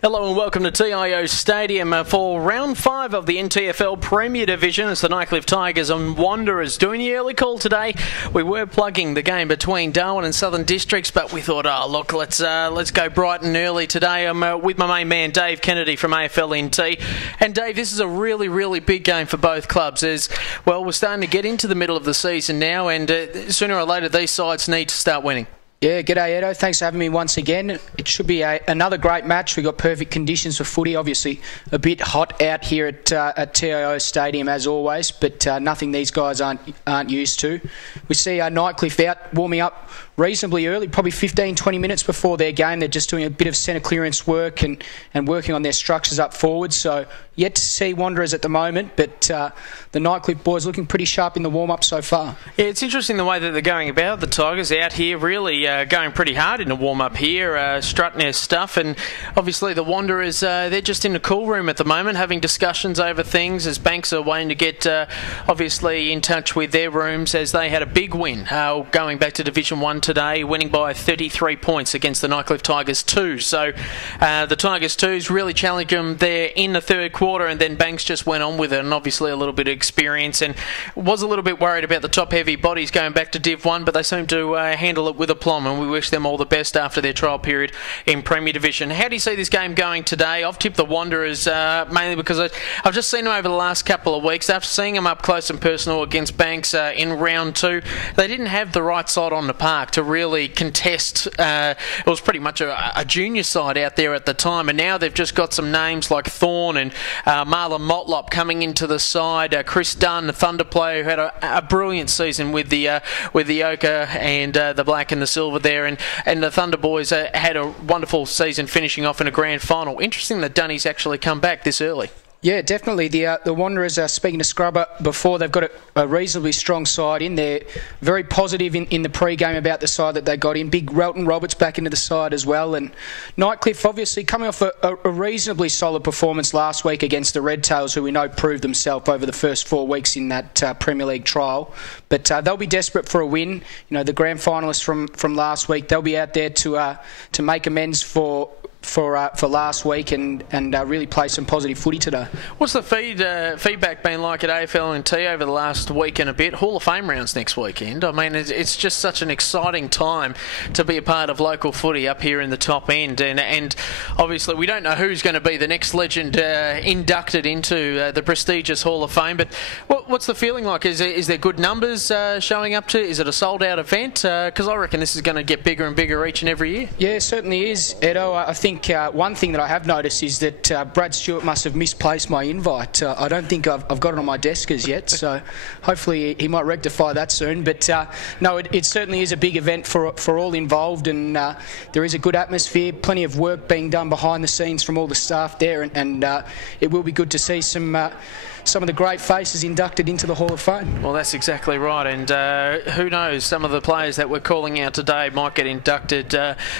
Hello and welcome to TIO Stadium for round 5 of the NTFL Premier Division. It's the Nightcliff Tigers and Wanderers doing the early call today. We were plugging the game between Darwin and Southern Districts, but we thought, look, let's go bright and early today. I'm with my main man Dave Kennedy from AFLNT. And Dave, this is a really big game for both clubs. We're starting to get into the middle of the season now, and sooner or later these sides need to start winning. Yeah, g'day Edo. Thanks for having me once again. It should be another great match. We've got perfect conditions for footy. Obviously a bit hot out here at TIO Stadium as always, but nothing these guys aren't used to. We see Nightcliff out warming up reasonably early, probably 15-20 minutes before their game. They're just doing a bit of centre clearance work and working on their structures up forward. So yet to see Wanderers at the moment, but the Nightcliff boys looking pretty sharp in the warm-up so far. Yeah, it's interesting the way that they're going about. The Tigers out here really going pretty hard in the warm-up here, strutting their stuff, and obviously the Wanderers, they're just in the cool room at the moment, having discussions over things as Banks are waiting to get obviously in touch with their rooms, as they had a big win going back to Division 1 today, winning by 33 points against the Nightcliff Tigers 2. So the Tigers 2s really challenged them there in the third quarter, and then Banks just went on with it, and obviously a little bit of experience, and was a little bit worried about the top heavy bodies going back to Div 1, but they seem to handle it with aplomb, and we wish them all the best after their trial period in Premier Division. How do you see this game going today? I've tipped the Wanderers mainly because I've just seen them over the last couple of weeks. After seeing them up close and personal against Banks in round 2, they didn't have the right side on the park to really contest. It was pretty much a junior side out there at the time, and now they've just got some names like Thorne and Marlon Motlop coming into the side. Chris Dunn, the Thunder player, who had a brilliant season with the ochre and the black and the silver there, and the Thunder boys had a wonderful season, finishing off in a grand final. Interesting that Dunny's actually come back this early. Yeah, definitely. The Wanderers, speaking to Scrubber before, they've got a reasonably strong side in there. Very positive in the pre-game about the side that they got in. Big Relton Roberts back into the side as well. And Nightcliff obviously coming off a reasonably solid performance last week against the Red Tails, who we know proved themselves over the first 4 weeks in that Premier League trial. But they'll be desperate for a win. You know, the grand finalists from last week, they'll be out there to make amends for last week and really play some positive footy today. What's the feedback been like at AFLNT over the last week and a bit? Hall of Fame rounds next weekend. I mean, it's just such an exciting time to be a part of local footy up here in the top end, and obviously we don't know who's going to be the next legend inducted into the prestigious Hall of Fame, but what's the feeling like? Is there good numbers showing up to? Is it a sold-out event? Because I reckon this is going to get bigger and bigger each and every year. Yeah, it certainly is, Edo. I think one thing that I have noticed is that Brad Stewart must have misplaced my invite. I don't think I've got it on my desk as yet, so hopefully he might rectify that soon. But no, it certainly is a big event for all involved, and there is a good atmosphere, plenty of work being done behind the scenes from all the staff there, and it will be good to see some of the great faces inducted into the Hall of Fame. Well, that's exactly right, and who knows, some of the players that we're calling out today might get inducted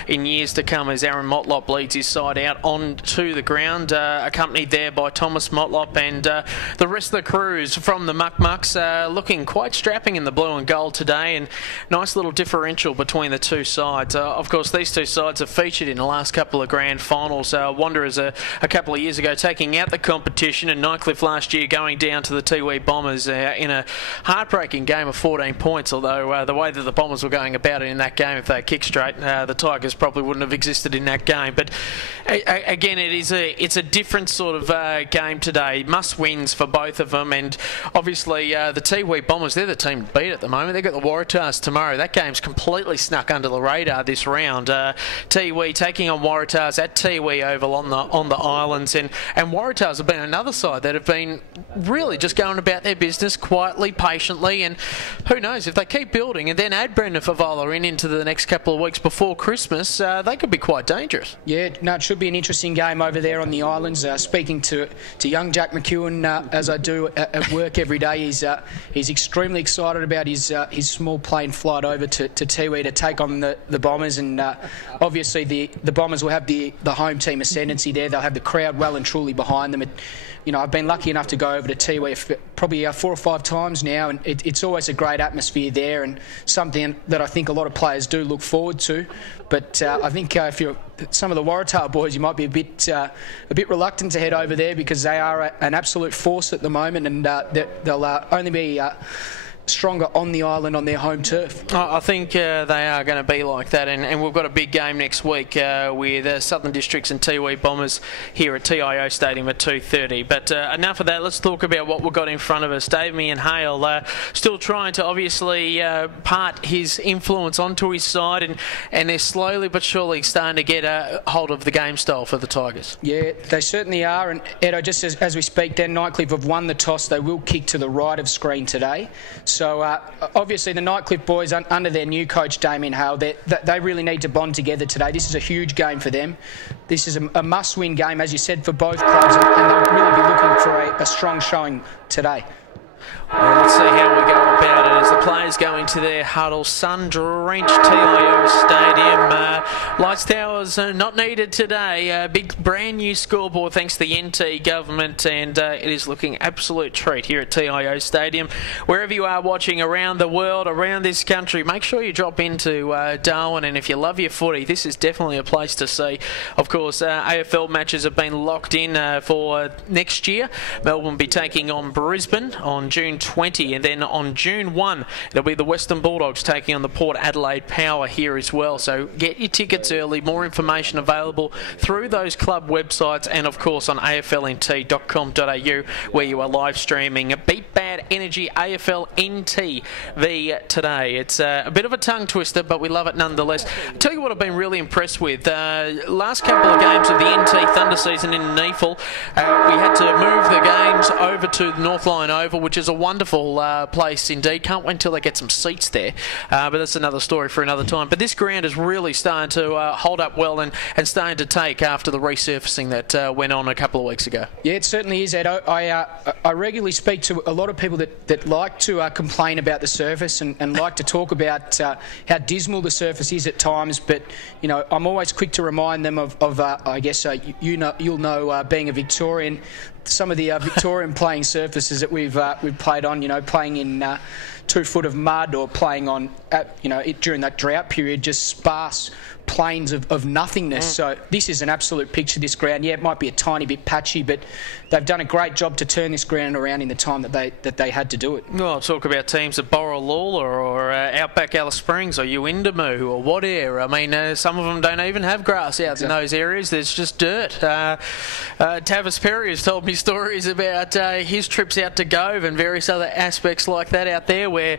in years to come, as Aaron Motlop leads his side out onto the ground, accompanied there by Thomas Motlop, and the rest of the crews from the Muck-Mucks looking quite strapping in the blue and gold today, and nice little differential between the two sides. Of course, these two sides have featured in the last couple of grand finals. Wanderers a couple of years ago taking out the competition, and Nightcliff last year going down to the Tiwi Bombers in a heartbreaking game of 14 points, although the way that the Bombers were going about it in that game, if they kicked straight, the Tigers probably wouldn't have existed in that game. But again, it's a different sort of game today. Must-wins for both of them, and obviously the Tiwi Bombers, they're the team to beat at the moment. They've got the Waratahs tomorrow. That game's completely snuck under the radar this round. Tiwi taking on Waratahs at Tiwi Oval on the islands, and Waratahs have been another side that have been really just going about their business quietly, patiently, and who knows, if they keep building and then add Brendan Favola into the next couple of weeks before Christmas, they could be quite dangerous. Yeah, no, it should be an interesting game over there on the islands. Speaking to young Jack McEwen, as I do at work every day, he's extremely excited about his small plane flight over to Tiwi to take on the Bombers, and obviously the Bombers will have the home team ascendancy there. They'll have the crowd well and truly behind them. I've been lucky enough to go over to Tiwi probably 4 or 5 times now, and it's always a great atmosphere there, and something that I think a lot of players do look forward to. But I think if you're some of the Waratah boys, you might be a bit reluctant to head over there, because they are an absolute force at the moment, and they'll only be stronger on the island on their home turf. I think they are going to be like that, and we've got a big game next week with Southern Districts and Tiwi Bombers here at TIO Stadium at 2:30. But enough of that, let's talk about what we've got in front of us. Damien Hale still trying to obviously part his influence onto his side, and they're slowly but surely starting to get a hold of the game style for the Tigers. Yeah, they certainly are, and Edo, just as we speak then, Nightcliff have won the toss. They will kick to the right of screen today. So obviously the Nightcliff boys, under their new coach Damien Hale, they really need to bond together today. This is a huge game for them. This is a must-win game, as you said, for both clubs, and they'll really be looking for a strong showing today. Well, let's see how we go about it as the players go into their huddle. Sun-drenched TIO Stadium. Lights towers not needed today. Big brand new scoreboard thanks to the NT government, and it is looking absolute treat here at TIO Stadium. Wherever you are watching around the world, around this country, make sure you drop into Darwin, and if you love your footy, this is definitely a place to see. Of course, AFL matches have been locked in for next year. Melbourne will be taking on Brisbane on June 20, and then on June 1 it'll be the Western Bulldogs taking on the Port Adelaide Power here as well. So get your tickets early. More information available through those club websites, and of course on AFLNT.com.au, where you are live streaming Beat Bad Energy AFLNTv today. It's a bit of a tongue twister, but we love it nonetheless. I'll tell you what I've been really impressed with. Last couple of games of the NT Thunder season in NTFL, we had to move the games over to the North Line Oval, which is a wonderful place indeed. Can't wait until they get some seats there, but that's another story for another time. But this ground is really starting to hold up well, and starting to take after the resurfacing that went on a couple of weeks ago. Yeah, it certainly is, Ed. I regularly speak to a lot of people that like to complain about the surface and like to talk about how dismal the surface is at times, but you know, I'm always quick to remind them of I guess you'll know, being a Victorian, some of the Victorian playing surfaces that we've played on, you know, playing in 2 foot of mud, or playing on, during that drought period, just sparse plains of nothingness. So this is an absolute picture, this ground. Yeah, it might be a tiny bit patchy, but they've done a great job to turn this ground around in the time that they had to do it. Well, I'll talk about teams at Borroloola or Outback Alice Springs or Uindamu or whatever. I mean, some of them don't even have grass out in those areas. There's just dirt. Tavis Perry has told me stories about his trips out to Gove and various other aspects like that out there, where,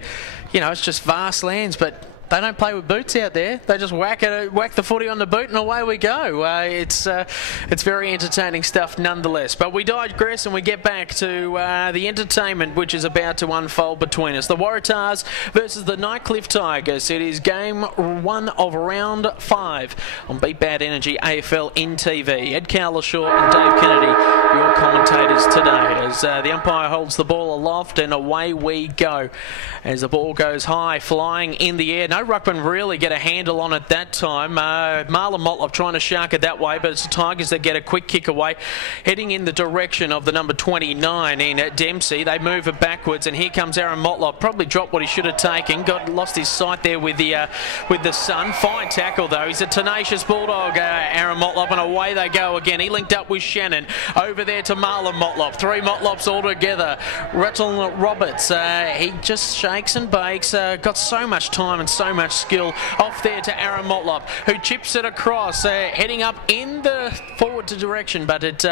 you know, it's just vast lands, but they don't play with boots out there. They just whack the footy on the boot and away we go. It's very entertaining stuff nonetheless. But we digress and we get back to the entertainment which is about to unfold between us. The Waratahs versus the Nightcliff Tigers. It is game 1 of round 5 on Beat Bad Energy AFLNTv. Ed Cowlishaw and Dave Kennedy, your commentators today, as the umpire holds the ball aloft and away we go. As the ball goes high, flying in the air. No ruckman really get a handle on it that time. Marlon Motlop trying to shark it that way, but it's the Tigers that get a quick kick away, heading in the direction of the number 29 in Dempsey. They move it backwards, and here comes Aaron Motlop. Probably dropped what he should have taken. Lost his sight there with the sun. Fine tackle though. He's a tenacious bulldog, Aaron Motlop, and away they go again. He linked up with Shannon. Over there to Marlon Motlop. 3 Motlops all together. Rattle Roberts. He just shakes and bakes. Got so much time and so much skill. Off there to Aaron Motlop, who chips it across, heading up in the forward direction, but it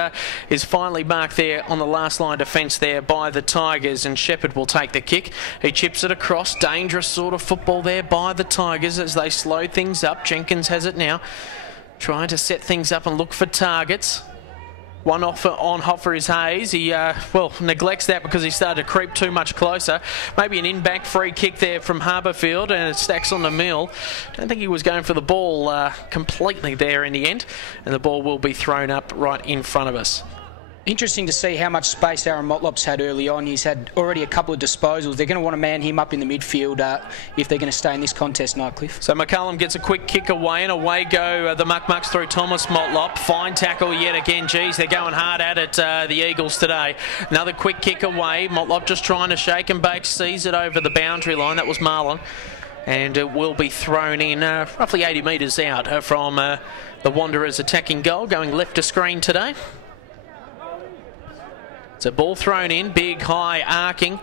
is finally marked there on the last line defence there by the Tigers, and Shepherd will take the kick. He chips it across. Dangerous sort of football there by the Tigers as they slow things up. Jenkins has it now, trying to set things up and look for targets. One offer on Hoffer is Hayes. He, neglects that because he started to creep too much closer. Maybe an in-back free kick there from Harbourfield, and it stacks on the mill. Don't think he was going for the ball completely there in the end, and the ball will be thrown up right in front of us. Interesting to see how much space Aaron Motlop's had early on. He's had already a couple of disposals. They're going to want to man him up in the midfield if they're going to stay in this contest, Nightcliff. So McCullum gets a quick kick away, and away go the Muck-Mucks through Thomas Motlop. Fine tackle yet again. Geez, they're going hard at it, the Eagles today. Another quick kick away. Motlop just trying to shake and bake, sees it over the boundary line. That was Marlon. And it will be thrown in roughly 80 metres out from the Wanderers' attacking goal, going left to screen today. So ball thrown in, big, high, arcing.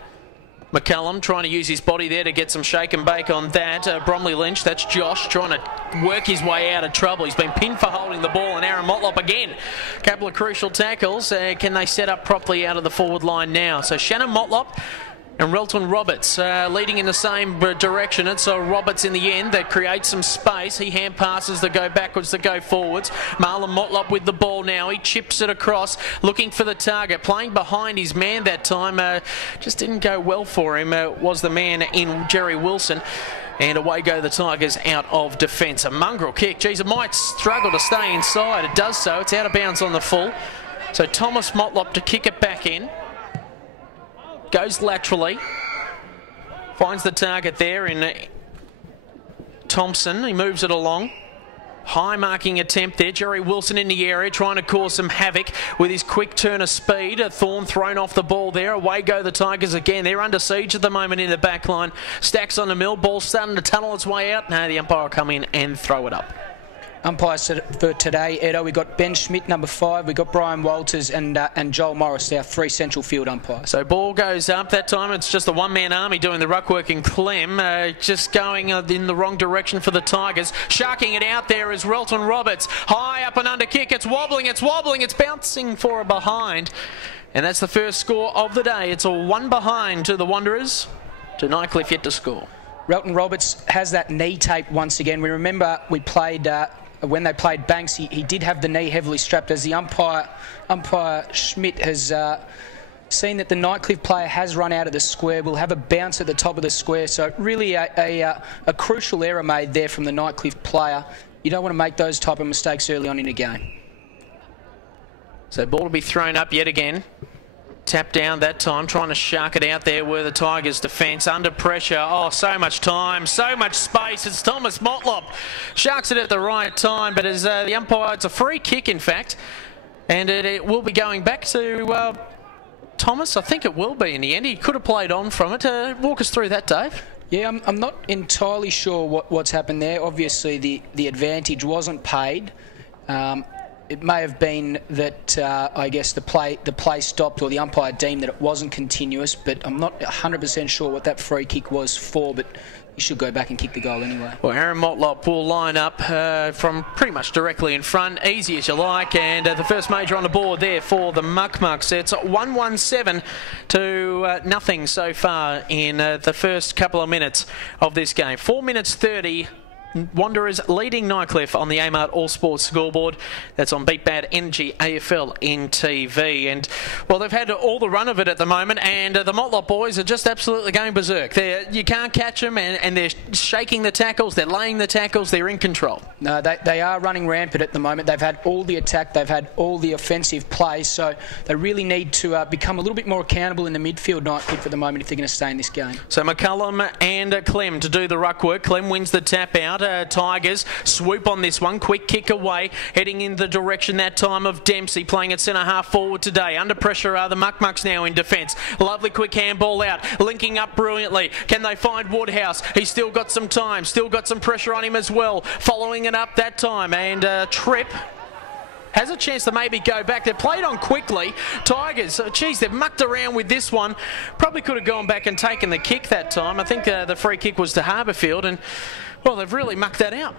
McCullum trying to use his body there to get some shake and bake on that. Bromley Lynch, that's Josh, trying to work his way out of trouble. He's been pinned for holding the ball, and Aaron Motlop again. A couple of crucial tackles. Can they set up properly out of the forward line now? So Shannon Motlop and Relton Roberts leading in the same direction. It's Roberts in the end that creates some space. He hand passes that go backwards, that go forwards. Marlon Motlop with the ball now. He chips it across, looking for the target. Playing behind his man that time. Just didn't go well for him. Was the man in Jerry Wilson. And away go the Tigers out of defence. A mongrel kick. Geez, it might struggle to stay inside. It does so. It's out of bounds on the full. So Thomas Motlop to kick it back in. Goes laterally, finds the target there in Thompson. He moves it along. High marking attempt there. Jerry Wilson in the area trying to cause some havoc with his quick turn of speed. Thorne thrown off the ball there. Away go the Tigers again. They're under siege at the moment in the back line. Stacks on the mill. Ball starting to tunnel its way out. Now the umpire will come in and throw it up. Umpires for today, Edo, we've got Ben Schmidt, number 5. We've got Brian Walters and Joel Morris, our 3 central field umpires. So ball goes up. That time it's just a one-man army doing the ruck work in Clem. Just going in the wrong direction for the Tigers. Sharking it out there is Relton Roberts. High up and under kick. It's wobbling, it's wobbling. It's bouncing for a behind. And that's the first score of the day. It's a 1 behind to the Wanderers. To Nightcliff yet to score. Relton Roberts has that knee tape once again. We remember we played... when they played Banks, he did have the knee heavily strapped. As the umpire Schmidt has seen that the Nightcliff player has run out of the square, we'll have a bounce at the top of the square. So really a crucial error made there from the Nightcliff player. You don't want to make those type of mistakes early on in a game. So ball will be thrown up yet again. Tap down that time, trying to shark it out there where the Tigers' defence under pressure. Oh, so much time, so much space. It's Thomas Motlop. Sharks it at the right time, but as the umpire, it's a free kick, in fact. And it will be going back to Thomas. I think it will be in the end. He could have played on from it. Walk us through that, Dave. Yeah, I'm not entirely sure what's happened there. Obviously, the advantage wasn't paid. It may have been that I guess the play stopped, or the umpire deemed that it wasn't continuous, but I'm not 100% sure what that free kick was for, but you should go back and kick the goal anyway. Well, Aaron Motlop will line up from pretty much directly in front, easy as you like, and the first major on the board there for the Muck-Mucks. It's 1-1-7 to nothing so far in the first couple of minutes of this game. 4 minutes 30. Wanderers leading Nightcliff on the Amart All Sports scoreboard. That's on Beat Bad Energy AFLNTv. And, well, they've had all the run of it at the moment, and the Motlop boys are just absolutely going berserk. You can't catch them, and they're shaking the tackles, they're laying the tackles, they're in control. No, they are running rampant at the moment. They've had all the attack, they've had all the offensive play, so they really need to become a little bit more accountable in the midfield, Nightcliff, at the moment if they're going to stay in this game. So McCullum and Clem to do the ruck work. Clem wins the tap out. Tigers swoop on this one. Quick kick away, heading in the direction that time of Dempsey, playing at centre half forward today. Under pressure are the Muck-Mucks now in defence. Lovely quick handball out, linking up brilliantly. Can they find Woodhouse? He's still got some time, still got some pressure on him as well. Following it up that time, and Tripp has a chance to maybe go back. They've played on quickly. Tigers, geez, they've mucked around with this one. Probably could have gone back and taken the kick that time. I think the free kick was to Harbourfield, and, well, they've really mucked that out.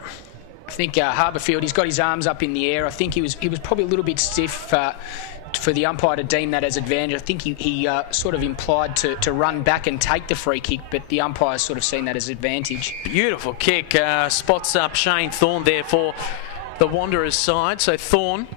I think Harbourfield, he's got his arms up in the air. I think he was probably a little bit stiff for the umpire to deem that as advantage. I think he sort of implied to run back and take the free kick, but the umpire's sort of seen that as advantage. Beautiful kick. Spots up Shane Thorne there for the Wanderers side. So Thorne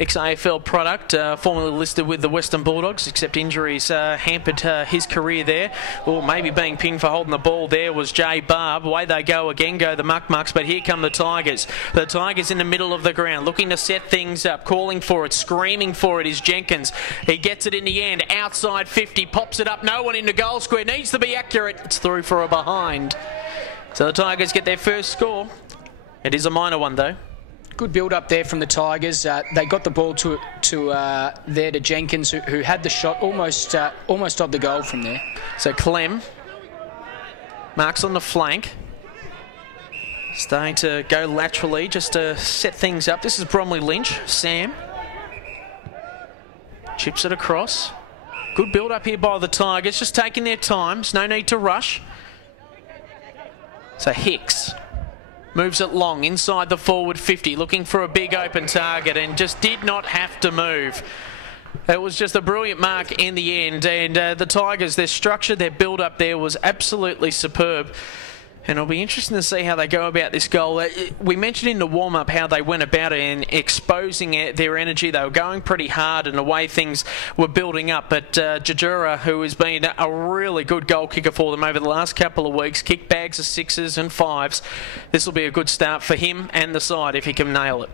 ex-AFL product, formerly listed with the Western Bulldogs, except injuries hampered his career there. Or maybe being pinned for holding the ball there was Jay Barb. Away they go again, go the Muck-Mucks, but here come the Tigers. The Tigers in the middle of the ground, looking to set things up, calling for it, screaming for it is Jenkins. He gets it in the end, outside 50, pops it up, no one in the goal square, needs to be accurate. It's through for a behind. So the Tigers get their first score. It is a minor one though. Good build up there from the Tigers. They got the ball to Jenkins, who had the shot almost of the goal from there. So Clem marks on the flank, starting to go laterally just to set things up. This is Bromley Lynch. Sam chips it across. Good build up here by the Tigers, just taking their times. No need to rush. So Hicks moves it long inside the forward 50, looking for a big open target and just did not have to move. It was just a brilliant mark in the end, and the Tigers, their structure, their build-up there was absolutely superb. And it'll be interesting to see how they go about this goal. We mentioned in the warm-up how they went about it and exposing their energy. They were going pretty hard and the way things were building up. But Jajura, who has been a really good goal kicker for them over the last couple of weeks, kicked bags of 6s and 5s. This will be a good start for him and the side if he can nail it.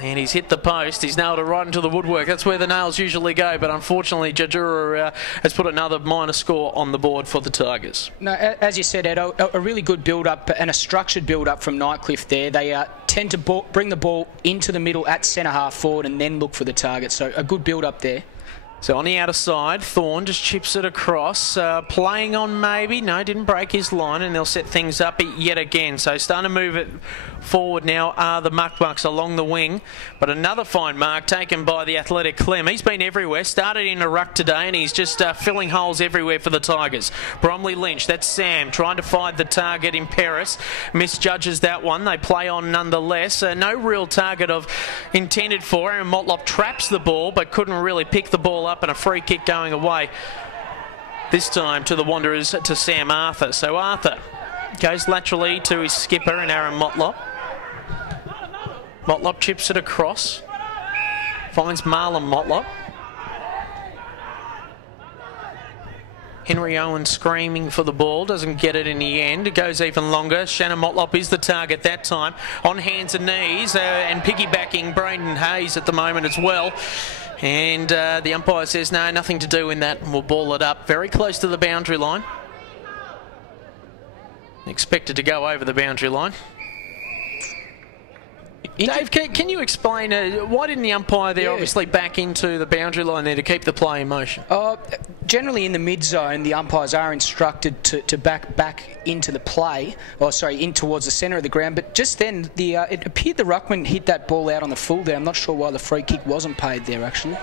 And he's hit the post. He's nailed it right into the woodwork. That's where the nails usually go. But unfortunately, Jajura has put another minor score on the board for the Tigers. No, as you said, Ed, a really good build-up and a structured build-up from Nightcliff there. They tend to bring the ball into the middle at centre-half forward and then look for the target. So a good build-up there. So on the outer side, Thorne just chips it across, playing on maybe. No, didn't break his line, and they'll set things up yet again. So starting to move it forward now are the Muck-Mucks along the wing. But another fine mark taken by the athletic Clem. He's been everywhere, started in a ruck today, and he's just filling holes everywhere for the Tigers. Bromley Lynch, that's Sam, trying to find the target in Paris. Misjudges that one. They play on nonetheless. No real target of intended for. Aaron Motlop traps the ball, but couldn't really pick the ball up, and a free kick going away this time to the Wanderers, to Sam Arthur. So Arthur goes laterally to his skipper and Aaron Motlop. Motlop chips it across, finds Marlon Motlop. Henry Owen screaming for the ball, doesn't get it in the end. It goes even longer. Shannon Motlop is the target that time, on hands and knees, and piggybacking Braden Hayes at the moment as well. And the umpire says no, nothing to do in that, and we'll ball it up very close to the boundary line. Expected to go over the boundary line. Dave, can you explain why didn't the umpire there obviously back into the boundary line there to keep the play in motion? Generally in the mid-zone, the umpires are instructed to back into the play, in towards the centre of the ground. But just then, it appeared the ruckman hit that ball out on the full there. I'm not sure why the free kick wasn't paid there, actually.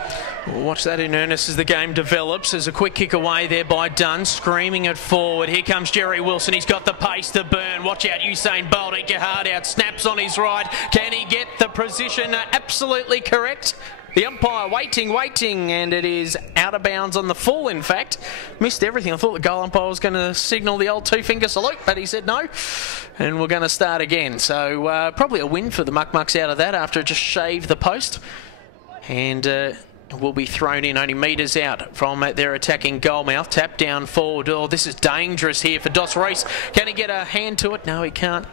We'll watch that in earnest as the game develops. There's a quick kick away there by Dunn, screaming it forward. Here comes Jerry Wilson. He's got the pace to burn. Watch out, Usain Bolt. Eat your heart out. Snaps on his right. Can he get the position absolutely correct? The umpire waiting, and it is out of bounds on the full, in fact. Missed everything. I thought the goal umpire was going to signal the old two-finger salute, but he said no. And we're going to start again. So probably a win for the Muck-Mucks out of that after it just shaved the post. And will be thrown in only metres out from their attacking goalmouth. Tap down forward. Oh, this is dangerous here for Dos Reis. Can he get a hand to it? No, he can't.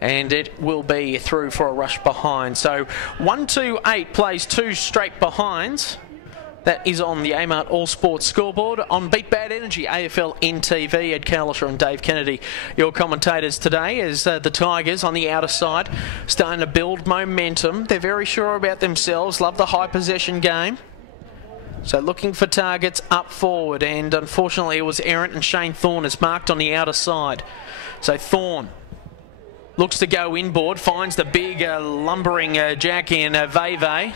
And it will be through for a rush behind. So 1-2-8 plays 2 straight behinds. That is on the Amart All Sports scoreboard. On Beat Bad Energy, AFLNTv, Ed Cowlisher and Dave Kennedy, your commentators today, as the Tigers on the outer side starting to build momentum. They're very sure about themselves, love the high possession game. So looking for targets up forward, and unfortunately it was Errant and Shane Thorne as marked on the outer side. So Thorne looks to go inboard, finds the big lumbering jack in Veve.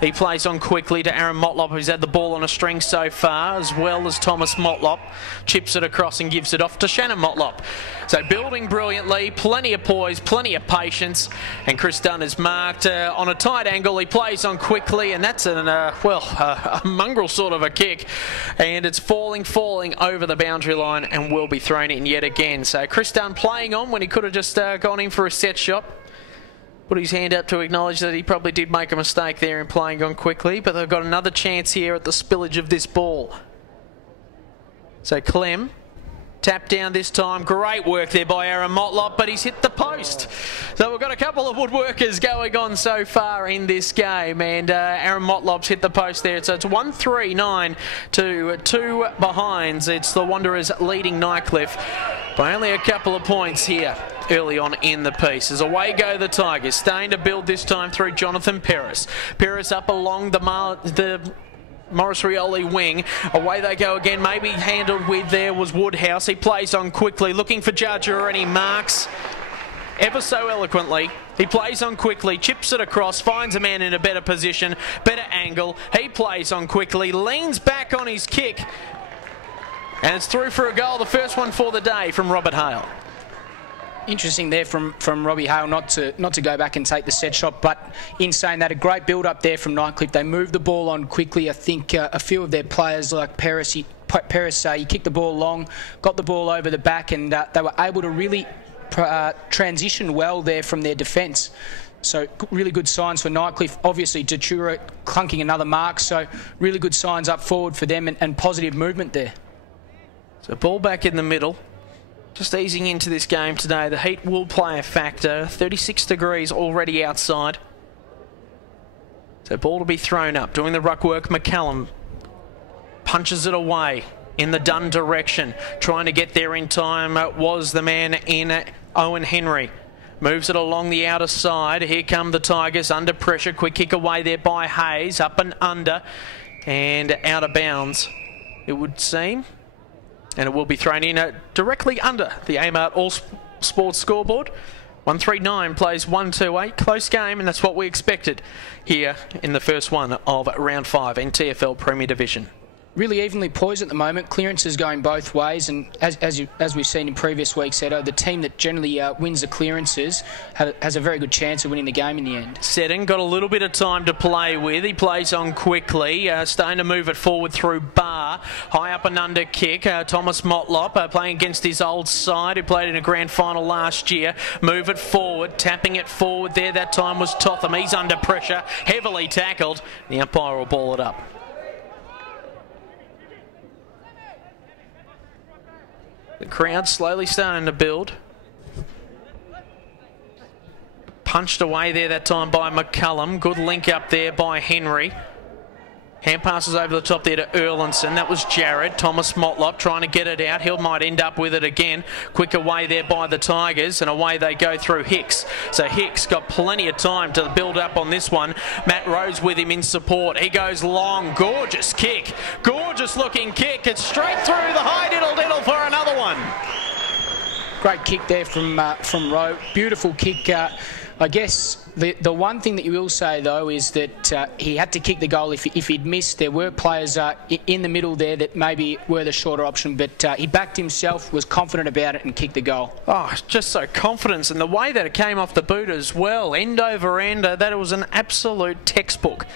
He plays on quickly to Aaron Motlop, who's had the ball on a string so far, as well as Thomas Motlop. Chips it across and gives it off to Shannon Motlop. So building brilliantly, plenty of poise, plenty of patience. And Chris Dunn is marked on a tight angle. He plays on quickly, and that's a mongrel sort of a kick. And it's falling over the boundary line and will be thrown in yet again. So Chris Dunn playing on when he could have just gone in for a set shot. put his hand up to acknowledge that he probably did make a mistake there in playing on quickly, but they've got another chance here at the spillage of this ball. So Clem, tap down this time. Great work there by Aaron Motlop, but he's hit the post. So we've got a couple of woodworkers going on so far in this game, and Aaron Motlop's hit the post there. So it's 1-3-9 to 2 behinds. It's the Wanderers leading Nightcliff by only a couple of points here early on in the piece. As away go the Tigers, starting to build this time through Jonathan Peris. Peris up along the Morris Rioli wing. Away they go again. Maybe handled with there was Woodhouse. He plays on quickly, looking for Judger, and he marks ever so eloquently. He plays on quickly, chips it across, finds a man in a better position, better angle. He plays on quickly, leans back on his kick, and it's through for a goal. The first one for the day from Robert Hale. Interesting there from Robbie Hale not to go back and take the set shot, but in saying that, a great build up there from Nightcliff. They moved the ball on quickly. I think a few of their players like Peris, he kicked the ball long, got the ball over the back, and they were able to really transition well there from their defence. So really good signs for Nightcliff. Obviously Datura clunking another mark, so really good signs up forward for them, and positive movement there. So ball back in the middle. Just easing into this game today. The heat will play a factor. 36 degrees already outside. So ball to be thrown up. Doing the ruck work, McCallum punches it away in the Dunn direction. Trying to get there in time was the man in Owen Henry. Moves it along the outer side. Here come the Tigers under pressure. Quick kick away there by Hayes. Up and under. And out of bounds, it would seem. And it will be thrown in directly under the Amart All Sports scoreboard. 139 plays 128. Close game, and that's what we expected here in the first one of round 5 in TFL Premier Division. Really evenly poised at the moment. Clearances going both ways, and as we've seen in previous weeks, Edo, the team that generally wins the clearances has a very good chance of winning the game in the end. Seddon got a little bit of time to play with. He plays on quickly, starting to move it forward through Bar. High up and under kick. Thomas Motlop playing against his old side, who played in a grand final last year. Move it forward, tapping it forward there. That time was Totham. He's under pressure, heavily tackled. The umpire will ball it up. The crowd slowly starting to build. Punched away there that time by McCullum. Good link up there by Henry. Hand passes over the top there to Erlinson. That was Jared. Thomas Motlop trying to get it out. He might end up with it again. Quick away there by the Tigers, and away they go through Hicks. So Hicks got plenty of time to build up on this one. Matt Rose with him in support. He goes long. Gorgeous kick. Gorgeous looking kick. It's straight through the high diddle for another one. Great kick there from Rowe. Beautiful kick. I guess the one thing that you will say, though, is that he had to kick the goal. If he'd missed, there were players in the middle there that maybe were the shorter option, but he backed himself, was confident about it, and kicked the goal. Oh, just so confidence, and the way that it came off the boot as well, end over end, that it was an absolute textbook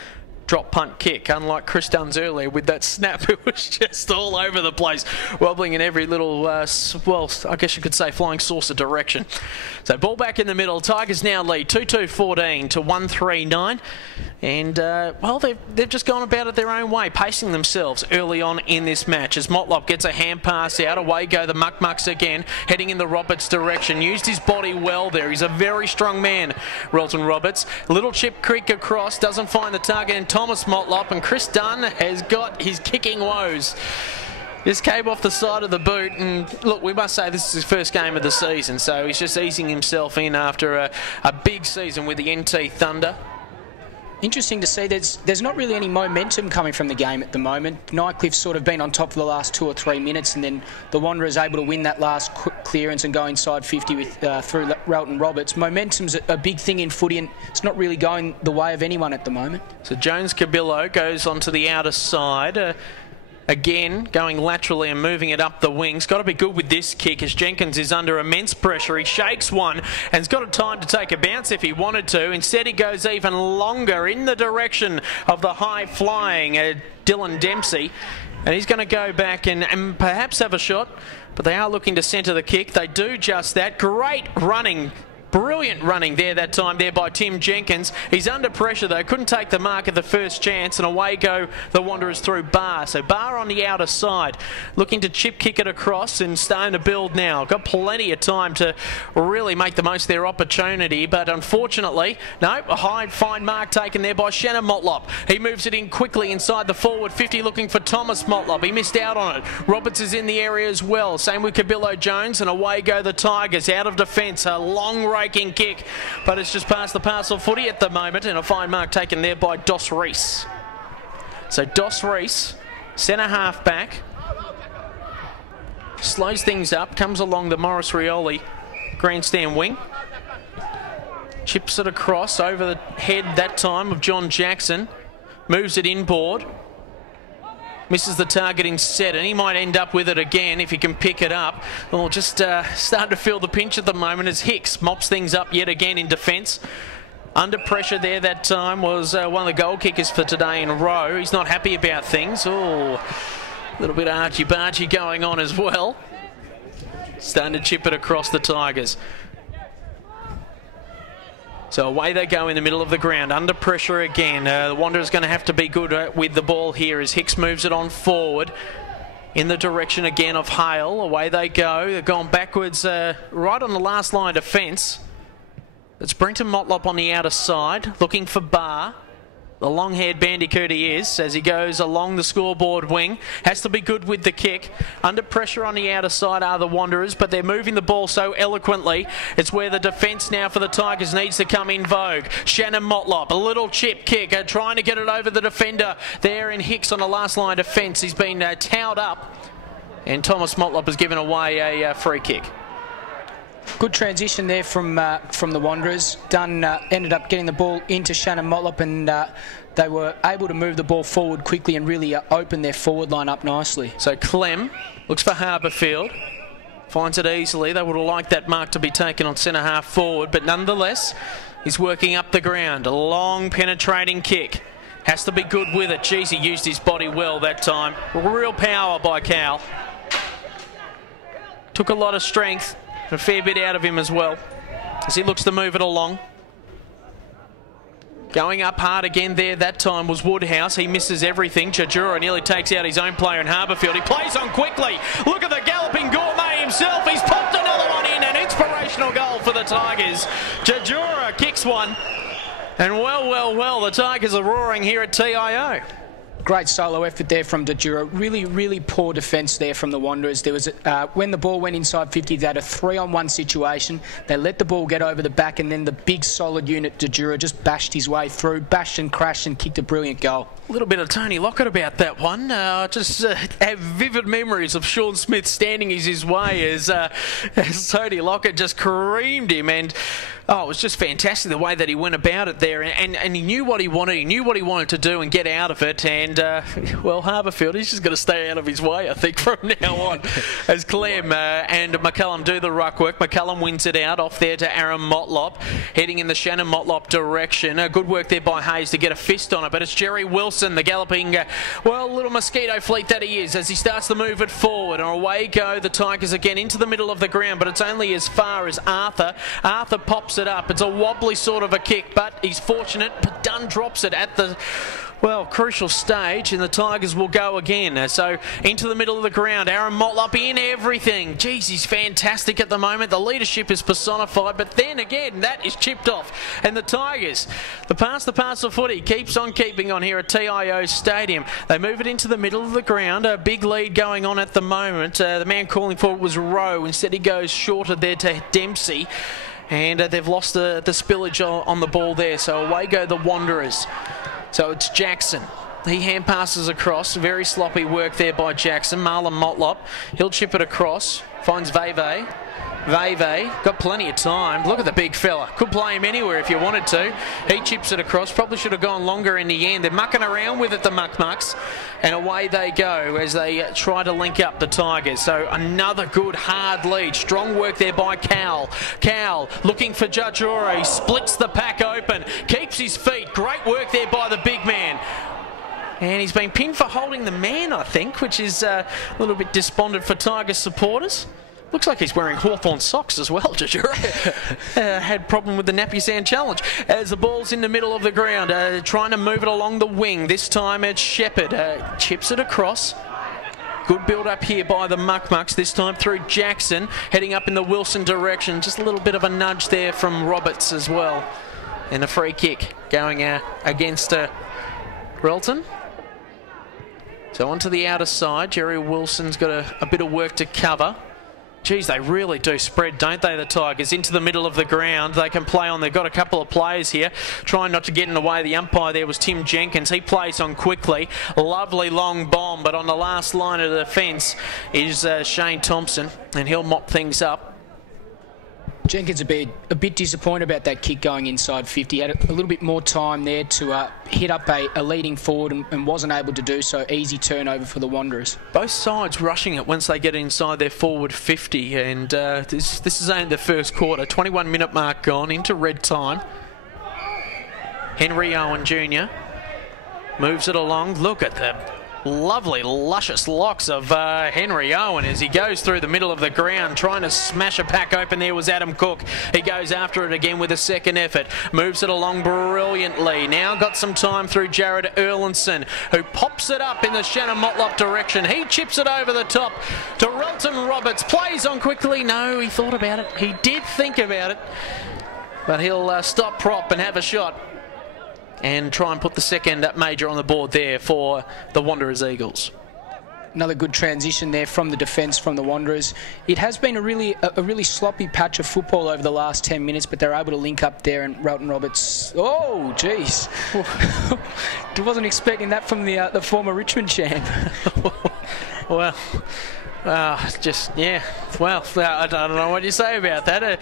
drop punt kick, unlike Chris Dunn's earlier with that snap. It was just all over the place, wobbling in every little, well, I guess you could say flying saucer direction. So ball back in the middle. Tigers now lead 2-2-14 to 1-3-9. And, well, they've just gone about it their own way, pacing themselves early on in this match. As Motlop gets a hand pass out, away go the Muck-Mucks again, heading in the Roberts direction. Used his body well there. He's a very strong man, Relton Roberts. Little chip creek across, doesn't find the target, and Thomas Motlop, and Chris Dunn has got his kicking woes. This came off the side of the boot, and look, we must say this is his first game of the season, so he's just easing himself in after a big season with the NT Thunder. Interesting to see there's not really any momentum coming from the game at the moment. Nightcliff's sort of been on top for the last 2 or 3 minutes, and then the Wanderers able to win that last clearance and go inside 50 with through Relton Roberts. Momentum's a big thing in footy, and it's not really going the way of anyone at the moment. So Jones Cabillo goes onto the outer side. Again, going laterally and moving it up the wings. Got to be good with this kick as Jenkins is under immense pressure. He shakes one and has got a time to take a bounce if he wanted to. Instead, he goes even longer in the direction of the high-flying Dylan Dempsey. And he's going to go back and perhaps have a shot, but they are looking to centre the kick. They do just that. Great running Brilliant running there that time there by Tim Jenkins. He's under pressure though, couldn't take the mark at the first chance, and away go the Wanderers through Barr. So Barr on the outer side, looking to chip kick it across and starting to build now. Got plenty of time to really make the most of their opportunity, but unfortunately, no, a high fine mark taken there by Shannon Motlop. He moves it in quickly inside the forward 50, looking for Thomas Motlop. He missed out on it. Roberts is in the area as well. Same with Cabillo Jones, and away go the Tigers out of defence. A long raking kick, but it's just past the parcel footy at the moment, and a fine mark taken there by Dos Reese. So Dos Reese, centre half back, slows things up, comes along the Morris Rioli grandstand wing, chips it across over the head that time of John Jackson, moves it inboard, misses the targeting set, and he might end up with it again if he can pick it up. Well, just starting to feel the pinch at the moment as Hicks mops things up yet again in defence. Under pressure there that time was one of the goal kickers for today in a row. He's not happy about things. Oh, a little bit of archy-barchy going on as well. Starting to chip it across the Tigers. So away they go in the middle of the ground, under pressure again. The Wanderers going to have to be good with the ball here as Hicks moves it on forward in the direction again of Hale. Away they go. They've gone backwards right on the last line of defence. It's Brenton Motlop on the outer side, looking for Barr. The long-haired bandicoot he is as he goes along the scoreboard wing. Has to be good with the kick. Under pressure on the outer side are the Wanderers, but they're moving the ball so eloquently. It's where the defence now for the Tigers needs to come in vogue. Shannon Motlop, a little chip kick, trying to get it over the defender there in Hicks on the last line of defence. He's been towed up, and Thomas Motlop has given away a free kick. Good transition there from the Wanderers. Dunn ended up getting the ball into Shannon Motlop, and they were able to move the ball forward quickly and really open their forward line up nicely. So Clem looks for Harbourfield, finds it easily. They would have liked that mark to be taken on centre half forward, but nonetheless, he's working up the ground. A long penetrating kick. Has to be good with it. Jeez, he used his body well that time. Real power by Cal. Took a lot of strength. A fair bit out of him as well as he looks to move it along. Going up hard again there that time was Woodhouse. He misses everything. Jajura nearly takes out his own player in Harbourfield. He plays on quickly. Look at the galloping gourmet himself. He's popped another one in. An inspirational goal for the Tigers. Jajura kicks one. And well, the Tigers are roaring here at TIO. Great solo effort there from Dajura. Really poor defence there from the Wanderers. There was when the ball went inside 50, they had a 3-on-1 situation. They let the ball get over the back, and then the big solid unit Dajura just bashed his way through, bashed and crashed and kicked a brilliant goal. A little bit of Tony Lockett about that one. Just have vivid memories of Sean Smith standing his way as Tony Lockett just creamed him, and oh, it was just fantastic the way that he went about it there, and he knew what he wanted. He knew what he wanted to do and get out of it. And well, Harbourfield, he's just going to stay out of his way, I think, from now on. As Clem and McCullum do the ruck work. McCullum wins it out off there to Aaron Motlop, heading in the Shannon Motlop direction. Good work there by Hayes to get a fist on it, but it's Jerry Wilson, the galloping, little mosquito fleet that he is, as he starts to move it forward. And away go the Tigers again into the middle of the ground, but it's only as far as Arthur. Arthur pops it up. It's a wobbly sort of a kick, but he's fortunate. But Dunn drops it at the crucial stage, and the Tigers will go again. So into the middle of the ground, Aaron Motlop in everything. Jeez, he's fantastic at the moment. The leadership is personified, but then again, that is chipped off. And the Tigers, the parcel footy keeps on keeping on here at TIO Stadium. They move it into the middle of the ground. A big lead going on at the moment. The man calling for it was Rowe. Instead, he goes shorter there to Dempsey. And they've lost the spillage on the ball there. So away go the Wanderers. So it's Jackson. He hand passes across. Very sloppy work there by Jackson. Marlon Motlop. He'll chip it across. Finds Veve. Veve got plenty of time. Look at the big fella. Could play him anywhere if you wanted to. He chips it across. Probably should have gone longer in the end. They're mucking around with it, the Mucks. And away they go as they try to link up the Tigers. So another good hard lead. Strong work there by Cal. Cal looking for Jajura. He splits the pack open. Keeps his feet. Great work there by the big man. And he's been pinned for holding the man, I think, which is a little bit despondent for Tigers supporters. Looks like he's wearing Hawthorn socks as well, Jajura. Had problem with the Nappy Sand Challenge. As the ball's in the middle of the ground, trying to move it along the wing. This time it's Shepherd. Chips it across. Good build up here by the Muck-Mucks, this time through Jackson, heading up in the Wilson direction. Just a little bit of a nudge there from Roberts as well. And a free kick going against Relton. So onto the outer side. Jerry Wilson's got a bit of work to cover. Geez, they really do spread, don't they, the Tigers? Into the middle of the ground. They can play on. They've got a couple of players here. Trying not to get in the way. The umpire there was Tim Jenkins. He plays on quickly. Lovely long bomb, but on the last line of the defence is Shane Thompson, and he'll mop things up. Jenkins a bit disappointed about that kick going inside 50. Had a little bit more time there to hit up a leading forward and wasn't able to do so. Easy turnover for the Wanderers. Both sides rushing it once they get inside their forward 50, and this is only the first quarter. 21-minute mark gone into red time. Henry Owen Jr. moves it along. Look at the lovely, luscious locks of Henry Owen as he goes through the middle of the ground. Trying to smash a pack open there was Adam Cook. He goes after it again with a second effort. Moves it along brilliantly. Now got some time through Jared Erlinson, who pops it up in the Shannon Motlop direction. He chips it over the top to Relton Roberts. Plays on quickly. No, he thought about it. He did think about it. But he'll stop prop and have a shot and try and put the second major on the board there for the Wanderers Eagles. Another good transition there from the defence from the Wanderers. It has been a really sloppy patch of football over the last 10 minutes, but they're able to link up there, and Relton Roberts... Oh, jeez. Wasn't expecting that from the former Richmond champ. Well, yeah. Well, I don't know what you say about that.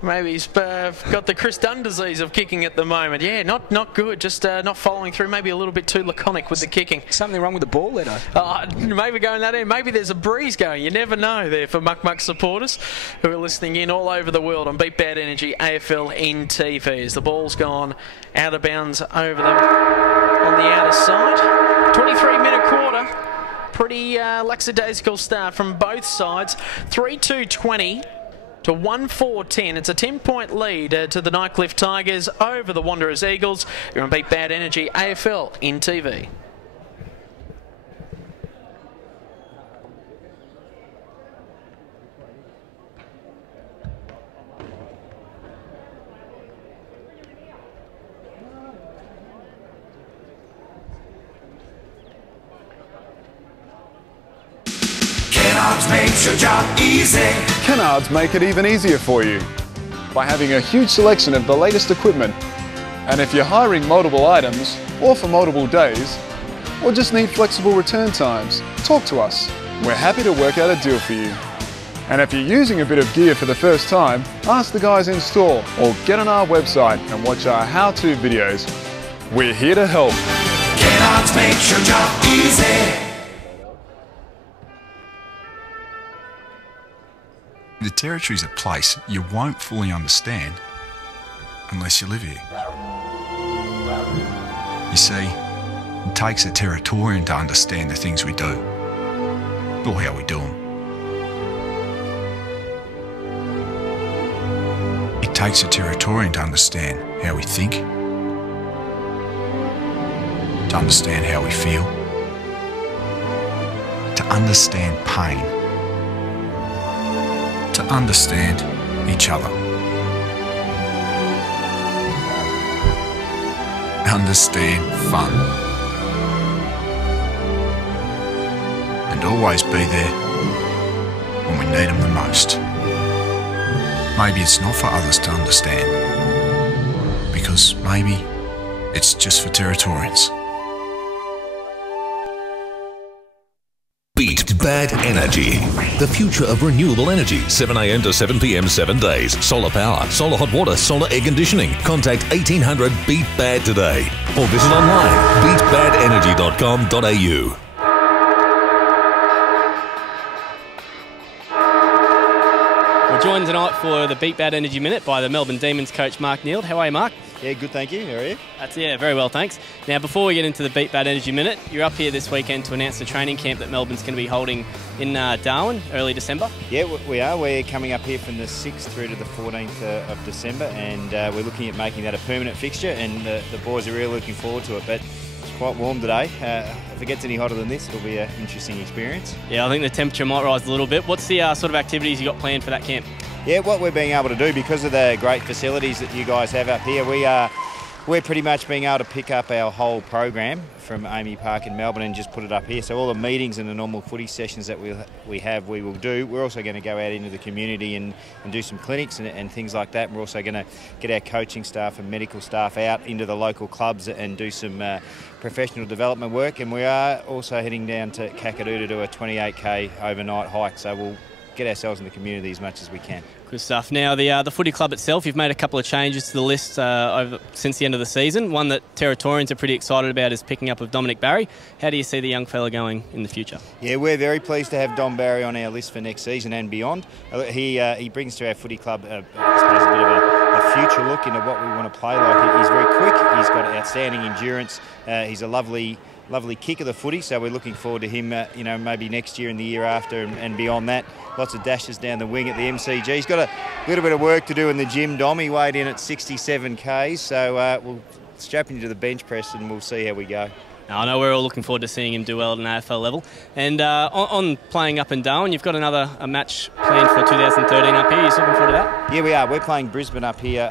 Maybe he's got the Chris Dunn disease of kicking at the moment. Yeah, not good. Just not following through. Maybe a little bit too laconic with the kicking. Something wrong with the ball there, though. Maybe going that end. Maybe there's a breeze going. You never know there for Muck-Muck supporters who are listening in all over the world on Beat Bad Energy AFLNTv. As the ball's gone out of bounds over them on the outer side. 23-minute quarter. Pretty lackadaisical start from both sides. 3-2-20. To 1-4-10. It's a 10-point lead to the Nightcliff Tigers over the Wanderers Eagles. You're on Beat Bad Energy AFLNTv. Kennards makes your job easy. Kennards make it even easier for you by having a huge selection of the latest equipment. And if you're hiring multiple items, or for multiple days, or just need flexible return times, talk to us. We're happy to work out a deal for you. And if you're using a bit of gear for the first time, ask the guys in store or get on our website and watch our how-to videos. We're here to help. Kennards makes your job easy. The Territory is a place you won't fully understand unless you live here. You see, it takes a Territorian to understand the things we do, or how we do them. It takes a Territorian to understand how we think, to understand how we feel, to understand pain, to understand each other. Understand fun. And always be there when we need them the most. Maybe it's not for others to understand, because maybe it's just for Territorians. Beat Bad Energy. The future of renewable energy. 7 a.m. to 7 p.m. 7 days. Solar power, solar hot water, solar air conditioning. Contact 1800 Beat Bad today. Or visit online beatbadenergy.com.au. We're joined tonight for the Beat Bad Energy Minute by the Melbourne Demons coach Mark Neild. How are you, Mark? Yeah, good, thank you. How are you? Yeah, very well, thanks. Now, before we get into the Beat Bad Energy Minute, you're up here this weekend to announce the training camp that Melbourne's going to be holding in Darwin, early December. Yeah, we are. We're coming up here from the 6th through to the 14th of December, and we're looking at making that a permanent fixture, and the boys are really looking forward to it. But it's quite warm today. If it gets any hotter than this, it'll be an interesting experience. Yeah, I think the temperature might rise a little bit. What's the sort of activities you got planned for that camp? Yeah, what we're being able to do, because of the great facilities that you guys have up here, we're pretty much being able to pick up our whole program from Amy Park in Melbourne and just put it up here. So all the meetings and the normal footy sessions that we will do. We're also going to go out into the community and do some clinics and things like that. We're also going to get our coaching staff and medical staff out into the local clubs and do some professional development work. And we are also heading down to Kakadu to do a 28k overnight hike. So we'll get ourselves in the community as much as we can. Good stuff. Now, the footy club itself, you've made a couple of changes to the list since the end of the season. One that Territorians are pretty excited about is picking up of Dominic Barry. How do you see the young fella going in the future? Yeah, we're very pleased to have Dom Barry on our list for next season and beyond. He brings to our footy club, I suppose, a bit of a future look into what we want to play like. He's very quick. He's got outstanding endurance. He's a lovely kick of the footy, so we're looking forward to him, maybe next year and the year after and beyond that. Lots of dashes down the wing at the MCG. He's got a little bit of work to do in the gym, Dom. He weighed in at 67 k's, so we'll strap him to the bench press and we'll see how we go. Now, I know we're all looking forward to seeing him do well at an AFL level. And on playing up in Darwin, you've got a match planned for 2013 up here. Are you looking forward to that? Yeah, we are. We're playing Brisbane up here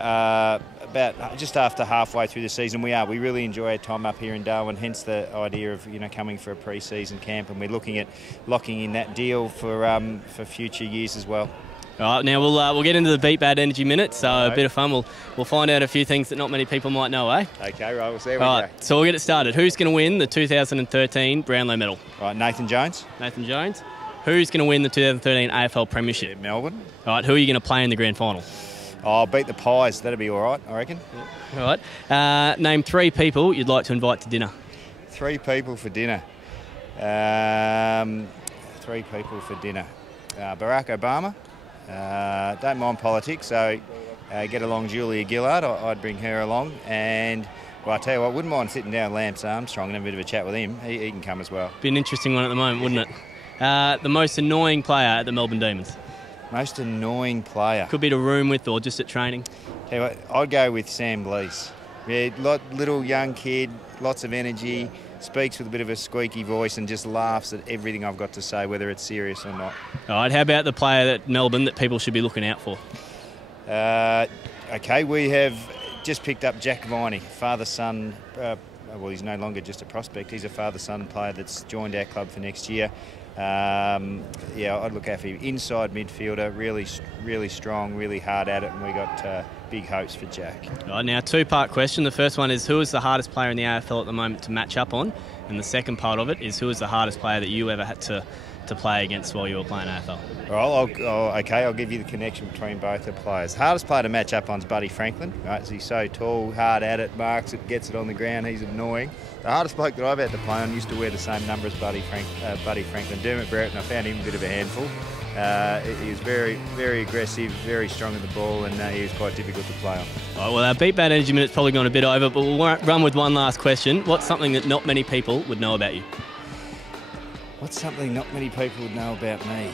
about just after halfway through the season. We really enjoy our time up here in Darwin, hence the idea of coming for a pre-season camp, and we're looking at locking in that deal for future years as well. All right, now we'll get into the Beat Bad Energy Minute, so a bit of fun. We'll find out a few things that not many people might know, eh? Okay, right, we'll see how we go. So we'll get it started. Who's going to win the 2013 Brownlow Medal? Right, Nathan Jones. Nathan Jones. Who's going to win the 2013 AFL Premiership? Yeah, Melbourne. All right, who are you going to play in the grand final? I'll beat the Pies. That'll be all right, I reckon. Yeah. All right. Name 3 people you'd like to invite to dinner. 3 people for dinner. 3 people for dinner. Barack Obama. Don't mind politics, so get along Julia Gillard. I'd bring her along. And, well, I tell you what, wouldn't mind sitting down Lance Armstrong and have a bit of a chat with him. He can come as well. Be an interesting one at the moment, wouldn't it? The most annoying player at the Melbourne Demons. Most annoying player. Could be to room with or just at training. Tell you what, I'd go with Sam Blease. Yeah, little young kid, lots of energy, speaks with a bit of a squeaky voice and just laughs at everything I've got to say, whether it's serious or not. All right, how about the player at Melbourne that people should be looking out for? Okay, we have just picked up Jack Viney, father-son. Well, he's no longer just a prospect. He's a father-son player that's joined our club for next year. Yeah, I'd look out for him. Inside midfielder, really strong, really hard at it, and we got big hopes for Jack. All right, now, 2-part question. The first one is, who is the hardest player in the AFL at the moment to match up on? And the second part of it is, who is the hardest player that you ever had to play against while you were playing AFL? Okay, I'll give you the connection between both the players. Hardest player to match up on is Buddy Franklin. Right, so he's so tall, hard at it, marks it, gets it on the ground. He's annoying. The hardest bloke that I've had to play on used to wear the same number as Buddy Franklin, Dermot Barrett, and I found him a bit of a handful. He was very aggressive, very strong at the ball, and he was quite difficult to play on. All right, well, our Beat Bad Energy Minute's probably gone a bit over, but we'll run with one last question. What's something that not many people would know about you? What's something not many people would know about me?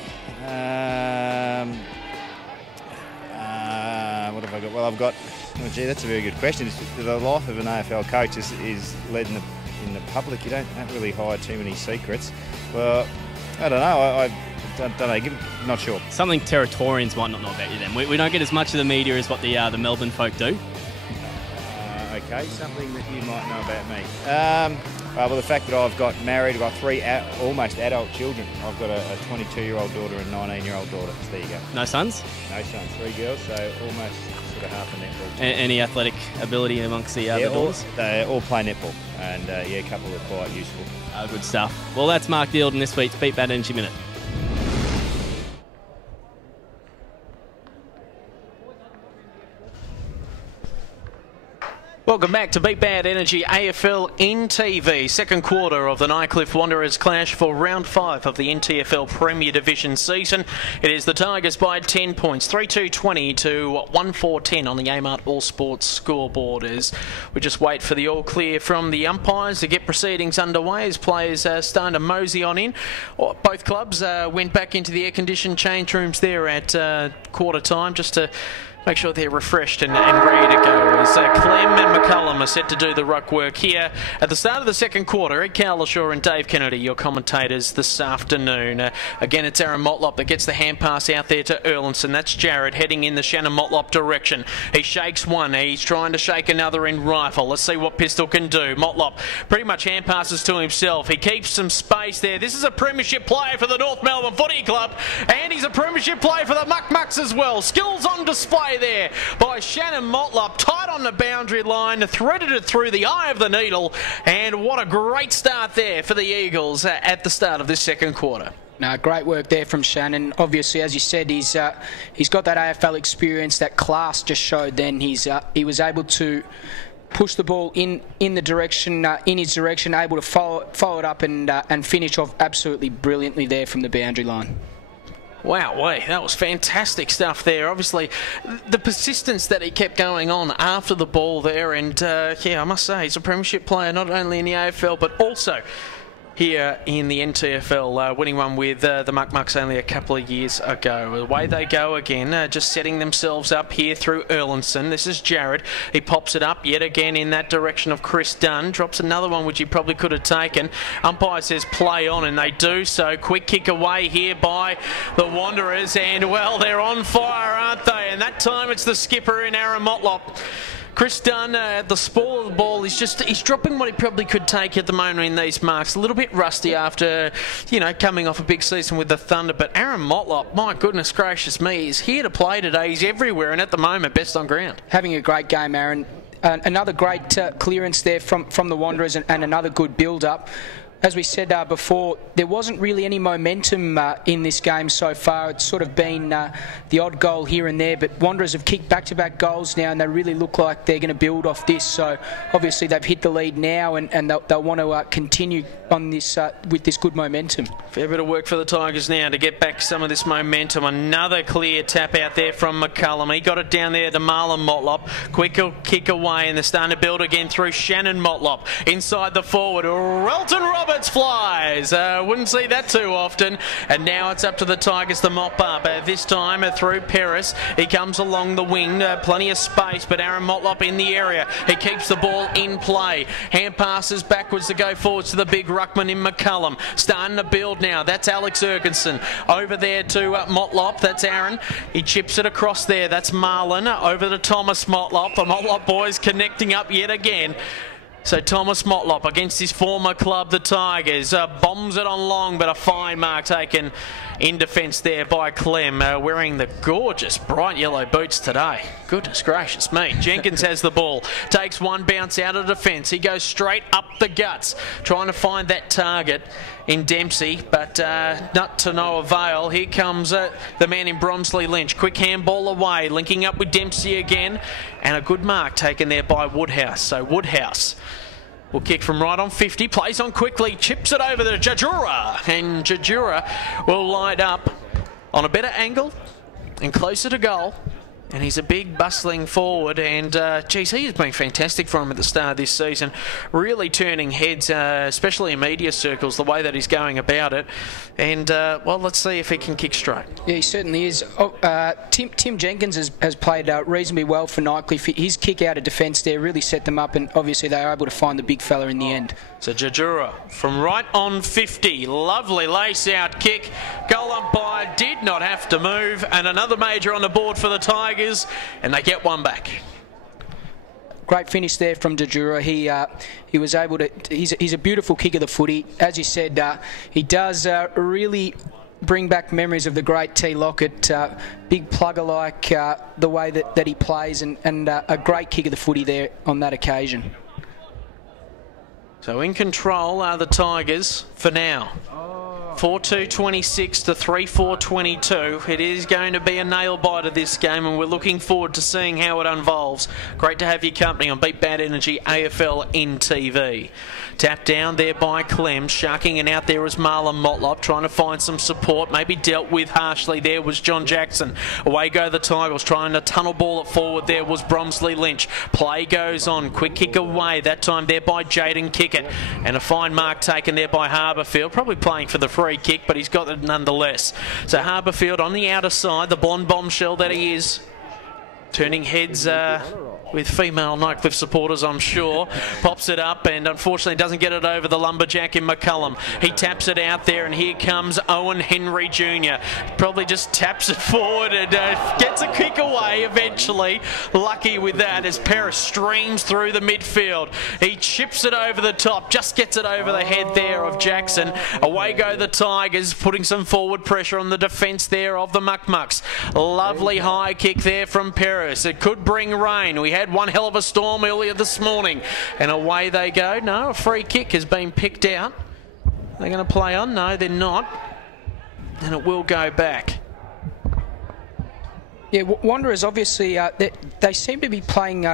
What have I got? Well, I've got... Oh, gee, that's a very good question. The life of an AFL coach is led in the public. You don't really hide too many secrets. Well, I don't know. I don't know. Not sure. Something Territorians might not know about you then. We don't get as much of the media as what the Melbourne folk do. Okay, something that you might know about me. Well, the fact that I've got married, I've got 3 almost adult children. I've got a 22-year-old daughter and a 19-year-old daughter. So there you go. No sons? No sons. 3 girls, so almost sort of half a netball. Any athletic ability amongst the daughters? They all play netball, and yeah, a couple are quite useful. Good stuff. Well, that's Mark Dealden this week's Beat Bad Energy Minute. Welcome back to Beat Bad Energy AFLNTv. Second quarter of the Nightcliff Wanderers clash for round 5 of the NTFL Premier Division season. It is the Tigers by 10 points, 3-2-20 to 1-4-10 on the Amart All Sports scoreboard. As we just wait for the all clear from the umpires to get proceedings underway as players starting to mosey on in. Both clubs went back into the air-conditioned change rooms there at quarter time just to make sure they're refreshed and ready to go. As Clem and McCullum are set to do the ruck work here at the start of the second quarter. Ed Cowlishaw and Dave Kennedy, your commentators this afternoon. Again, it's Aaron Motlop that gets the hand pass out there to Erlinson. That's Jared heading in the Shannon Motlop direction. He shakes one. He's trying to shake another in rifle. Let's see what Pistol can do. Motlop pretty much hand passes to himself. He keeps some space there. This is a premiership player for the North Melbourne Footy Club, and he's a premiership player for the Muck Mucks as well. Skills on display there by Shannon Motlop, tight on the boundary line, threaded it through the eye of the needle, and what a great start there for the Eagles at the start of this second quarter. No, great work there from Shannon. Obviously, as you said, he's got that AFL experience, that class just showed then. He was able to push the ball in his direction, able to follow it up and finish off absolutely brilliantly there from the boundary line. Wow, that was fantastic stuff there. Obviously, the persistence that he kept going on after the ball there, and yeah, I must say, he's a premiership player not only in the AFL but also here in the NTFL, winning one with the Muck Mucks only a couple of years ago. Away they go again, just setting themselves up here through Erlinson. This is Jared. He pops it up yet again in that direction of Chris Dunn. Drops another one which he probably could have taken. Umpire says play on, and they do so. Quick kick away here by the Wanderers, and well, they're on fire, aren't they? And that time it's the skipper in Aaron Motlop. Chris Dunn, the spoil of the ball, he's dropping what he probably could take at the moment in these marks. A little bit rusty after, coming off a big season with the Thunder. But Aaron Motlop, my goodness gracious me, he's here to play today. He's everywhere, and at the moment, best on ground. Having a great game, Aaron. Another great clearance there from the Wanderers, and another good build-up. As we said before, there wasn't really any momentum in this game so far. It's sort of been the odd goal here and there, but Wanderers have kicked back-to-back goals now, and they really look like they're going to build off this. So obviously they've hit the lead now, and they'll want to continue on this with this good momentum. Fair bit of work for the Tigers now to get back some of this momentum. Another clear tap out there from McCullum. He got it down there to Marlon Motlop. Quick kick away, and they're starting to build again through Shannon Motlop. Inside the forward, Relton Roberts flies. Wouldn't see that too often. And now it's up to the Tigers to mop up. This time through Paris. He comes along the wing. Plenty of space, but Aaron Motlop in the area. He keeps the ball in play. Hand passes backwards to go forwards to the big ruckman in McCullum. Starting to build now. That's Alex Ergenson. Over there to Motlop. That's Aaron. He chips it across there. That's Marlon. Over to Thomas Motlop. The Motlop boys connecting up yet again. So Thomas Motlop against his former club, the Tigers, bombs it on long, but a fine mark taken in defence there by Clem, wearing the gorgeous bright yellow boots today. Goodness gracious me. Jenkins has the ball, takes one bounce out of defence. He goes straight up the guts, trying to find that target in Dempsey, but not to no avail. Here comes the man in Bromsley Lynch. Quick handball away, linking up with Dempsey again, and a good mark taken there by Woodhouse. So Woodhouse will kick from right on 50, plays on quickly, chips it over to Jajura, and Jajura will light up on a better angle and closer to goal. And he's a big, bustling forward, and geez, he has been fantastic for him at the start of this season. Really turning heads, especially in media circles, the way that he's going about it. And, well, let's see if he can kick straight. Yeah, he certainly is. Tim Jenkins has played reasonably well for Nightcliff. His kick out of defence there really set them up, and obviously they are able to find the big fella in the end. So Jajura from right on 50. Lovely lace-out kick. Goal umpire did not have to move, and another major on the board for the Tigers. And they get one back. Great finish there from Jajura. He was able to. He's a beautiful kick of the footy. As you said, he does really bring back memories of the great T. Lockett. Big plugger like the way that he plays, and a great kick of the footy there on that occasion. So in control are the Tigers for now. 4-2-26 to 3-4-22. It is going to be a nail biter this game, and we're looking forward to seeing how it unfolds. Great to have your company on Beat Bad Energy AFLNTv. Tapped down there by Clem, sharking and out there was Marlon Motlop, trying to find some support, maybe dealt with harshly there was John Jackson. Away go the Tigers, trying to tunnel ball it forward there was Bromsley Lynch. Play goes on, quick kick away, that time there by Jaden Kickett, and a fine mark taken there by Harbourfield, probably playing for the free kick, but he's got it nonetheless. So Harbourfield on the outer side, the blonde bombshell that he is, turning heads with female Nightcliff supporters, I'm sure. Pops it up and unfortunately doesn't get it over the lumberjack in McCullum. He taps it out there and here comes Owen Henry Jr. Probably just taps it forward and gets a kick away eventually. Lucky with that as Paris streams through the midfield. He chips it over the top, just gets it over the head there of Jackson. Away go the Tigers, putting some forward pressure on the defence there of the Muck-Mucks. Lovely high kick there from Paris. It could bring rain. We had one hell of a storm earlier this morning, and away they go. No, a free kick has been picked out. They're going to play on. No, they're not, and it will go back. Yeah, Wanderers obviously, they seem to be playing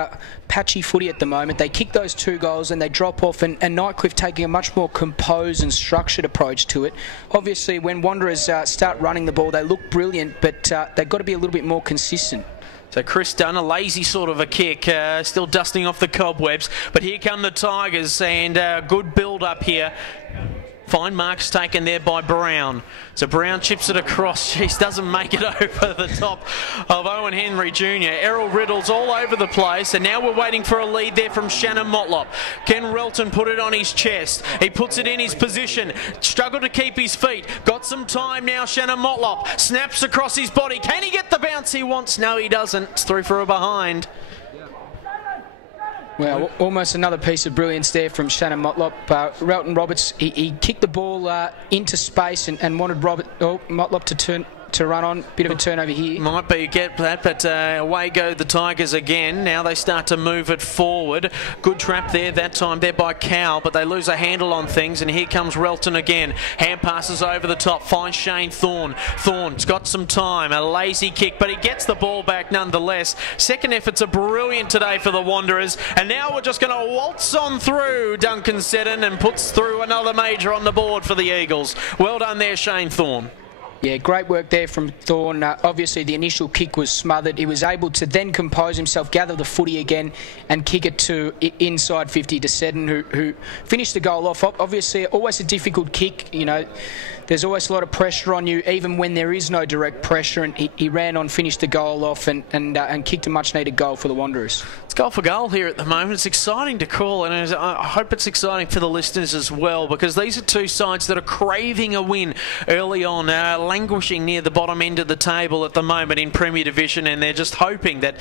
patchy footy at the moment. They kick those 2 goals and they drop off, and Nightcliff taking a much more composed and structured approach to it. Obviously, when Wanderers start running the ball, they look brilliant, but they've got to be a little bit more consistent. So Chris Dunn, a lazy sort of a kick, still dusting off the cobwebs. But here come the Tigers, and good build up here. Fine marks taken there by Brown. So Brown chips it across. Jeez, doesn't make it over the top of Owen Henry Jr. Errol Riddle's all over the place. And now we're waiting for a lead there from Shannon Motlop. Ken Relton put it on his chest. He puts it in his position. Struggled to keep his feet. Got some time now, Shannon Motlop. Snaps across his body. Can he get the bounce he wants? No, he doesn't. It's through for a behind. Well, almost another piece of brilliance there from Shannon Motlop. Relton Roberts, he kicked the ball into space and wanted Motlop to run on. Bit of a turnover here. Might be get that, but away go the Tigers again. Now they start to move it forward. Good trap there that time there by Cow, but they lose a handle on things, and here comes Relton again. Hand passes over the top, finds Shane Thorne. Thorne's got some time, a lazy kick, but he gets the ball back nonetheless. Second efforts are brilliant today for the Wanderers, and now we're just going to waltz on through Duncan Seddon and puts through another major on the board for the Eagles. Well done there, Shane Thorne. Yeah, great work there from Thorne. Obviously, the initial kick was smothered. He was able to then compose himself, gather the footy again, and kick it to inside 50 to Seddon, who finished the goal off. Obviously, always a difficult kick. You know, there's always a lot of pressure on you, even when there is no direct pressure. And he ran on, finished the goal off, and kicked a much-needed goal for the Wanderers. It's goal for goal here at the moment. It's exciting to call, and I hope it's exciting for the listeners as well, because these are two sides that are craving a win early on, languishing near the bottom end of the table at the moment in Premier Division, and they're just hoping that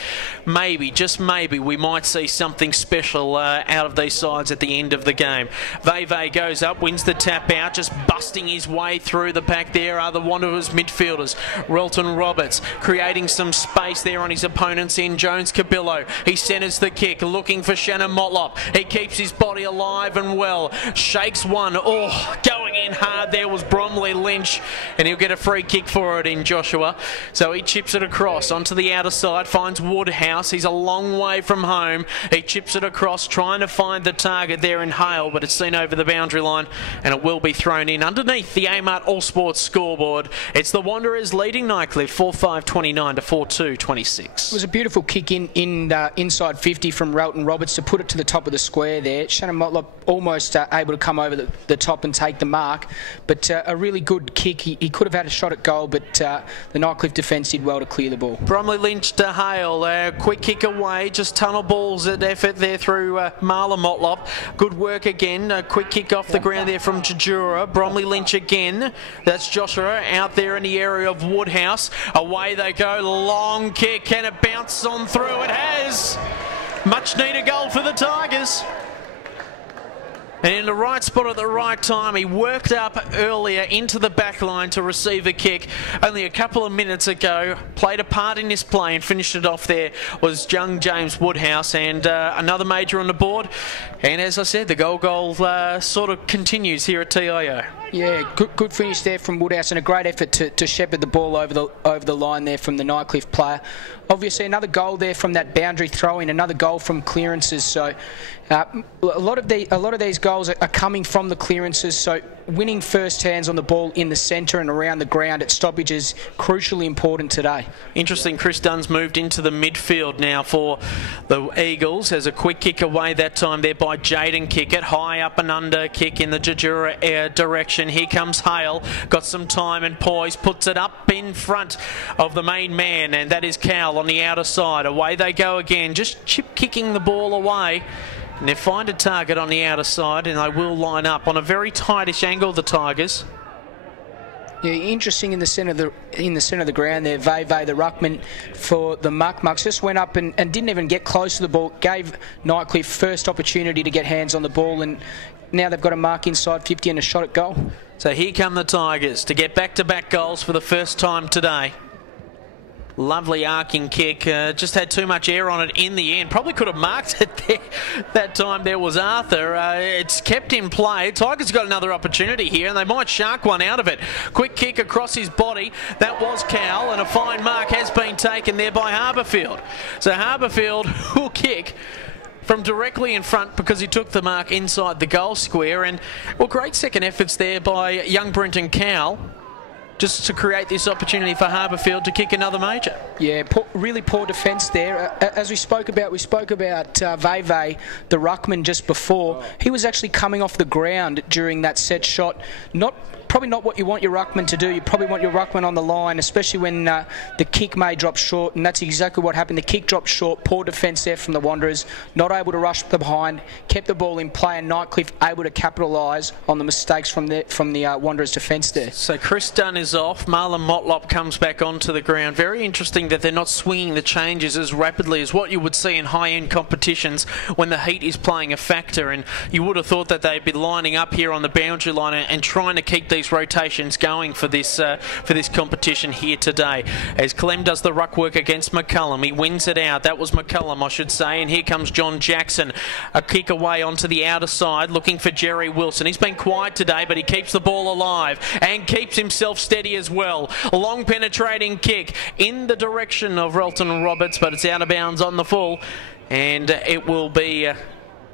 maybe, just maybe, we might see something special out of these sides at the end of the game. Veve goes up, wins the tap out, just busting his way through the pack there are the Wanderers midfielders. Relton Roberts creating some space there on his opponent's end. Jones Cabillo, he centres the kick, looking for Shannon Motlop. He keeps his body alive and well, shakes one. Oh, going in hard there was Bromley Lynch, and he'll get a free kick for it in Joshua. So he chips it across onto the outer side, finds Woodhouse. He's a long way from home. He chips it across, trying to find the target there in Hale, but it's seen over the boundary line, and it will be thrown in underneath the Amart All Sports scoreboard. It's the Wanderers leading Nightcliff 4-5-29 to 4-2-26. It was a beautiful kick in inside 50 from Relton Roberts to put it to the top of the square there. Shannon Motlop almost able to come over the top and take the mark, but a really good kick. He could have had a shot at goal, but the Nightcliff defence did well to clear the ball. Bromley Lynch to Hale, quick kick away, just tunnel balls at effort there through Marla Motlop. Good work again, a quick kick off the ground there from Jajura. Bromley Lynch again, that's Joshua out there in the area of Woodhouse. Away they go, long kick, can it bounce on through? It has! Much needed goal for the Tigers. And in the right spot at the right time, he worked up earlier into the back line to receive a kick. Only a couple of minutes ago, played a part in this play and finished it off there was young James Woodhouse, and another major on the board. And as I said, the goal sort of continues here at TIO. Yeah, good finish there from Woodhouse and a great effort to shepherd the ball over the line there from the Nightcliff player. Obviously, another goal there from that boundary throw-in, another goal from clearances. So, a lot of these goals are coming from the clearances. So, winning first hands on the ball in the centre and around the ground at stoppage is crucially important today. Interesting. Chris Dunn's moved into the midfield now for the Eagles. There's a quick kick away that time there by Jaden Kickett. High up and under kick in the Jajura direction. Here comes Hale. Got some time and poise. Puts it up in front of the main man, and that is Cowell on the outer side. Away they go again. Just chip kicking the ball away. And they find a target on the outer side, and they will line up on a very tightish angle, the Tigers. Yeah, interesting in the centre of the ground there. Veve, the ruckman for the Mucks, just went up and didn't even get close to the ball. Gave Nightcliff first opportunity to get hands on the ball, and now they've got a mark inside 50 and a shot at goal. So here come the Tigers to get back-to-back goals for the first time today. Lovely arcing kick. Just had too much air on it in the end. Probably could have marked it there. That time there was Arthur. It's kept in play. Tigers got another opportunity here, and they might shark one out of it. Quick kick across his body. That was Cowell, and a fine mark has been taken there by Harbourfield. So Harbourfield will kick from directly in front because he took the mark inside the goal square. And, well, great second efforts there by young Brenton Cowell, just to create this opportunity for Harbourfield to kick another major. Yeah, really poor defence there. As we spoke about Veve, the ruckman, just before. He was actually coming off the ground during that set shot. Probably not what you want your ruckman to do. You probably want your ruckman on the line, especially when the kick may drop short, and that's exactly what happened. The kick dropped short. Poor defence there from the Wanderers. Not able to rush the behind. Kept the ball in play, and Nightcliff able to capitalise on the mistakes from the Wanderers' defence there. So Chris Dunn is off. Marlon Motlop comes back onto the ground. Very interesting that they're not swinging the changes as rapidly as what you would see in high-end competitions when the heat is playing a factor, and you would have thought that they'd be lining up here on the boundary line and trying to keep these rotations going for this competition here today. As Clem does the ruck work against McCullum, he wins it out. That was McCullum, I should say, and here comes John Jackson. A kick away onto the outer side, looking for Jerry Wilson. He's been quiet today, but he keeps the ball alive and keeps himself steady as well. Long penetrating kick in the direction of Relton Roberts, but it's out of bounds on the full, and it will be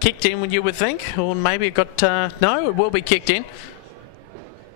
kicked in, you would think, or maybe it got no, it will be kicked in.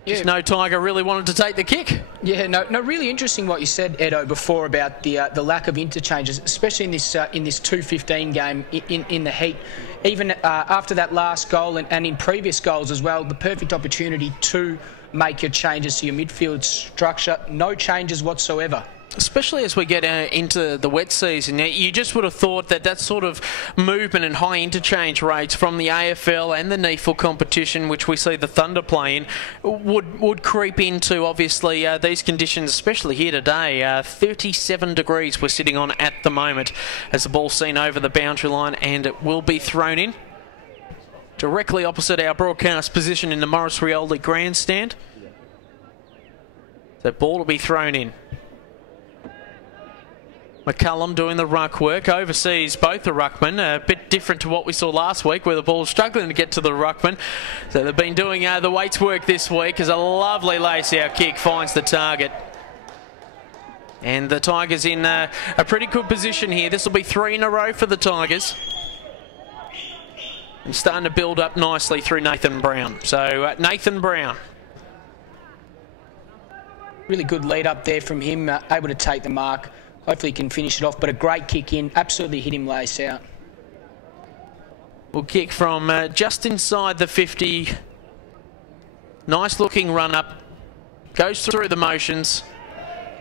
Just no Tiger really wanted to take the kick. Yeah, no, really interesting what you said, Edo, before about the lack of interchanges, especially in this 2-15 game in the heat. Even after that last goal and in previous goals as well, the perfect opportunity to make your changes to your midfield structure. No changes whatsoever. Especially as we get into the wet season, you just would have thought that sort of movement and high interchange rates from the AFL and the NTFL competition, which we see the Thunder play in, would creep into, obviously, these conditions, especially here today. 37 degrees we're sitting on at the moment as the ball's seen over the boundary line, and it will be thrown in directly opposite our broadcast position in the Morris Rioli grandstand. The ball will be thrown in. McCullum doing the ruck work, oversees both the ruckmen, a bit different to what we saw last week where the ball was struggling to get to the ruckman. So they've been doing the weights work this week as a lovely lace-out kick finds the target. And the Tigers in a pretty good position here. This will be 3 in a row for the Tigers. And starting to build up nicely through Nathan Brown. So Nathan Brown. Really good lead up there from him, able to take the mark. Hopefully he can finish it off, but a great kick in. Absolutely hit him lace out. We'll kick from just inside the 50. Nice looking run up. Goes through the motions.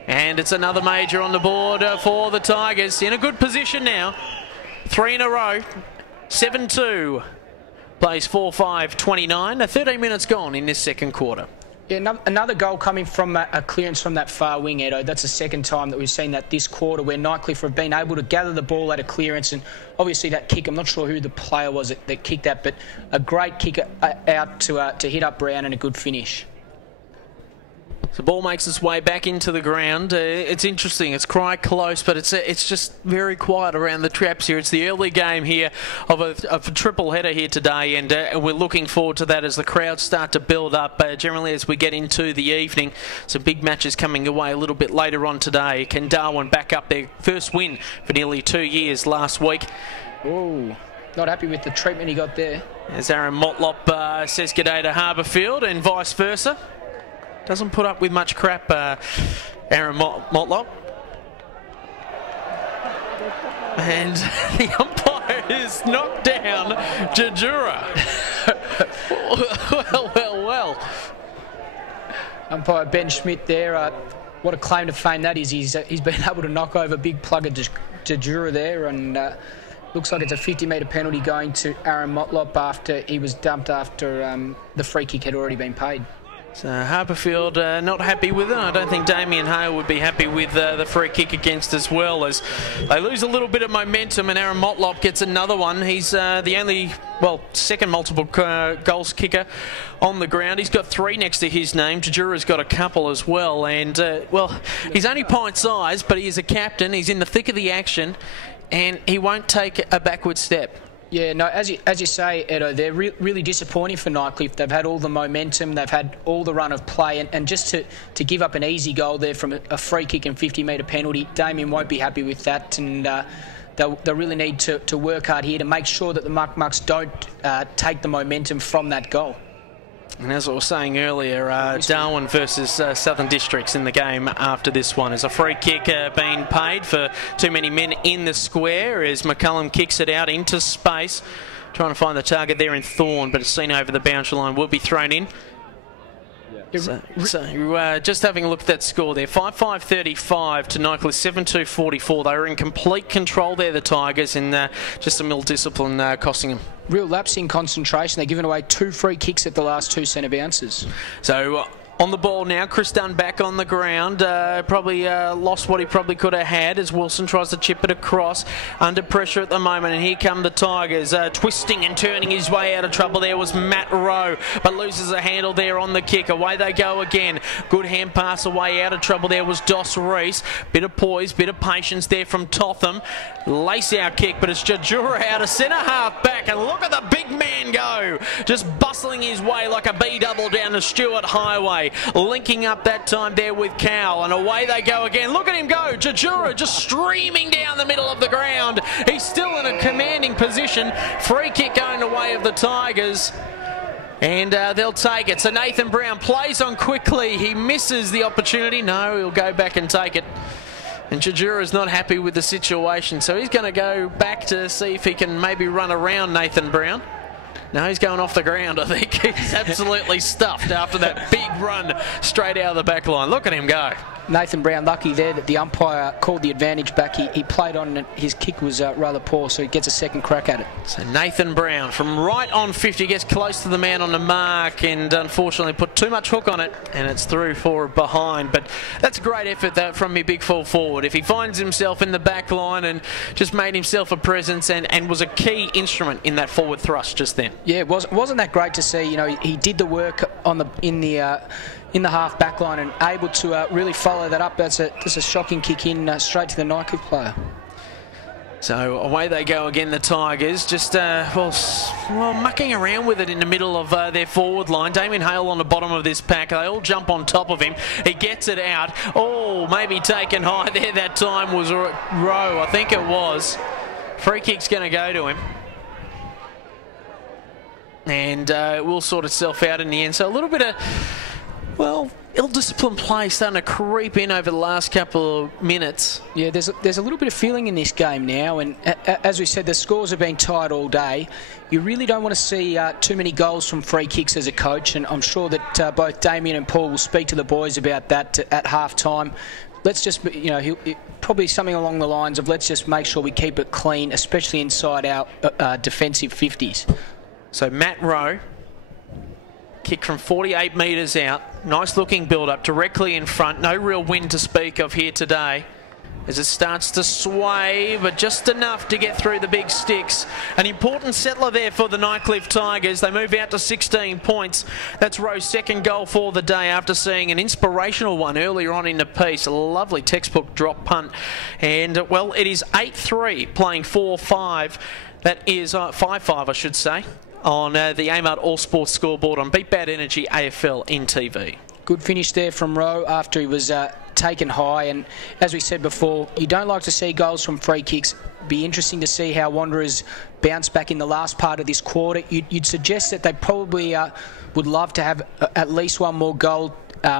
And it's another major on the board for the Tigers. In a good position now. 3 in a row. 7-2. Plays 4-5-29. 13 minutes gone in this second quarter. Yeah, another goal coming from a clearance from that far wing, Edo. That's the second time that we've seen that this quarter where Nightcliff have been able to gather the ball at a clearance, and obviously that kick, I'm not sure who the player was that kicked that, but a great kick out to hit up Brown and a good finish. The ball makes its way back into the ground. It's interesting. It's quite close, but it's just very quiet around the traps here. It's the early game here of a triple header here today, and we're looking forward to that as the crowds start to build up. Generally, as we get into the evening, some big matches coming away a little bit later on today. Can Darwin back up their first win for nearly 2 years last week? Oh, not happy with the treatment he got there. As Aaron Motlop says g'day to Harbourfield, and vice versa. Doesn't put up with much crap, Aaron Motlop. And the umpire is knocked down Jajura. Well. Umpire Ben Schmidt there. What a claim to fame that is. He's been able to knock over big plugger Jajura there, and looks like it's a 50-metre penalty going to Aaron Motlop after he was dumped after the free kick had already been paid. So Harbourfield not happy with it. I don't think Damien Hale would be happy with the free kick against as well, as they lose a little bit of momentum, and Aaron Motlop gets another one. He's the only, second multiple goals kicker on the ground. He's got 3 next to his name. Jajura's got a couple as well, and he's only pint size, but he is a captain. He's in the thick of the action, and he won't take a backward step. Yeah, no, as you say, Edo, they're really disappointing for Nightcliff. They've had all the momentum, they've had all the run of play, and just to give up an easy goal there from a free kick and 50-metre penalty, Damien won't be happy with that, and they'll really need to work hard here to make sure that the Muck-Mucks don't take the momentum from that goal. And as I was saying earlier, Darwin versus Southern Districts in the game after this one. Is a free kick being paid for too many men in the square as McCullum kicks it out into space. Trying to find the target there in Thorn, but it's seen over the boundary line. Will be thrown in. So just having a look at that score there, 5-5-35 to Nightcliff 7-2-44. They were in complete control there, the Tigers, and just some ill discipline costing them. Real lapse in concentration. They've given away 2 free kicks at the last 2 centre bounces. So on the ball now, Chris Dunn back on the ground. Probably lost what he probably could have had as Wilson tries to chip it across. Under pressure at the moment, and here come the Tigers. Twisting and turning his way out of trouble there was Matt Rowe, but loses a handle there on the kick. Away they go again. Good hand pass away out of trouble there was Dos Reese. Bit of poise, bit of patience there from Totham. Lace out kick, but it's Jajura out of centre half back, and look at the big man go. Just bustling his way like a B-double down the Stewart Highway. Linking up that time there with Cowell, and away they go again. Look at him go. Jajura just streaming down the middle of the ground. He's still in a commanding position. Free kick going the way of the Tigers, and they'll take it. So Nathan Brown plays on quickly. He misses the opportunity. No, he'll go back and take it. And Jajura's not happy with the situation, so he's going to go back to see if he can maybe run around Nathan Brown. No, he's going off the ground, I think. He's absolutely stuffed after that big run straight out of the back line. Look at him go. Nathan Brown lucky there that the umpire called the advantage back. He played on and his kick was rather poor, so he gets a second crack at it. So Nathan Brown from right on 50 gets close to the man on the mark and unfortunately put too much hook on it, and it's through for behind. But that's a great effort from me big full forward. If he finds himself in the back line and just made himself a presence and was a key instrument in that forward thrust just then. Yeah, wasn't that great to see? You know, he did the work on in the half back line and able to really follow that up. That's a shocking kick in straight to the Nightcliff player. So away they go again, the Tigers, just mucking around with it in the middle of their forward line. Damien Hale on the bottom of this pack. They all jump on top of him. He gets it out. Oh, maybe taken high there. That time was Rowe, I think it was. Free kick's going to go to him. And it will sort itself out in the end. So a little bit of, ill-disciplined play starting to creep in over the last couple of minutes. Yeah, there's a little bit of feeling in this game now, and as we said, the scores have been tight all day. You really don't want to see too many goals from free kicks as a coach, and I'm sure that both Damien and Paul will speak to the boys about that at half-time. Let's just, probably something along the lines of let's just make sure we keep it clean, especially inside our defensive 50s. So Matt Rowe, kick from 48 metres out. Nice looking build up directly in front. No real wind to speak of here today. as it starts to sway, but just enough to get through the big sticks. An important settler there for the Nightcliff Tigers. They move out to 16 points. That's Rowe's second goal for the day after seeing an inspirational one earlier on in the piece. A lovely textbook drop punt. And, well, it is 8-3 playing 4-5. That is 5-5, I should say, on the Amart All Sports scoreboard on Beat Bad Energy AFLNTv. Good finish there from Rowe after he was taken high, and as we said before, you don't like to see goals from free kicks. Be interesting to see how Wanderers bounce back in the last part of this quarter. You'd suggest that they probably would love to have at least one more goal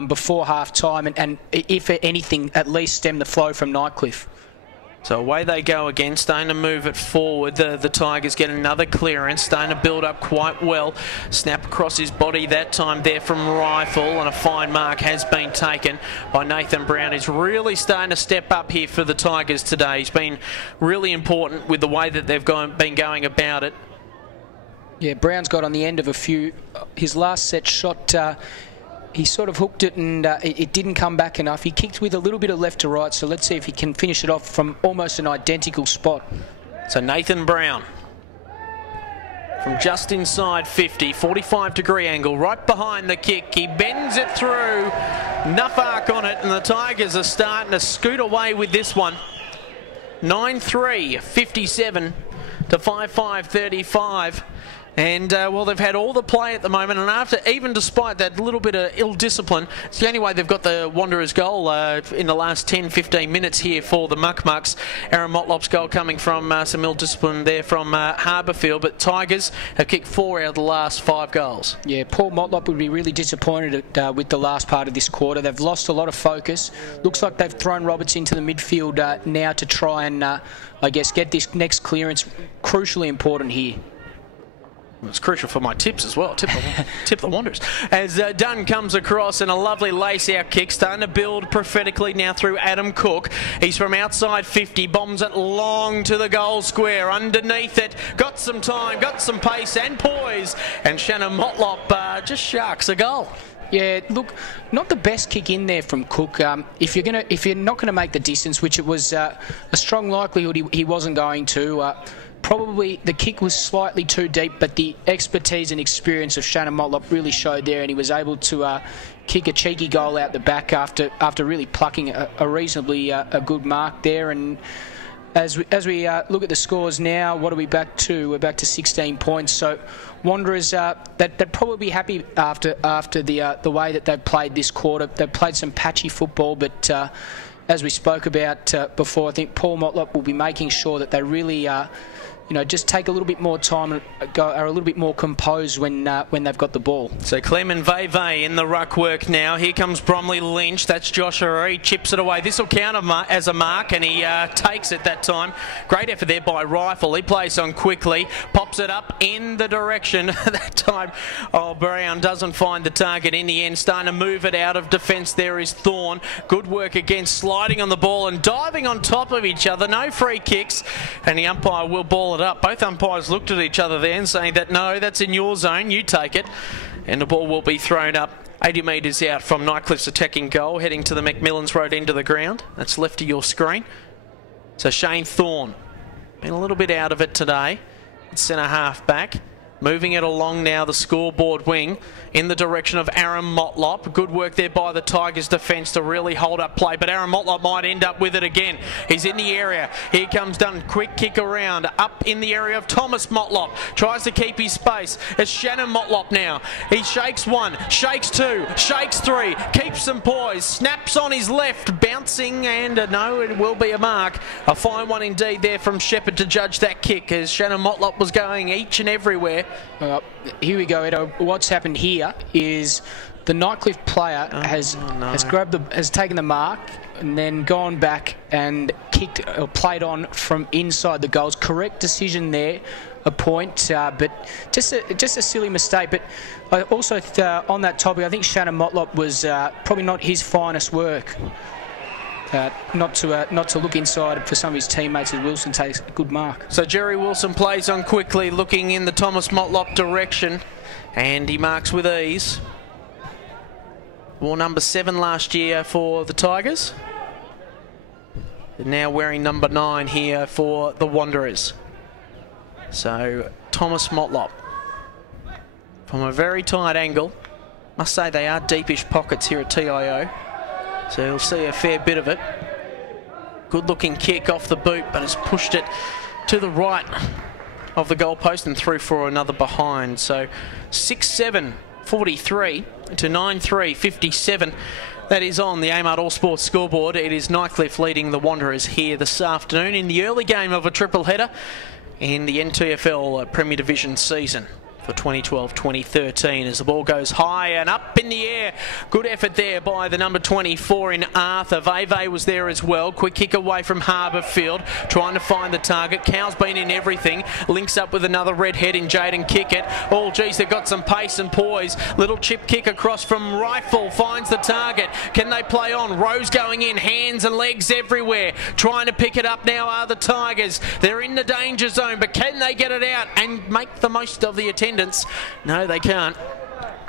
before half time, and if anything, at least stem the flow from Nightcliff. So away they go again, starting to move it forward. The Tigers get another clearance, starting to build up quite well. Snap across his body that time there from Rifle, and a fine mark has been taken by Nathan Brown. He's really starting to step up here for the Tigers today. He's been really important with the way that they've been going about it. Yeah, Brown's got on the end of a few. His last set shot, he sort of hooked it and it didn't come back enough. He kicked with a little bit of left to right, so let's see if he can finish it off from almost an identical spot. So Nathan Brown from just inside 50, 45-degree angle, right behind the kick. He bends it through, enough arc on it, and the Tigers are starting to scoot away with this one. 9-3, 57 to 5-5, 35. And, well, they've had all the play at the moment, and even despite that little bit of ill discipline, it's the only way they've got the Wanderers goal in the last 10-15 minutes here for the Muck-Mucks. Aaron Motlop's goal coming from some ill discipline there from Harbourfield, but Tigers have kicked 4 out of the last 5 goals. Yeah, Paul Motlop would be really disappointed with the last part of this quarter. They've lost a lot of focus. Looks like they've thrown Roberts into the midfield now to try and, I guess, get this next clearance. Crucially important here. It's crucial for my tips as well. Tip the Wanderers. As Dunn comes across and a lovely lace-out kick, starting to build prophetically now through Adam Cook. He's from outside 50, bombs it long to the goal square. Underneath it, got some time, got some pace and poise, and Shannon Motlop just sharks a goal. Yeah, look, not the best kick in there from Cook. If you're not gonna make the distance, which it was a strong likelihood he wasn't going to. Probably the kick was slightly too deep, but the expertise and experience of Shannon Motlop really showed there, and he was able to kick a cheeky goal out the back after really plucking a reasonably a good mark there. And as we look at the scores now, what are we back to? We're back to 16 points. So Wanderers, they'd probably be happy after the way that they've played this quarter. They've played some patchy football, but as we spoke about before, I think Paul Motlop will be making sure that they really just take a little bit more time and are a little bit more composed when they've got the ball. So Clement Veve in the ruck work now. Here comes Bromley Lynch. That's Joshua. He chips it away. This will count as a mark, and he takes it that time. Great effort there by Rifle. He plays on quickly, pops it up in the direction. That time, Brown doesn't find the target in the end. Starting to move it out of defence there is Thorne. Good work again, sliding on the ball and diving on top of each other. No free kicks, and the umpire will ball it up. Both umpires looked at each other then, saying that no, that's in your zone, you take it, and the ball will be thrown up 80 metres out from Nightcliff's attacking goal, heading to the McMillans Road end of the ground. That's left of your screen. So Shane Thorne been a little bit out of it today. It's centre half back, moving it along now the scoreboard wing in the direction of Aaron Motlop. Good work there by the Tigers defence to really hold up play, but Aaron Motlop might end up with it again. He's in the area. Here comes Dunn. Quick kick around up in the area of Thomas Motlop. Tries to keep his space. It's Shannon Motlop now. He shakes 1, shakes 2, shakes 3, keeps some poise, snaps on his left, bouncing, and no, it will be a mark. A fine one indeed there from Shepherd to judge that kick, as Shannon Motlop was going each and everywhere. Here we go, Edo. What's happened here is the Nightcliff player has taken the mark and then gone back and kicked or played on from inside the goals. Correct decision there, a point, but just a silly mistake. But I also on that topic, I think Shannon Motlop was probably not his finest work. Not to look inside for some of his teammates as Wilson takes a good mark. So Jerry Wilson plays on quickly, looking in the Thomas Motlop direction, and he marks with ease. Wore number 7 last year for the Tigers. now wearing number 9 here for the Wanderers. So Thomas Motlop from a very tight angle. Must say they are deepish pockets here at TIO. So you'll see a fair bit of it. Good looking kick off the boot, but has pushed it to the right of the goalpost and through for another behind. So 6-7 43 to 9-3 57. That is on the AMART All Sports scoreboard. It is Nightcliff leading the Wanderers here this afternoon in the early game of a triple header in the NTFL Premier Division season for 2012-2013 as the ball goes high and up in the air. Good effort there by the number 24 in Arthur. Veve was there as well. Quick kick away from Harbourfield, trying to find the target. Cow's been in everything. Links up with another redhead in Jaden Kickett. Oh, geez, they've got some pace and poise. Little chip kick across from Rifle, finds the target. Can they play on? Rose going in, hands and legs everywhere. Trying to pick it up now are the Tigers. They're in the danger zone, but can they get it out and make the most of the attendance? No, they can't.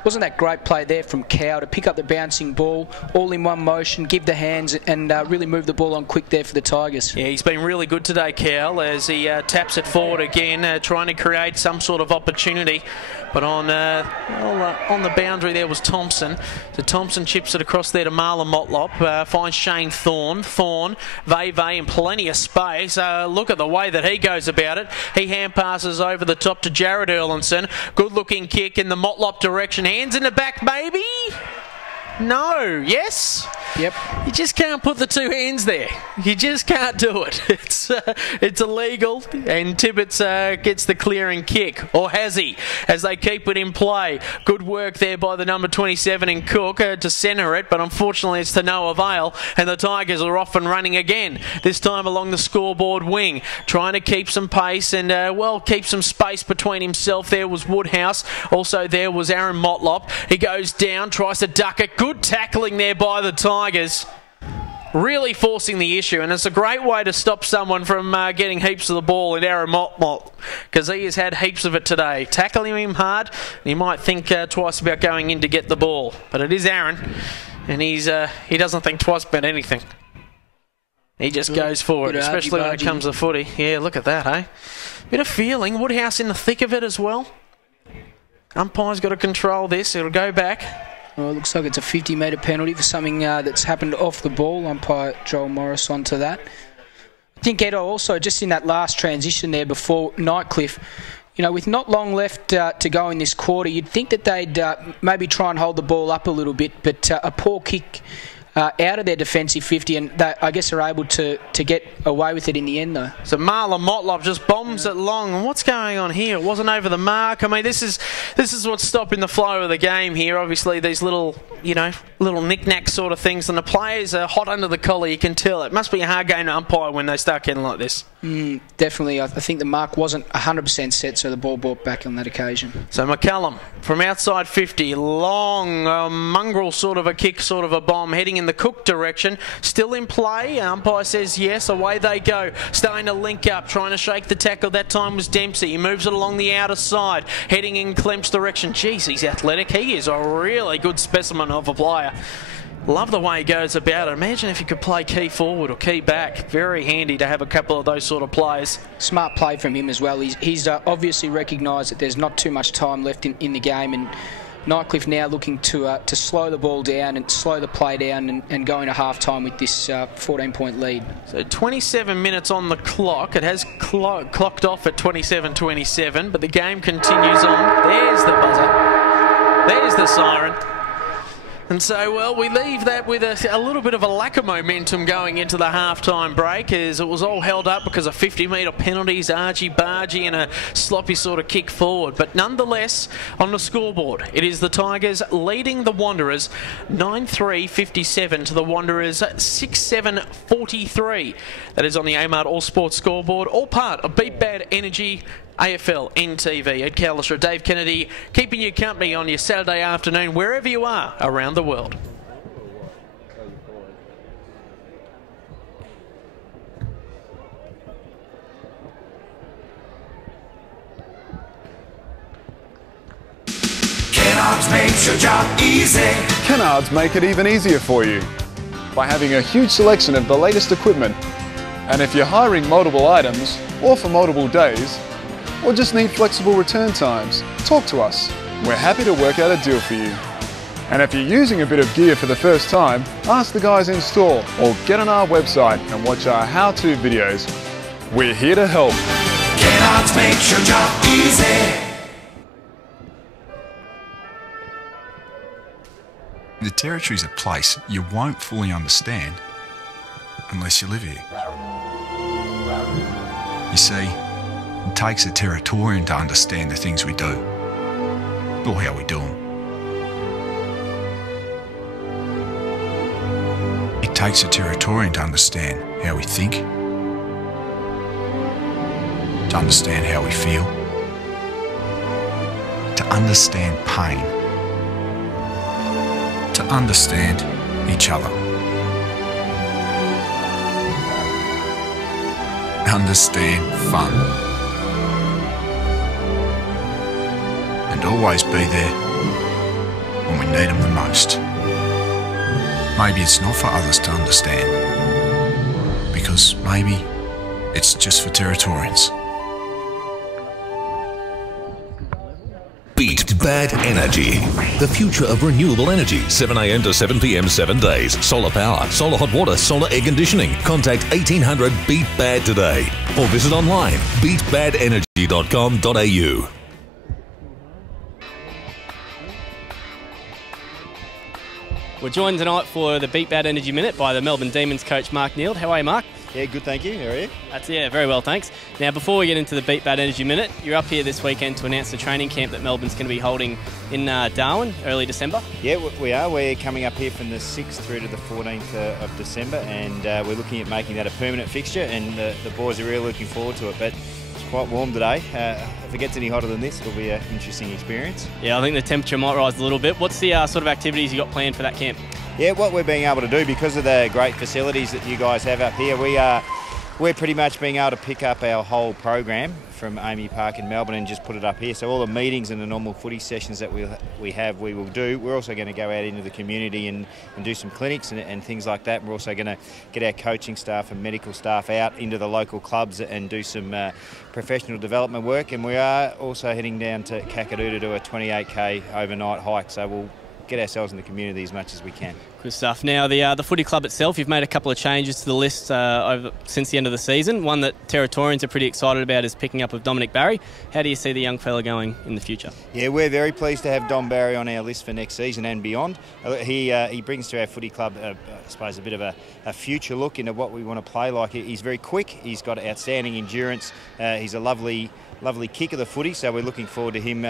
Wasn't that great play there from Cow to pick up the bouncing ball, all in one motion, give the hands and really move the ball on quick there for the Tigers? Yeah, he's been really good today, Cow, as he taps it forward again, trying to create some sort of opportunity. But on the boundary there was Thompson. So Thompson chips it across there to Marlon Motlop, finds Shane Thorne. Thorne, Veve in plenty of space. Look at the way that he goes about it. He hand passes over the top to Jared Erlinson. Good looking kick in the Motlop direction. Hands in the back, maybe? No. Yes? Yep. You just can't put the two hands there. You just can't do it. It's illegal, and Tibbetts gets the clearing kick, or has he, as they keep it in play. Good work there by the number 27 in Cook to centre it, but unfortunately it's to no avail, and the Tigers are off and running again, this time along the scoreboard wing, trying to keep some pace and, keep some space between himself. There was Woodhouse. Also there was Aaron Motlop. He goes down, tries to duck it. Good tackling there by the Tigers. Really forcing the issue, and it's a great way to stop someone from getting heaps of the ball in Aaron Motlop, because he has had heaps of it today. Tackling him hard, and he might think twice about going in to get the ball. But it is Aaron, and he doesn't think twice about anything. He just goes for it, especially when it comes to footy. Yeah, look at that, eh? Bit of feeling. Woodhouse in the thick of it as well. Umpire's got to control this. It'll go back. Well, it looks like it's a 50-metre penalty for something that's happened off the ball. Umpire Joel Morris onto that. I think, Edo, also just in that last transition there before Nightcliff, you know, with not long left to go in this quarter, you'd think that they'd maybe try and hold the ball up a little bit, but a poor kick out of their defensive 50, and they, I guess, are able to get away with it in the end, though. So Marlon Motlop just bombs it long. And what's going on here? It wasn't over the mark. I mean, this is what's stopping the flow of the game here. Obviously, these little knick-knack sort of things, and the players are hot under the collar. You can tell it must be a hard game to umpire when they start getting like this. Definitely. I think the mark wasn't 100% set, so the ball brought back on that occasion. So McCallum from outside 50, long mongrel sort of a kick, sort of a bomb, heading in the Cook direction. Still in play. Umpire says yes. Away they go. Starting to link up, trying to shake the tackle. That time was Dempsey. He moves it along the outer side, heading in Clem's direction. Jeez, he's athletic. He is a really good specimen of a player. Love the way he goes about it. Imagine if you could play key forward or key back. Very handy to have a couple of those sort of players. Smart play from him as well. He's obviously recognised that there's not too much time left in the game, and Nightcliff now looking to slow the ball down and slow the play down and go into half-time with this 14-point lead. So 27 minutes on the clock. It has clocked off at 27-27, but the game continues on. There's the buzzer. There's the siren. And so, well, we leave that with a little bit of a lack of momentum going into the half-time break, as it was all held up because of 50-metre penalties, argy-bargy, and a sloppy sort of kick forward. But nonetheless, on the scoreboard, it is the Tigers leading the Wanderers 9-3-57 to the Wanderers 6-7-43. That is on the AMART All Sports scoreboard, all part of Beat Bad Energy AFLNTv. Ed Cowlisher, Dave Kennedy, keeping you company on your Saturday afternoon, wherever you are around the world. Kennards makes your job easy. Kennards make it even easier for you by having a huge selection of the latest equipment. And if you're hiring multiple items, or for multiple days, or just need flexible return times, talk to us. We're happy to work out a deal for you. And if you're using a bit of gear for the first time, ask the guys in store or get on our website and watch our how-to videos. We're here to help. Kellogg's makes your job easy. The Territory's a place you won't fully understand unless you live here. You see, it takes a Territorian to understand the things we do, or how we do them. It takes a Territorian to understand how we think, to understand how we feel, to understand pain, to understand each other. Understand fun. And always be there when we need them the most. Maybe it's not for others to understand, because maybe it's just for Territorians. Beat Bad Energy. The future of renewable energy. 7 a.m. to 7 p.m. 7 days. Solar power, solar hot water, solar air conditioning. Contact 1800 Beat Bad today or visit online beatbadenergy.com.au. We're joined tonight for the Beat Bad Energy Minute by the Melbourne Demons coach Mark Neild. How are you, Mark? Yeah, good, thank you. How are you? Very well, thanks. Now, before we get into the Beat Bad Energy Minute, you're up here this weekend to announce the training camp that Melbourne's going to be holding in Darwin, early December. Yeah, we are. We're coming up here from the 6th through to the 14th of December, and we're looking at making that a permanent fixture, and the boys are really looking forward to it. But it's quite warm today. If it gets any hotter than this, it'll be an interesting experience. Yeah, I think the temperature might rise a little bit. What's the sort of activities you got planned for that camp? Yeah, what we're being able to do, because of the great facilities that you guys have up here, we're pretty much being able to pick up our whole program from AAMI Park in Melbourne and just put it up here. So all the meetings and the normal footy sessions that we will do. We're also going to go out into the community and do some clinics and things like that. We're also going to get our coaching staff and medical staff out into the local clubs and do some professional development work. And we are also heading down to Kakadu to do a 28k overnight hike. So we'll get ourselves in the community as much as we can. Good stuff. Now, the footy club itself, you've made a couple of changes to the list since the end of the season. One that Territorians are pretty excited about is picking up of Dominic Barry. How do you see the young fella going in the future? Yeah, we're very pleased to have Dom Barry on our list for next season and beyond. He brings to our footy club, I suppose, a bit of a future look into what we want to play like. He's very quick. He's got outstanding endurance. He's a lovely kick of the footy, so we're looking forward to him,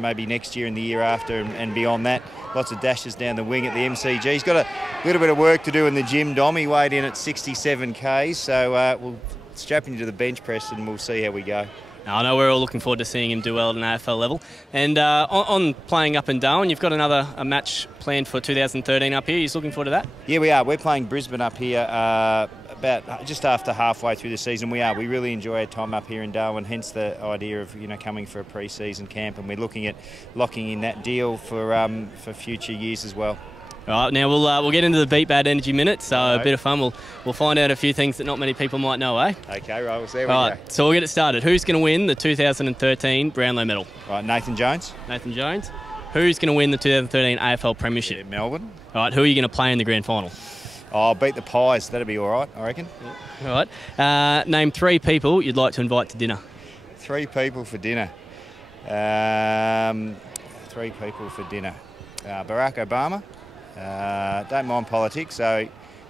maybe next year and the year after and beyond that. Lots of dashes down the wing at the MCG. He's got a little bit of work to do in the gym, Dom. He weighed in at 67 k's, so we'll strap him to the bench press and we'll see how we go. Now, I know we're all looking forward to seeing him do well at an AFL level. And on playing up in Darwin, you've got a match planned for 2013 up here. Are you looking forward to that? Yeah, we are. We're playing Brisbane up here about just after halfway through the season. We really enjoy our time up here in Darwin, hence the idea of coming for a pre-season camp, and we're looking at locking in that deal for future years as well. All right, now we'll get into the Beat Bad Energy Minute, so a bit of fun. We'll find out a few things that not many people might know, eh? Okay, right, we'll see how we go. All right, so we'll get it started. Who's going to win the 2013 Brownlow medal? Right, Nathan Jones. Nathan Jones. Who's going to win the 2013 AFL Premiership? Yeah, Melbourne. All right, who are you going to play in the grand final? Oh, I'll beat the Pies. That'll be all right, I reckon. Yeah. All right. Name 3 people you'd like to invite to dinner. 3 people for dinner. 3 people for dinner. Barack Obama. Don't mind politics, so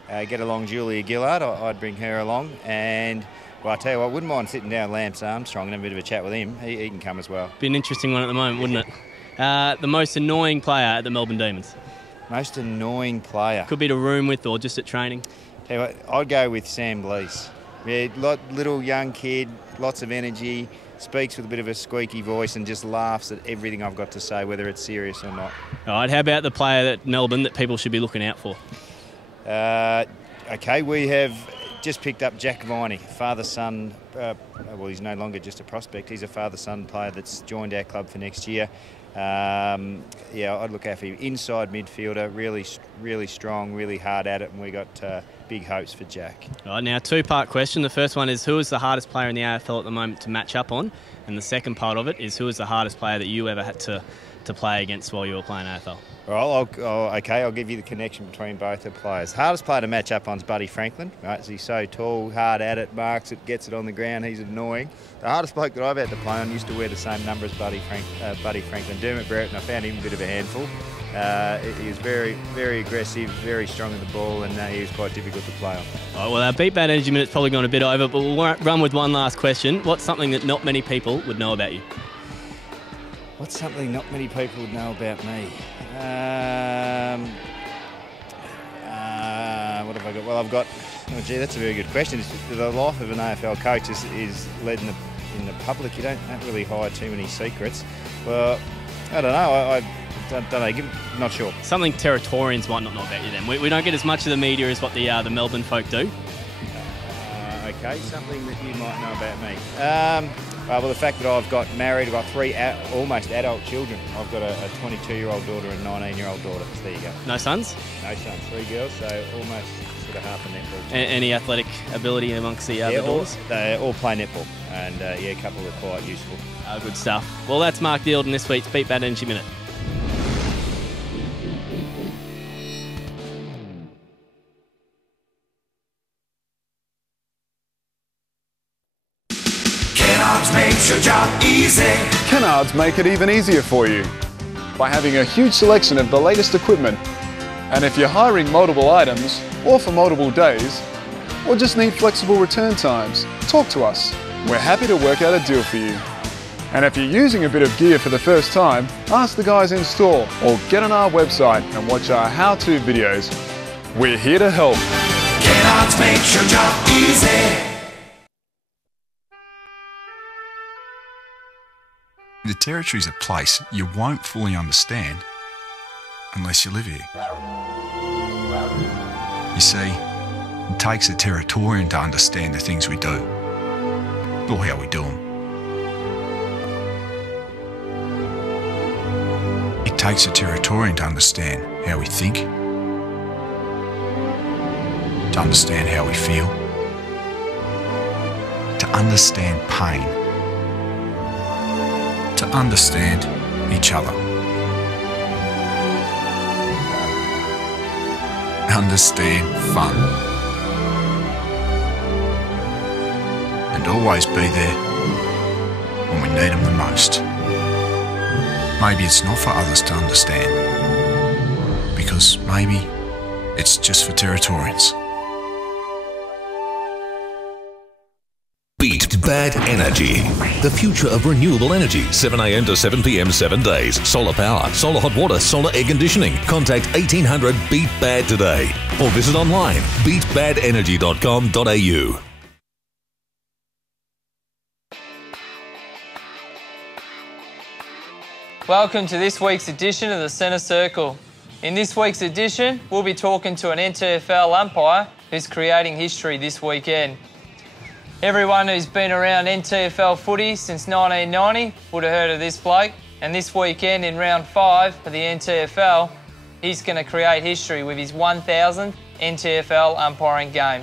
get along Julia Gillard. I'd bring her along. And, well, I tell you what, I wouldn't mind sitting down Lance Armstrong and having a bit of a chat with him. He can come as well. Be an interesting one at the moment, wouldn't it? The most annoying player at the Melbourne Demons? Most annoying player? Could be to room with or just at training. Tell you what, I'd go with Sam Blease. Yeah, little young kid, lots of energy, speaks with a bit of a squeaky voice and just laughs at everything I've got to say, whether it's serious or not. All right, how about the player at Melbourne that people should be looking out for? Okay, we have just picked up Jack Viney, father-son. Well, he's no longer just a prospect. He's a father-son player that's joined our club for next year. Yeah, I'd look out for him. Inside midfielder, really strong, really hard at it, and we got big hopes for Jack. Right, now, two-part question. The first one is, who is the hardest player in the AFL at the moment to match up on? And the second part of it is, who is the hardest player that you ever had to play against while you were playing AFL? Well, I'll give you the connection between both the players. Hardest player to match up on is Buddy Franklin. Right, so he's so tall, hard at it, marks it, gets it on the ground. He's annoying. The hardest bloke that I've had to play on used to wear the same number as Buddy Franklin. Dermot Barrett, and I found him a bit of a handful. He was very, very aggressive, very strong in the ball, and he was quite difficult to play on. Right, well, our Beat Bad Energy Minute's probably gone a bit over, but we'll run with one last question. What's something that not many people would know about you? What's something not many people would know about me? What have I got? Well, I've got... Oh, gee, that's a very good question. The life of an AFL coach is led in the public. You don't really hide too many secrets. Well, I don't know. I don't know. Not sure. Something Territorians might not know about you then. We don't get as much of the media as what the Melbourne folk do. Okay, something that you might know about me. Well, the fact that I've got married, I've got three almost adult children. I've got a 22-year-old daughter and a 19-year-old daughter. So there you go. No sons? No sons. 3 girls, so almost sort of half a netball. Any athletic ability amongst the daughters? They all play netball, and yeah, a couple are quite useful. Good stuff. Well, that's Mark Dealden this week's Beat Bad Energy Minute. Makes your job easy. Kennards make it even easier for you by having a huge selection of the latest equipment. And if you're hiring multiple items, or for multiple days, or just need flexible return times, talk to us. We're happy to work out a deal for you. And if you're using a bit of gear for the first time, ask the guys in store or get on our website and watch our how-to videos. We're here to help. Kennards makes your job easy. The Territory is a place you won't fully understand unless you live here. You see, it takes a Territorian to understand the things we do, or how we do them. It takes a Territorian to understand how we think, to understand how we feel, to understand pain, to understand each other. Understand fun. And always be there when we need them the most. Maybe it's not for others to understand, because maybe it's just for Territorians. Beat Bad Energy. The future of renewable energy. 7 a.m. to 7 p.m. 7 days. Solar power, solar hot water, solar air conditioning. Contact 1800 Beat Bad today or visit online beatbadenergy.com.au. Welcome to this week's edition of the Centre Circle. In this week's edition, we'll be talking to an NTFL umpire who's creating history this weekend. Everyone who's been around NTFL footy since 1990 would have heard of this bloke, and this weekend in round 5 of the NTFL, he's going to create history with his 1,000th NTFL umpiring game.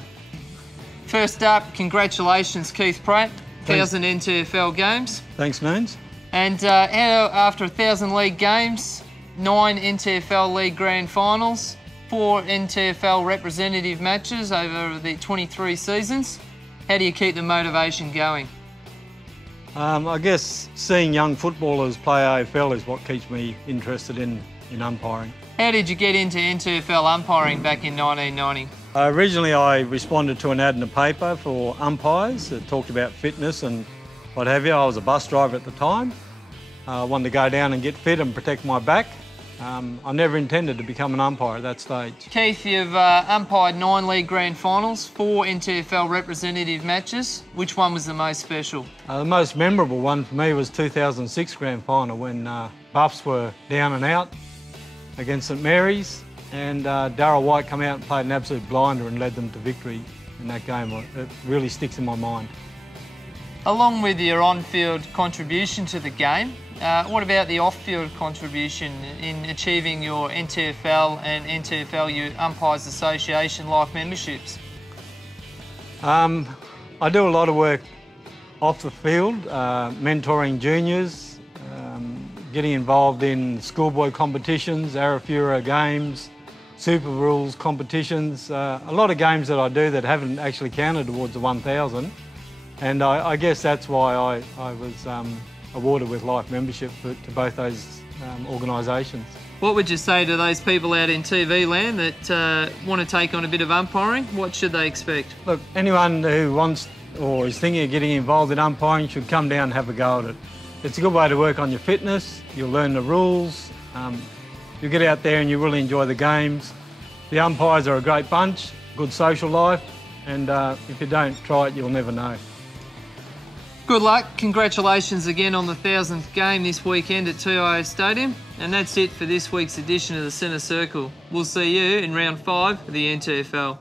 First up, congratulations Keith Pratt, 1,000 NTFL games. Thanks, Noons. And after 1,000 league games, 9 NTFL League Grand Finals, 4 NTFL representative matches over the 23 seasons. How do you keep the motivation going? I guess seeing young footballers play AFL is what keeps me interested in umpiring. How did you get into NTFL umpiring back in 1990? Originally I responded to an ad in the paper for umpires that talked about fitness and what have you. I was a bus driver at the time. I wanted to go down and get fit and protect my back. I never intended to become an umpire at that stage. Keith, you've umpired 9 League Grand Finals, 4 NTFL representative matches. Which one was the most special? The most memorable one for me was 2006 Grand Final when Buffs were down and out against St Mary's, and Darryl White came out and played an absolute blinder and led them to victory in that game. It really sticks in my mind. Along with your on-field contribution to the game, What about the off-field contribution in achieving your NTFL and NTFL Umpires Association life memberships? I do a lot of work off the field, mentoring juniors, getting involved in schoolboy competitions, Arafura games, Super Rules competitions, a lot of games that I do that haven't actually counted towards the 1,000. And I guess that's why I was awarded with life membership to both those organisations. What would you say to those people out in TV land that want to take on a bit of umpiring? What should they expect? Look, anyone who wants or is thinking of getting involved in umpiring should come down and have a go at it. It's a good way to work on your fitness, you'll learn the rules, you get out there and you really enjoy the games. The umpires are a great bunch, good social life, and if you don't try it, you'll never know. Good luck. Congratulations again on the 1,000th game this weekend at TIO Stadium. And that's it for this week's edition of the Centre Circle. We'll see you in round 5 of the NTFL.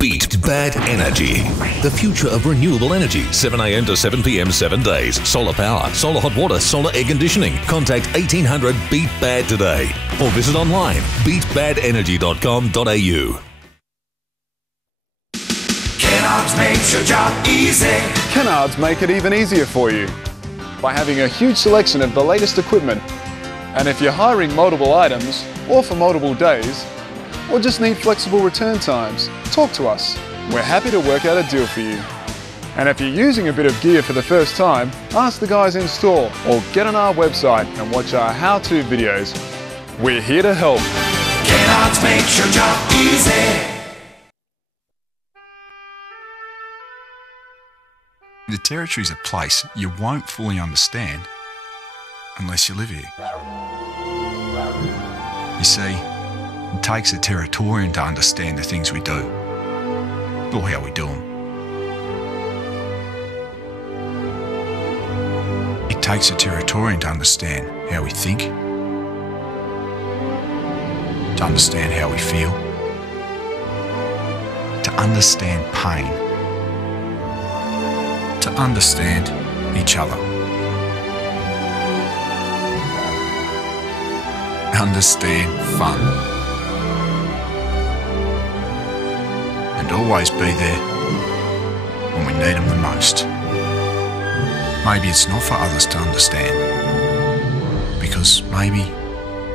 Beat Bad Energy. The future of renewable energy. 7 a.m. to 7 p.m. 7 days. Solar power, solar hot water, solar air conditioning. Contact 1800 BEAT BAD today. Or visit online beatbadenergy.com.au. Kennards makes your job easy. Kennards make it even easier for you by having a huge selection of the latest equipment. And if you're hiring multiple items, or for multiple days, or just need flexible return times, talk to us. We're happy to work out a deal for you. And if you're using a bit of gear for the first time, ask the guys in store or get on our website and watch our how-to videos. We're here to help. Kennards makes your job easy. The Territory's a place you won't fully understand unless you live here. You see, it takes a Territorian to understand the things we do, or how we do them. It takes a Territorian to understand how we think, to understand how we feel, to understand pain, to understand each other. Understand fun. And always be there when we need them the most. Maybe it's not for others to understand, because maybe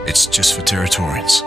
it's just for Territorians.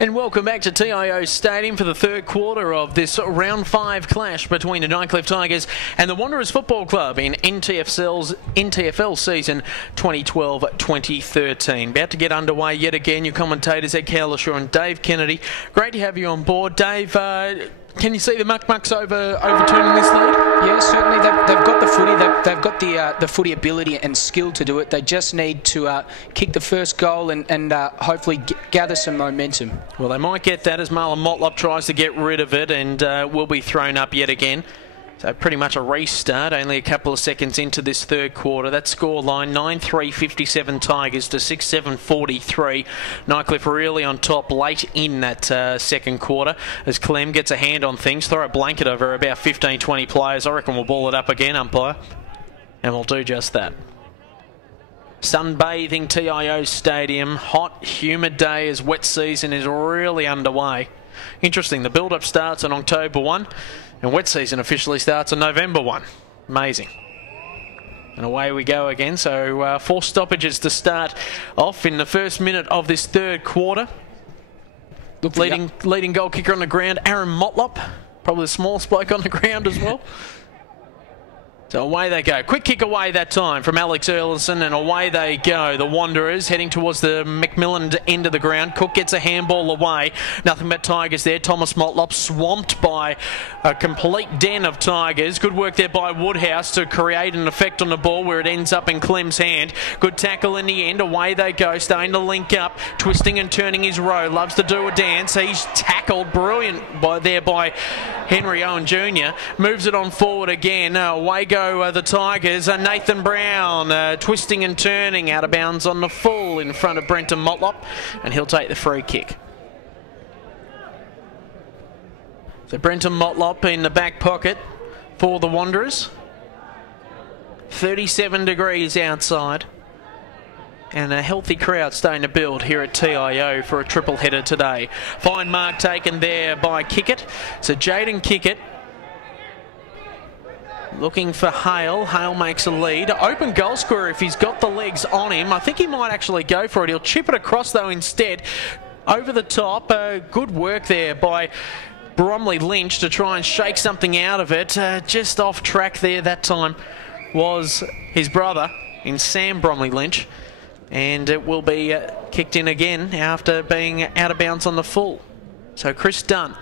And welcome back to TIO Stadium for the third quarter of this round 5 clash between the Nightcliff Tigers and the Wanderers Football Club in NTFL season 2012-2013. About to get underway yet again. Your commentators Ed Cowlishaw and Dave Kennedy. Great to have you on board. Dave, can you see the Muck-Mucks overturning this lead? Yeah, certainly. They've got the footy. They've got the footy ability and skill to do it. They just need to kick the first goal and hopefully gather some momentum. Well, they might get that as Marlon Motlop tries to get rid of it and will be thrown up yet again. So pretty much a restart, only a couple of seconds into this third quarter. That scoreline, 9-3-57 Tigers to 6-7-43. Nightcliff really on top late in that second quarter as Clem gets a hand on things. Throw a blanket over about 15-20 players. I reckon we'll ball it up again, umpire. And we'll do just that. Sunbathing TIO Stadium. Hot, humid day as wet season is really underway. Interesting, the build-up starts on October 1. And wet season officially starts on November 1. Amazing. And away we go again. So 4 stoppages to start off in the first minute of this third quarter. Leading goal kicker on the ground, Aaron Motlop. Probably the smallest bloke on the ground as well. So away they go. Quick kick away that time from Alex Erlinson, and away they go. The Wanderers heading towards the Macmillan end of the ground. Cook gets a handball away. Nothing but Tigers there. Thomas Motlop swamped by a complete den of Tigers. Good work there by Woodhouse to create an effect on the ball where it ends up in Clem's hand. Good tackle in the end. Away they go. Starting to link up. Twisting and turning his row. Loves to do a dance. He's tackled. Brilliant by Henry Owen Jr. Moves it on forward again. Away go the Tigers. Nathan Brown twisting and turning out of bounds on the full in front of Brenton Motlop, and he'll take the free kick. So Brenton Motlop in the back pocket for the Wanderers. 37 degrees outside. And a healthy crowd starting to build here at TIO for a triple header today. Fine mark taken there by Kickett. So Jaden Kickett looking for Hale. Hale makes a lead. Open goal scorer if he's got the legs on him. I think he might actually go for it. He'll chip it across though instead. Over the top. Good work there by Bromley Lynch to try and shake something out of it. Just off track there that time was his brother in Sam Bromley Lynch. And it will be kicked in again after being out of bounds on the full. So Chris Dunn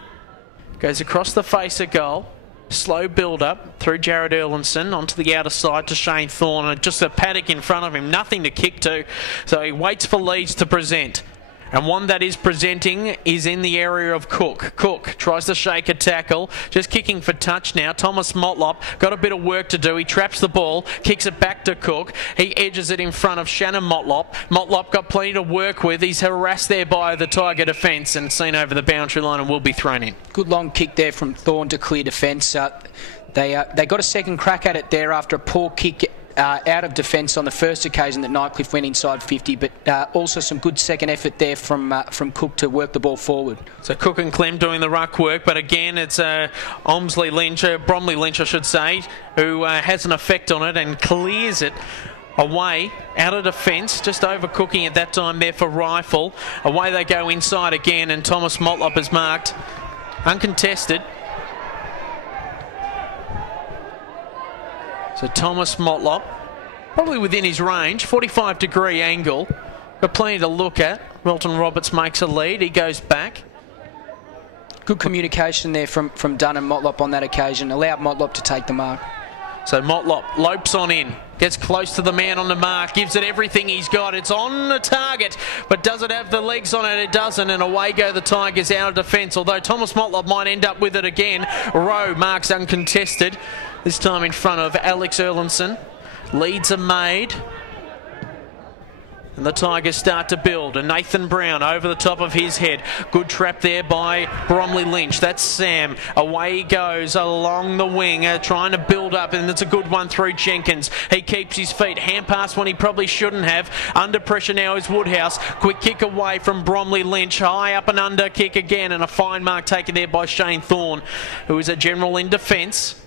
goes across the face of goal. Slow build-up through Jared Erlinson onto the outer side to Shane Thorne. And just a paddock in front of him, nothing to kick to. So he waits for Leeds to present. And one that is presenting is in the area of Cook. Cook tries to shake a tackle, just kicking for touch now. Thomas Motlop got a bit of work to do. He traps the ball, kicks it back to Cook. He edges it in front of Shannon Motlop. Motlop got plenty to work with. He's harassed there by the Tiger defence and seen over the boundary line and will be thrown in. Good long kick there from Thorne to clear defence. They got a second crack at it there after a poor kick out of defence on the first occasion that Nightcliff went inside 50, but also some good second effort there from Cook to work the ball forward. So Cook and Clem doing the ruck work, but again it's Bromley Lynch I should say, who has an effect on it and clears it away out of defence, just overcooking at that time there for Rifle. Away they go inside again, and Thomas Motlop is marked uncontested. So Thomas Motlop, probably within his range, 45-degree angle. Got plenty to look at. Milton Roberts makes a lead. He goes back. Good communication there from Dunn and Motlop on that occasion. Allowed Motlop to take the mark. So Motlop lopes on in. Gets close to the man on the mark. Gives it everything he's got. It's on the target. But does it have the legs on it? It doesn't. And away go the Tigers out of defence. Although Thomas Motlop might end up with it again. Rowe marks uncontested. This time in front of Alex Erlinson. Leads are made. And the Tigers start to build. And Nathan Brown over the top of his head. Good trap there by Bromley Lynch. That's Sam. Away he goes along the wing, trying to build up. And it's a good one through Jenkins. He keeps his feet. Hand pass when he probably shouldn't have. Under pressure now is Woodhouse. Quick kick away from Bromley Lynch. High up and under kick again. And a fine mark taken there by Shane Thorne, who is a general in defence.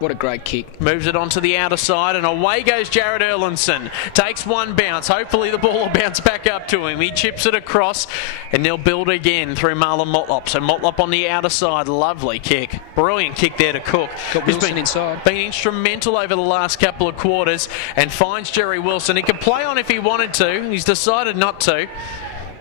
What a great kick. Moves it onto the outer side, and away goes Jared Erlinson. Takes one bounce. Hopefully the ball will bounce back up to him. He chips it across, and they'll build again through Marlon Motlop. So Motlop on the outer side. Lovely kick. Brilliant kick there to Cook. Got Wilson inside. Been instrumental over the last couple of quarters, and finds Jerry Wilson. He could play on if he wanted to. He's decided not to. And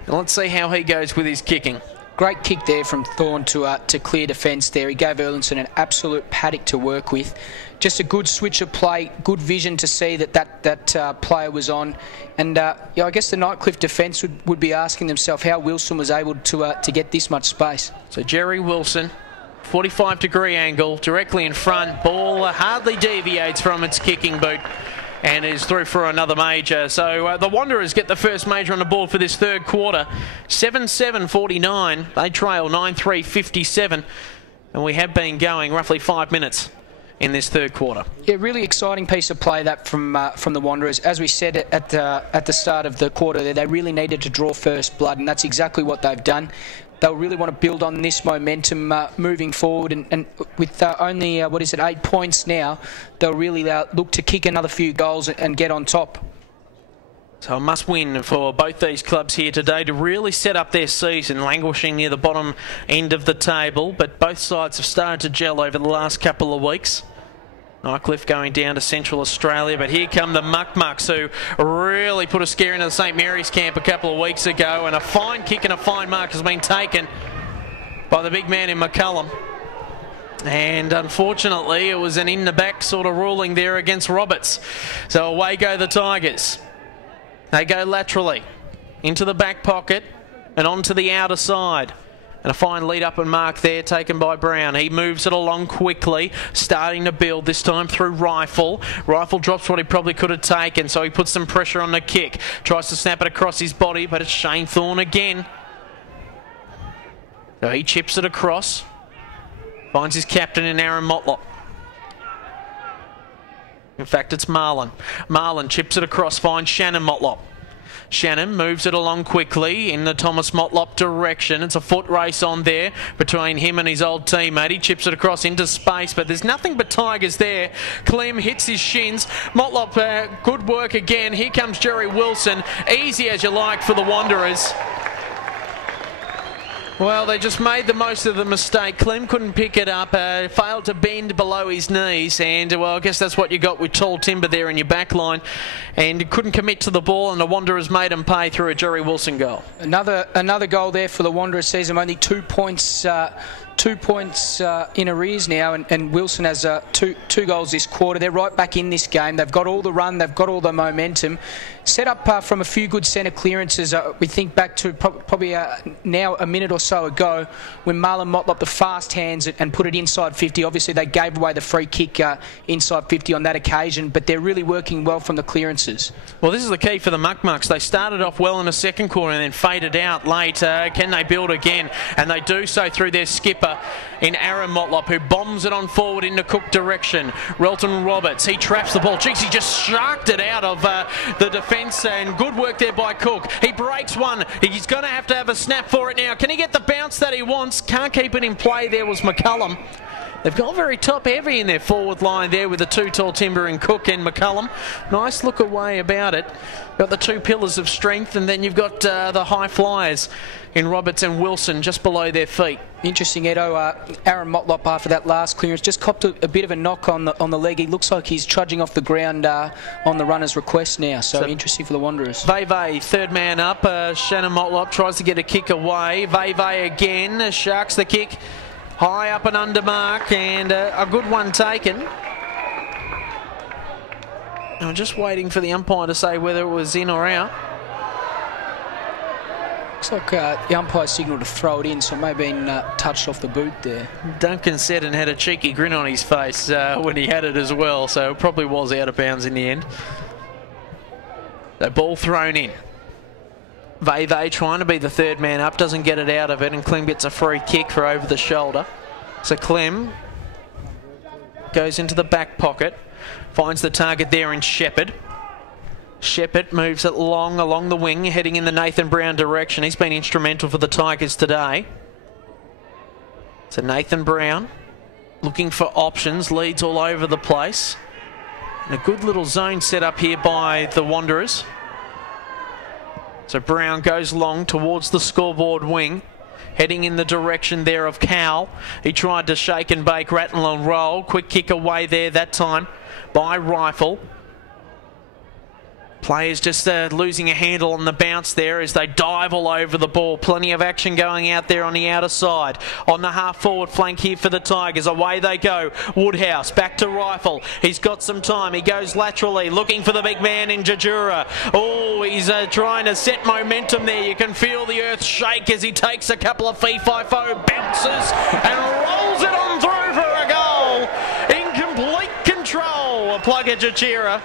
let's see how he goes with his kicking. Great kick there from Thorne to clear defence there. He gave Erlinson an absolute paddock to work with. Just a good switch of play, good vision to see that player was on. And yeah, I guess the Nightcliff defence would be asking themselves how Wilson was able to get this much space. So Jerry Wilson, 45-degree angle, directly in front. Ball hardly deviates from its kicking boot, and is through for another major. So the Wanderers get the first major on the board for this third quarter. 7-7-49. They trail 9-3-57. And we have been going roughly 5 minutes in this third quarter. Yeah, really exciting piece of play that from the Wanderers. As we said at the start of the quarter there, they really needed to draw first blood, and that's exactly what they've done. They'll really want to build on this momentum moving forward, and with only, 8 points now, they'll really look to kick another few goals and get on top. So a must-win for both these clubs here today to really set up their season, languishing near the bottom end of the table, but both sides have started to gel over the last couple of weeks. Nightcliff going down to Central Australia, but here come the Muck-Mucks, who really put a scare into the St Mary's camp a couple of weeks ago, and a fine kick and a fine mark has been taken by the big man in McCullum. And unfortunately, it was an in-the-back sort of ruling there against Roberts. So away go the Tigers. They go laterally into the back pocket and onto the outer side. And a fine lead up and mark there taken by Brown. He moves it along quickly, starting to build, this time through Rifle. Rifle drops what he probably could have taken, so he puts some pressure on the kick. Tries to snap it across his body, but it's Shane Thorne again. So he chips it across. Finds his captain in Aaron Motlop. In fact, it's Marlon. Marlon chips it across, finds Shannon Motlop. Shannon moves it along quickly in the Thomas Motlop direction. It's a foot race on there between him and his old teammate. He chips it across into space, but there's nothing but Tigers there. Clem hits his shins. Motlop, good work again. Here comes Jerry Wilson. Easy as you like for the Wanderers. Well, they just made the most of the mistake. Clem couldn't pick it up, failed to bend below his knees, and, well, I guess that's what you got with tall timber there in your back line, and couldn't commit to the ball, and the Wanderers made him pay through a Jerry Wilson goal. Another goal there for the Wanderers. Sees them only 2 points. 2 points in arrears now, and Wilson has two goals this quarter. They're right back in this game. They've got all the run, they've got all the momentum. Set up from a few good centre clearances. We think back to probably now a minute or so ago when Marlon Motlop the fast hands it and put it inside 50. Obviously they gave away the free kick inside 50 on that occasion, but they're really working well from the clearances. Well, this is the key for the Muck-Mucks. They started off well in the second quarter and then faded out late. Can they build again? And they do so through their skipper in Aaron Motlop, who bombs it on forward into Cook direction. Relton Roberts, he traps the ball. Jeez, he just sharked it out of the defence, and good work there by Cook. He breaks one. He's going to have a snap for it now. Can he get the bounce that he wants? Can't keep it in play. There was McCullum. They've got very top heavy in their forward line there with the two tall timber in Cook and McCullum. Nice look away about it. Got the two pillars of strength, and then you've got the high flyers in Roberts and Wilson just below their feet. Interesting, Edo. Aaron Motlop, after that last clearance, just copped a bit of a knock on the leg. He looks like he's trudging off the ground on the runner's request now. So interesting for the Wanderers. Veve, third man up. Shannon Motlop tries to get a kick away. Veve again. Sharks the kick. High up and under mark, and a good one taken. I'm just waiting for the umpire to say whether it was in or out. Looks like the umpire signalled to throw it in, so it may have been touched off the boot there. Duncan said and had a cheeky grin on his face when he had it as well, so it probably was out of bounds in the end. The ball thrown in. Veve trying to be the third man up, doesn't get it out of it, and Clem gets a free kick for over the shoulder. So Clem goes into the back pocket, finds the target there in Shepherd. Shepherd moves it along the wing, heading in the Nathan Brown direction. He's been instrumental for the Tigers today. So Nathan Brown looking for options, leads all over the place. And a good little zone set up here by the Wanderers. So Brown goes long towards the scoreboard wing, heading in the direction there of Cowell. He tried to shake and bake, rattle and roll. Quick kick away there that time by Rifle. Players just losing a handle on the bounce there as they dive all over the ball. Plenty of action going out there on the outer side. On the half-forward flank here for the Tigers. Away they go. Woodhouse back to Rifle. He's got some time. He goes laterally, looking for the big man in Jajura. Oh, he's trying to set momentum there. You can feel the earth shake as he takes a couple of fee-fi-fo, bounces and rolls it on through for a goal. In complete control, a plug at Jajura.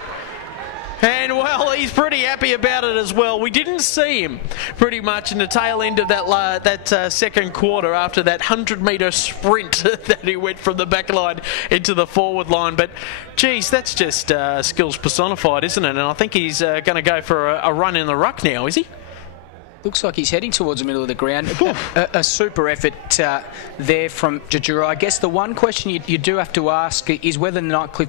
And, well, he's pretty happy about it as well. We didn't see him pretty much in the tail end of that second quarter after that 100-metre sprint that he went from the back line into the forward line. But, geez, that's just skills personified, isn't it? And I think he's going to go for a run in the ruck now, is he? Looks like he's heading towards the middle of the ground. A super effort there from Jajura. I guess the one question you do have to ask is whether the Nightcliff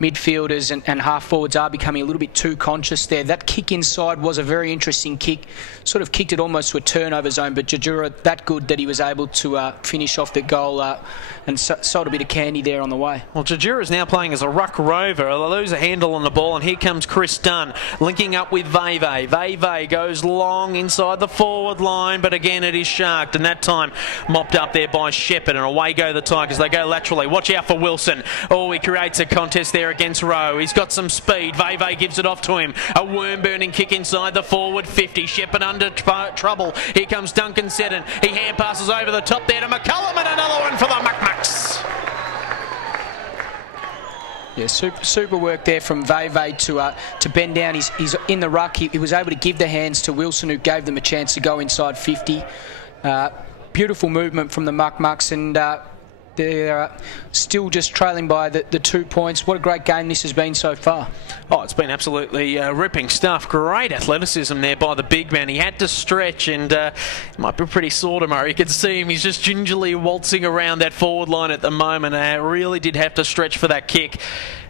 midfielders and half-forwards are becoming a little bit too conscious there. That kick inside was a very interesting kick. Sort of kicked it almost to a turnover zone, but Jajura that good that he was able to finish off the goal and sold a bit of candy there on the way. Well, Jajura is now playing as a ruck rover. They lose a handle on the ball, and here comes Chris Dunn linking up with Veve. Veve goes long inside the forward line, but again it is sharked, and that time mopped up there by Shepherd, and away go the Tigers. They go laterally. Watch out for Wilson. Oh, he creates a contest there against Rowe. He's got some speed. Veve gives it off to him. A worm-burning kick inside the forward 50. Shepherd under trouble. Here comes Duncan Seddon. He hand passes over the top there to McCullum, and another one for the Muckmucks. Yeah, super work there from Veve to bend down. He's in the ruck. He was able to give the hands to Wilson, who gave them a chance to go inside 50. Beautiful movement from the Muckmucks, and they're still just trailing by the 2 points. What a great game this has been so far. Oh, it's been absolutely ripping stuff. Great athleticism there by the big man. He had to stretch, and he might be pretty sore tomorrow. You can see him. He's just gingerly waltzing around that forward line at the moment. Really did have to stretch for that kick,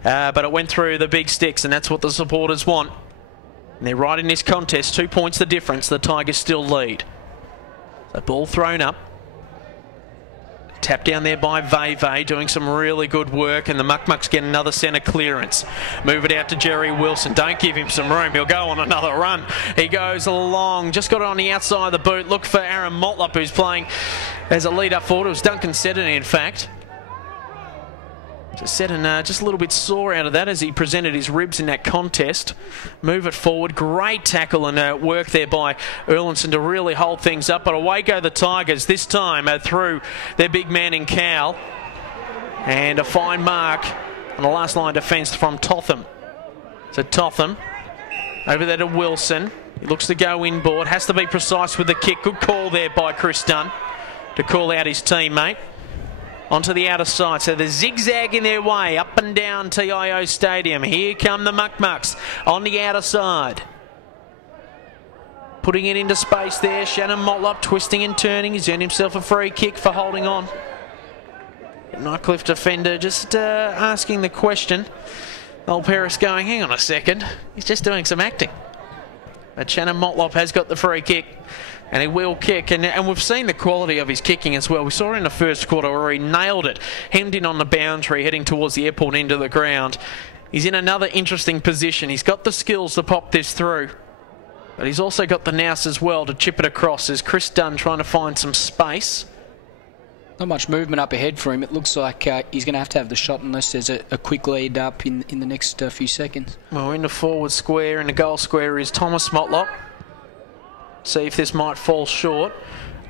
but it went through the big sticks, and that's what the supporters want. And they're right in this contest. 2 points the difference. The Tigers still lead. So ball thrown up. Tap down there by Veve, doing some really good work, and the Muckmucks get another centre clearance. Move it out to Jerry Wilson. Don't give him some room. He'll go on another run. He goes along. Just got it on the outside of the boot. Look for Aaron Motlop, who's playing as a lead-up forward. It was Duncan Seddon, in fact. Just Seddon just a little bit sore out of that as he presented his ribs in that contest. Move it forward. Great tackle and work there by Erlinson to really hold things up. But away go the Tigers, this time through their big man in Cowell. And a fine mark on the last line defence from Totham. So Totham over there to Wilson. He looks to go inboard. Has to be precise with the kick. Good call there by Chris Dunn to call out his teammate. Onto the outer side, so they're zigzagging their way up and down TIO Stadium. Here come the Muckmucks on the outer side. Putting it into space there. Shannon Motlop twisting and turning. He's earned himself a free kick for holding on. Nightcliff defender just asking the question. Old Paris going, hang on a second. He's just doing some acting. But Shannon Motlop has got the free kick. And he will kick, and we've seen the quality of his kicking as well. We saw it in the first quarter where he nailed it, hemmed in on the boundary, heading towards the airport end of the ground. He's in another interesting position. He's got the skills to pop this through, but he's also got the nous as well to chip it across. As Chris Dunn trying to find some space. Not much movement up ahead for him. It looks like he's going to have the shot unless there's a quick lead up in the next few seconds. Well, in the forward square, in the goal square is Thomas Motlop. See if this might fall short.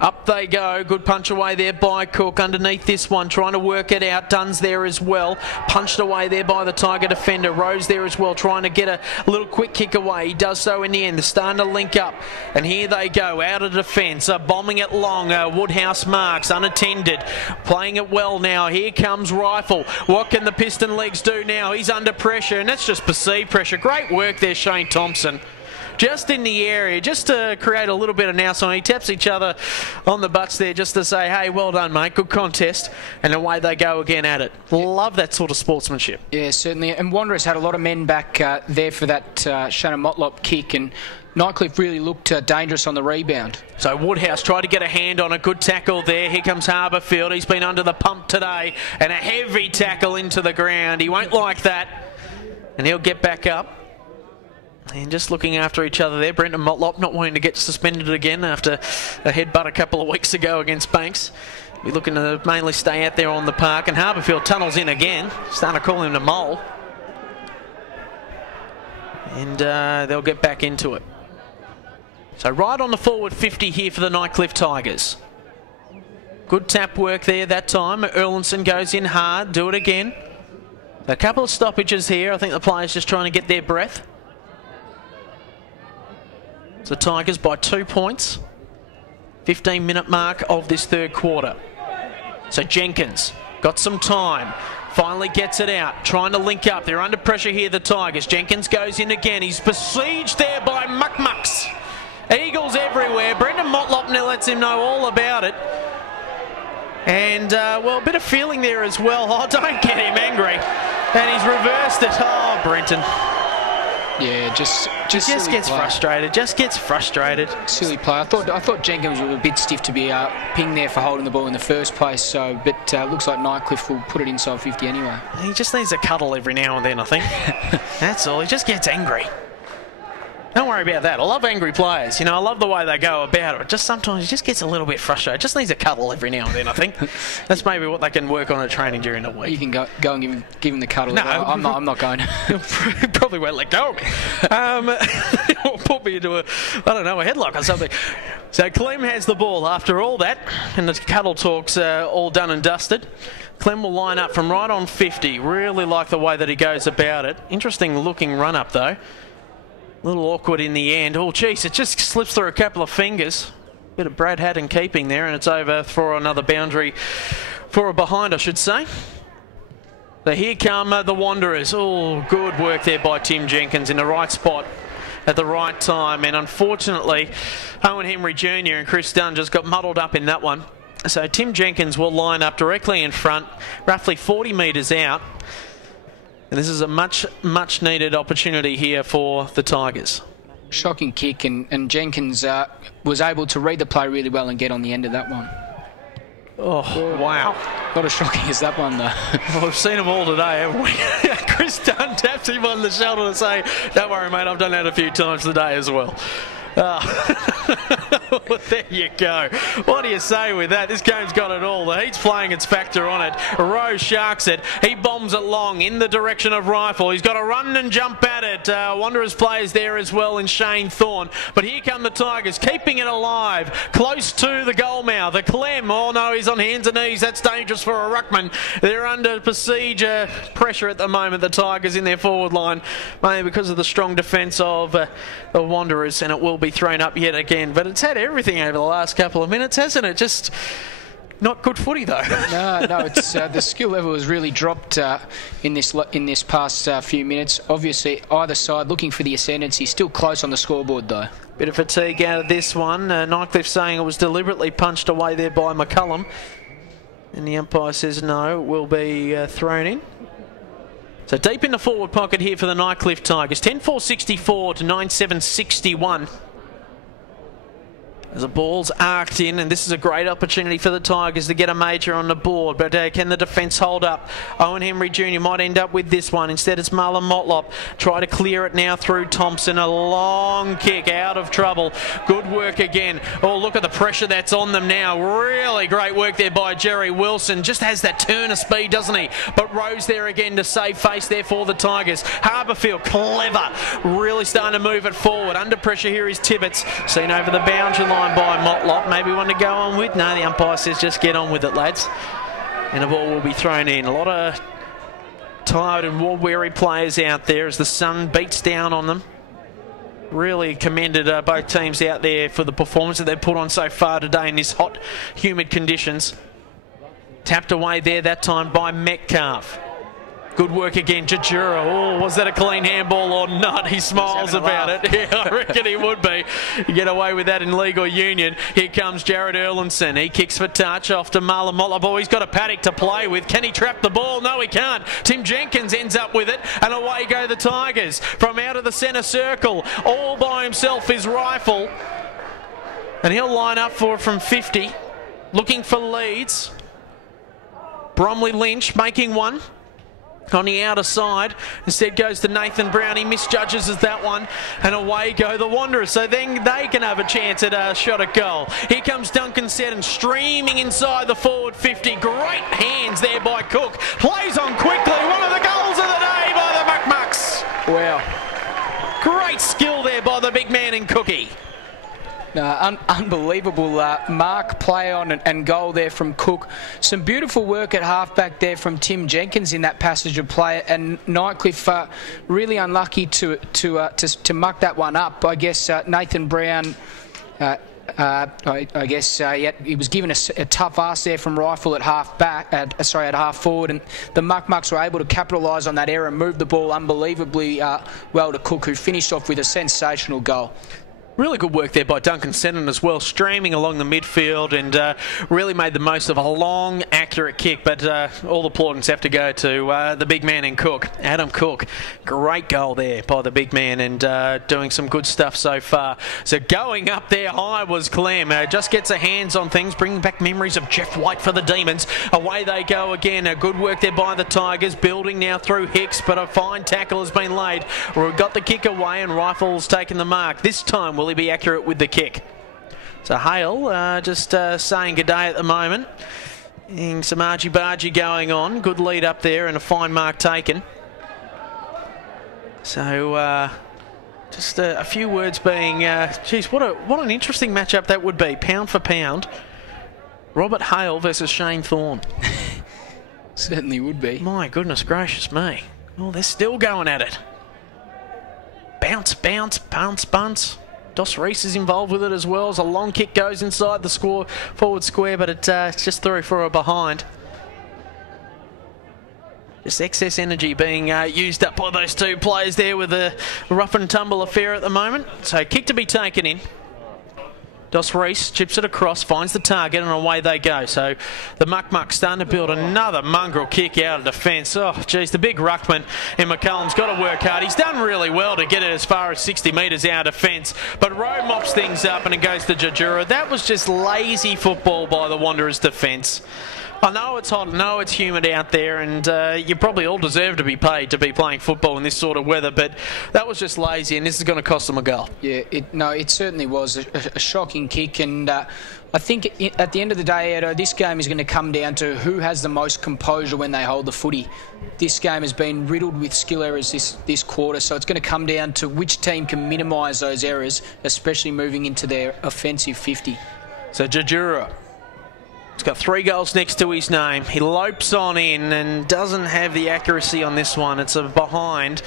Up they go. Good punch away there by Cook. Underneath this one, trying to work it out. Dunn's there as well. Punched away there by the Tiger defender. Rose there as well, trying to get a little quick kick away. He does so in the end. They're starting to link up. And here they go, out of defence. Bombing it long. Woodhouse marks, unattended. Playing it well now. Here comes Rifle. What can the Piston legs do now? He's under pressure, and that's just perceived pressure. Great work there, Shane Thompson. just in the area, just to create a little bit of nous on. He taps each other on the butts there just to say, hey, well done, mate, good contest, and away they go again at it. Love that sort of sportsmanship. Yeah, certainly. And Wanderers had a lot of men back there for that Shannon Motlop kick, and Nightcliff really looked dangerous on the rebound. So Woodhouse tried to get a hand on a good tackle there. Here comes Harbourfield. He's been under the pump today, and a heavy tackle into the ground. He won't like that, and he'll get back up. And just looking after each other there. Brenton Motlop not wanting to get suspended again after a headbutt a couple of weeks ago against Banks. We're looking to mainly stay out there on the park, and Harbourfield tunnels in again. Starting to call him the mole. And they'll get back into it. So right on the forward 50 here for the Nightcliff Tigers. Good tap work there that time. Erlinson goes in hard. Do it again. A couple of stoppages here. I think the players just trying to get their breath. So Tigers by 2 points. 15-minute mark of this third quarter. So Jenkins got some time. Finally gets it out. Trying to link up. They're under pressure here, the Tigers. Jenkins goes in again. He's besieged there by Muckmucks. Eagles everywhere. Brendan Motlop now lets him know all about it. And, well, a bit of feeling there as well. Oh, don't get him angry. And he's reversed it. Oh, Brenton. Yeah, just gets frustrated. Just gets frustrated. Silly play. I thought Jenkins was a bit stiff to be pinged there for holding the ball in the first place. So, but looks like Nightcliff will put it inside 50 anyway. He just needs a cuddle every now and then, I think. That's all. He just gets angry. Don't worry about that. I love angry players. You know, I love the way they go about it. Just sometimes he just gets a little bit frustrated. Just needs a cuddle every now and then, I think. That's maybe what they can work on at training during the week. You can go and give him the cuddle. No, I'm not going. Probably won't let go of me. Or put me into a headlock or something. So Clem has the ball after all that, and the cuddle talk's all done and dusted. Clem will line up from right on 50. Really like the way that he goes about it. Interesting looking run up though. A little awkward in the end. Oh, geez, it just slips through a couple of fingers. Bit of Brad Haddon keeping there, and it's over for another boundary, for a behind, I should say. So here come the Wanderers. Oh, good work there by Tim Jenkins in the right spot at the right time. And unfortunately, Owen Henry Jr. and Chris Dunn just got muddled up in that one. So Tim Jenkins will line up directly in front, roughly 40 metres out. And this is a much needed opportunity here for the Tigers. Shocking kick, and Jenkins was able to read the play really well and get on the end of that one. Oh, wow. Not as shocking as that one, though. Well, we've seen them all today, haven't we? Chris Dunn taps him on the shoulder to say, don't worry, mate, I've done that a few times today as well. Well, there you go. What do you say with that? This game's got it all. The heat's playing its factor on it. Rowe sharks it. He bombs it long in the direction of Rifle. He's got to run and jump at it. Wanderers players there as well in Shane Thorne. But here come the Tigers, keeping it alive. Close to the goal mouth. The Clem. Oh no, he's on hands and knees. That's dangerous for a ruckman. They're under procedure pressure at the moment, the Tigers in their forward line, mainly because of the strong defence of the Wanderers, and it will be thrown up yet again. But it's had everything over the last couple of minutes, hasn't it? Just not good footy though. No, it's the skill level has really dropped in this past few minutes. Obviously, either side looking for the ascendancy. Still close on the scoreboard though. Bit of fatigue out of this one. Nightcliff saying it was deliberately punched away there by McCullum, and the umpire says no, it will be thrown in. So deep in the forward pocket here for the Nightcliff Tigers. 10-4-64 to 9-7-61. As the ball's arced in, and this is a great opportunity for the Tigers to get a major on the board, but can the defence hold up? Owen Henry Jr. might end up with this one. Instead, it's Marlon Motlop. Try to clear it now through Thompson. A long kick out of trouble. Good work again. Oh, look at the pressure that's on them now. Really great work there by Jerry Wilson. Just has that turn of speed, doesn't he? But Rose there again to save face there for the Tigers. Harbourfield, clever. Really starting to move it forward. Under pressure here is Tibbetts. Seen over the boundary line by Motlop. Maybe one to go on with. No, the umpire says just get on with it, lads. And the ball will be thrown in. A lot of tired and war-weary players out there as the sun beats down on them. Really commended both teams out there for the performance that they've put on so far today in this hot, humid conditions. Tapped away there that time by Metcalf. Good work again, Jajura. Oh, was that a clean handball or not? He smiles about it. Yeah, I reckon he would be. You get away with that in legal union. Here comes Jared Erlinson. He kicks for touch off to Marlon Motlop. Oh, he's got a paddock to play with. Can he trap the ball? No, he can't. Tim Jenkins ends up with it, and away go the Tigers. From out of the centre circle, all by himself is Rifle. And he'll line up for from 50. Looking for leads. Bromley Lynch making one. On the outer side, instead goes to Nathan Brown. He misjudges as that one, and away go the Wanderers. So then they can have a chance at a shot at goal. Here comes Duncan Seddon streaming inside the forward 50. Great hands there by Cook. Plays on quickly. One of the goals of the day by the Muckmucks. Wow. Great skill there by the big man in Cookie. Unbelievable mark, play on and goal there from Cook. Some beautiful work at halfback there from Tim Jenkins in that passage of play, and Nightcliff really unlucky to muck that one up. I guess Nathan Brown, I guess he was given a tough ask there from Rifle at half back, at half forward, and the Muckmucks were able to capitalise on that error and move the ball unbelievably well to Cook, who finished off with a sensational goal. Really good work there by Duncan Seddon as well, streaming along the midfield, and really made the most of a long, accurate kick. But all the plaudits have to go to the big man in Cook, Adam Cook. Great goal there by the big man, and doing some good stuff so far. So going up there high was Clem. Just gets her hands on things, bringing back memories of Jeff White for the Demons. Away they go again. Good work there by the Tigers, building now through Hicks, but a fine tackle has been laid. We've got the kick away, and Rifle's taken the mark. This time will he be accurate with the kick? So Hale just saying good day at the moment. And some argy-bargy going on. Good lead up there and a fine mark taken. So just a few words being... geez, what an interesting matchup that would be. Pound for pound. Robert Hale versus Shane Thorne. Certainly would be. My goodness gracious me. Oh, they're still going at it. Bounce, bounce, bounce, bounce. Dos Reese is involved with it as well as a long kick goes inside the forward square, but it's just through for a behind. Just excess energy being used up by those two players there with a rough and tumble affair at the moment. So kick to be taken in. Dos Reese chips it across, finds the target, and away they go. So the Muckmucks starting to build another mongrel kick out of defence. Oh, geez, the big ruckman in McCullum's got to work hard. He's done really well to get it as far as 60 metres out of defence. But Rowe mops things up and it goes to Jajura. That was just lazy football by the Wanderers' defence. I know it's hot, I know it's humid out there, and you probably all deserve to be paid to be playing football in this sort of weather, but that was just lazy, and this is going to cost them a goal. Yeah, it certainly was a shocking kick, and I think at the end of the day, Edo, this game is going to come down to who has the most composure when they hold the footy. This game has been riddled with skill errors this quarter, so it's going to come down to which team can minimise those errors, especially moving into their offensive 50. So Jajura. He's got 3 goals next to his name. He lopes on in and doesn't have the accuracy on this one. It's a behind.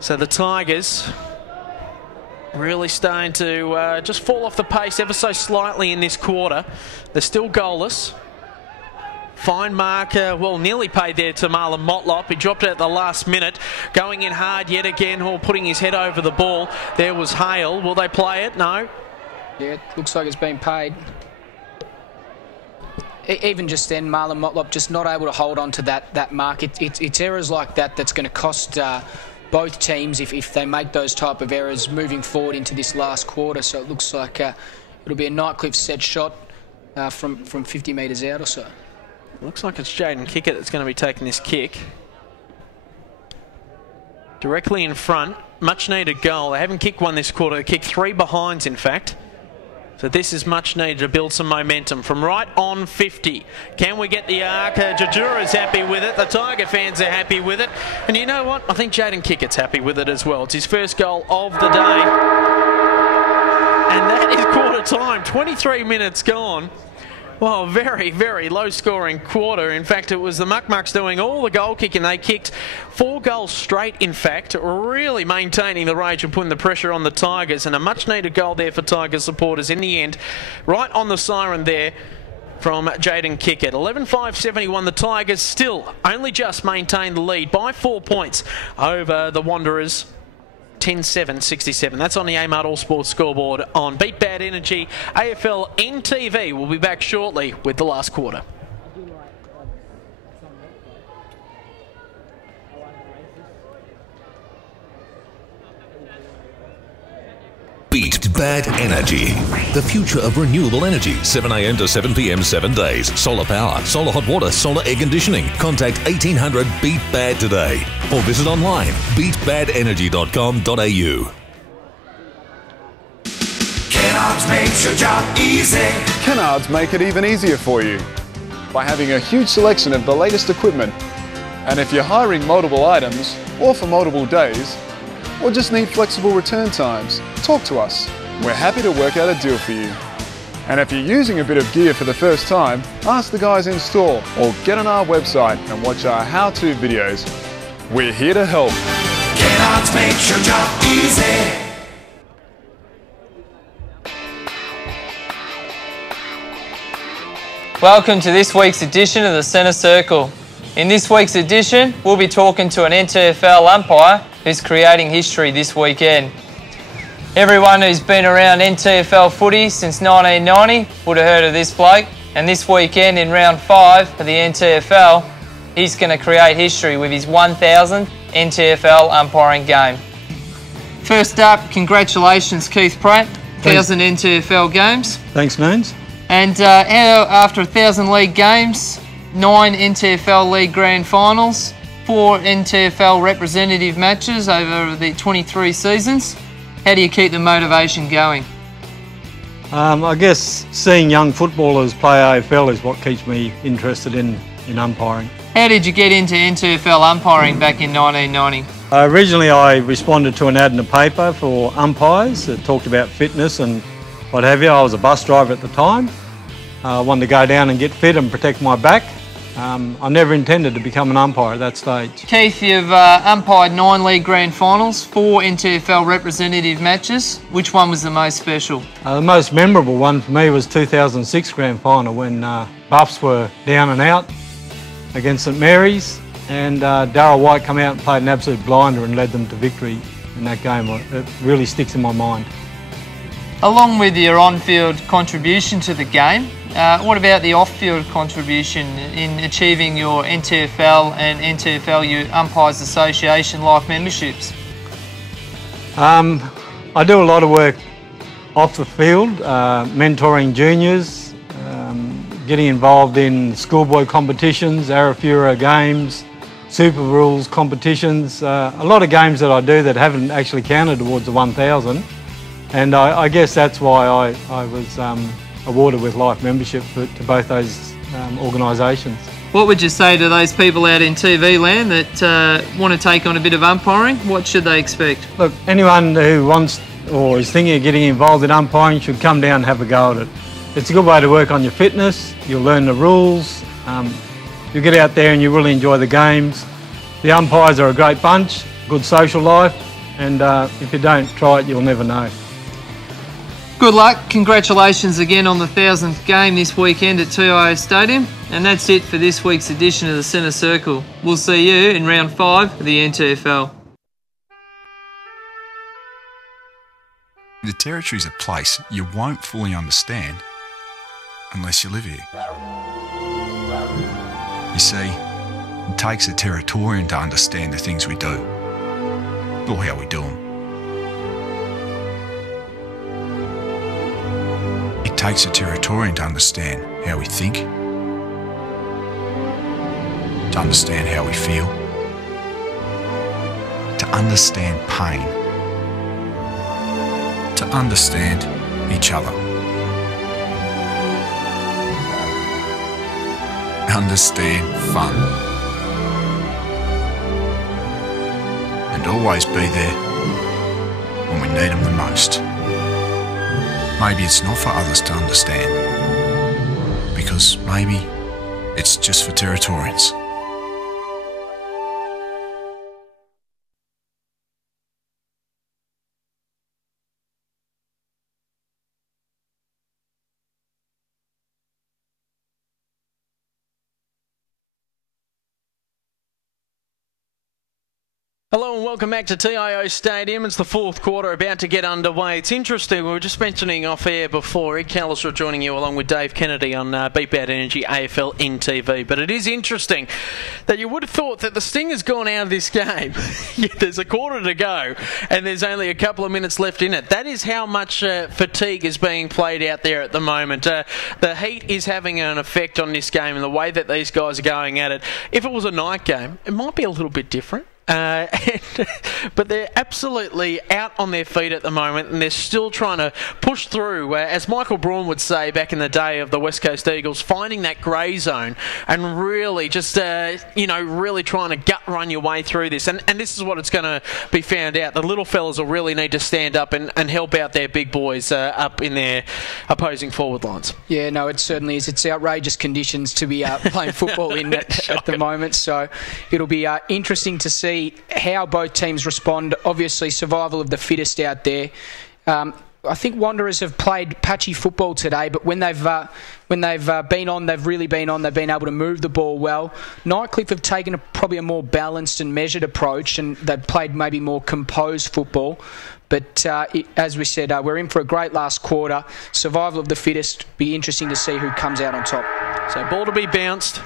So the Tigers really starting to just fall off the pace ever so slightly in this quarter. They're still goalless. Fine mark, well, nearly paid there to Marlon Motlop. He dropped it at the last minute. Going in hard yet again, or putting his head over the ball. There was Hale. Will they play it? No. Yeah, it looks like it's been paid. Even just then, Marlon Motlop just not able to hold on to that mark. It's errors like that that's going to cost both teams if they make those type of errors moving forward into this last quarter. So it looks like it'll be a Nightcliff set shot from 50 metres out or so. Looks like it's Jaden Kickett that's going to be taking this kick. Directly in front, much needed goal. They haven't kicked one this quarter. They kicked 3 behinds, in fact. So this is much needed to build some momentum from right on 50. Can we get the arc? Jajura's happy with it. The Tiger fans are happy with it. And you know what? I think Jaden Kickett's happy with it as well. It's his first goal of the day. And that is quarter time. 23 minutes gone. Well, very, very low-scoring quarter. In fact, it was the Muckmucks doing all the goal kicking. They kicked 4 goals straight, in fact, really maintaining the rage and putting the pressure on the Tigers. And a much-needed goal there for Tigers supporters in the end. Right on the siren there from Jaden Kickett. 11-5-71. The Tigers still only just maintain the lead by 4 points over the Wanderers. 10-7-67. That's on the Amart All Sports scoreboard on Beat Bad Energy. AFLNTv will be back shortly with the last quarter. Beat Bad Energy. The future of renewable energy. 7 a.m. to 7 p.m. 7 days. Solar power, solar hot water, solar air conditioning. Contact 1800 Beat Bad today or visit online beatbadenergy.com.au. Kennards makes your job easy. Kennards make it even easier for you by having a huge selection of the latest equipment. And if you're hiring multiple items or for multiple days, or just need flexible return times, talk to us. We're happy to work out a deal for you. And if you're using a bit of gear for the first time, ask the guys in store or get on our website and watch our how-to videos. We're here to help. Kennards makes your job easy. Welcome to this week's edition of the Centre Circle. In this week's edition, we'll be talking to an NTFL umpire who's creating history this weekend. Everyone who's been around NTFL footy since 1990 would have heard of this bloke, and this weekend in round 5 of the NTFL, he's going to create history with his 1000th NTFL umpiring game. First up, congratulations Keith Pratt, 1000 NTFL games. Thanks, Noons. And after 1,000 league games, 9 NTFL League Grand Finals, 4 NTFL representative matches over the 23 seasons. How do you keep the motivation going? I guess seeing young footballers play AFL is what keeps me interested in umpiring. How did you get into NTFL umpiring back in 1990? Originally I responded to an ad in the paper for umpires that talked about fitness and what have you. I was a bus driver at the time. I wanted to go down and get fit and protect my back. I never intended to become an umpire at that stage. Keith, you've umpired 9 League Grand Finals, 4 NTFL representative matches. Which one was the most special? The most memorable one for me was 2006 Grand Final when Buffs were down and out against St Mary's, and Darryl White came out and played an absolute blinder and led them to victory in that game. It really sticks in my mind. Along with your on-field contribution to the game, what about the off-field contribution in achieving your NTFL and NTFL Umpires Association life memberships? I do a lot of work off the field, mentoring juniors, getting involved in schoolboy competitions, Arafura games, Super Rules competitions, a lot of games that I do that haven't actually counted towards the 1000. And I guess that's why I was awarded with life membership to both those organisations. What would you say to those people out in TV land that want to take on a bit of umpiring? What should they expect? Look, anyone who wants or is thinking of getting involved in umpiring should come down and have a go at it. It's a good way to work on your fitness, you'll learn the rules, you'll get out there and you really enjoy the games. The umpires are a great bunch, good social life, and if you don't try it, you'll never know. Good luck, congratulations again on the 1000th game this weekend at TIO Stadium, and that's it for this week's edition of the Centre Circle. We'll see you in round 5 of the NTFL. The Territory's a place you won't fully understand unless you live here. You see, it takes a Territorian to understand the things we do, or how we do them. It takes a Territorian to understand how we think, to understand how we feel, to understand pain, to understand each other, understand fun, and always be there when we need them the most. Maybe it's not for others to understand, because maybe it's just for Territorians. Hello and welcome back to TIO Stadium. It's the fourth quarter about to get underway. It's interesting, we were just mentioning off air before, Ed Callister joining you along with Dave Kennedy on Beat Bad Energy AFLNTv. But it is interesting that you would have thought that the sting has gone out of this game. Yet there's a quarter to go and there's only a couple of minutes left in it. That is how much fatigue is being played out there at the moment. The heat is having an effect on this game and the way that these guys are going at it. If it was a night game, it might be a little bit different. But they're absolutely out on their feet at the moment and they're still trying to push through, as Michael Braun would say back in the day of the West Coast Eagles, finding that grey zone and really just, really trying to gut run your way through this. And this is what it's going to be found out. The little fellas will really need to stand up and help out their big boys up in their opposing forward lines. Yeah, no, it certainly is. It's outrageous conditions to be playing football in at the moment. So it'll be interesting to see how both teams respond. Obviously, survival of the fittest out there. I think Wanderers have played patchy football today, but when they've been on, they've really been on. They've been able to move the ball well. Nightcliff have taken probably a more balanced and measured approach, and they've played maybe more composed football. But as we said, we're in for a great last quarter. Survival of the fittest. Be interesting to see who comes out on top. So ball to be bounced.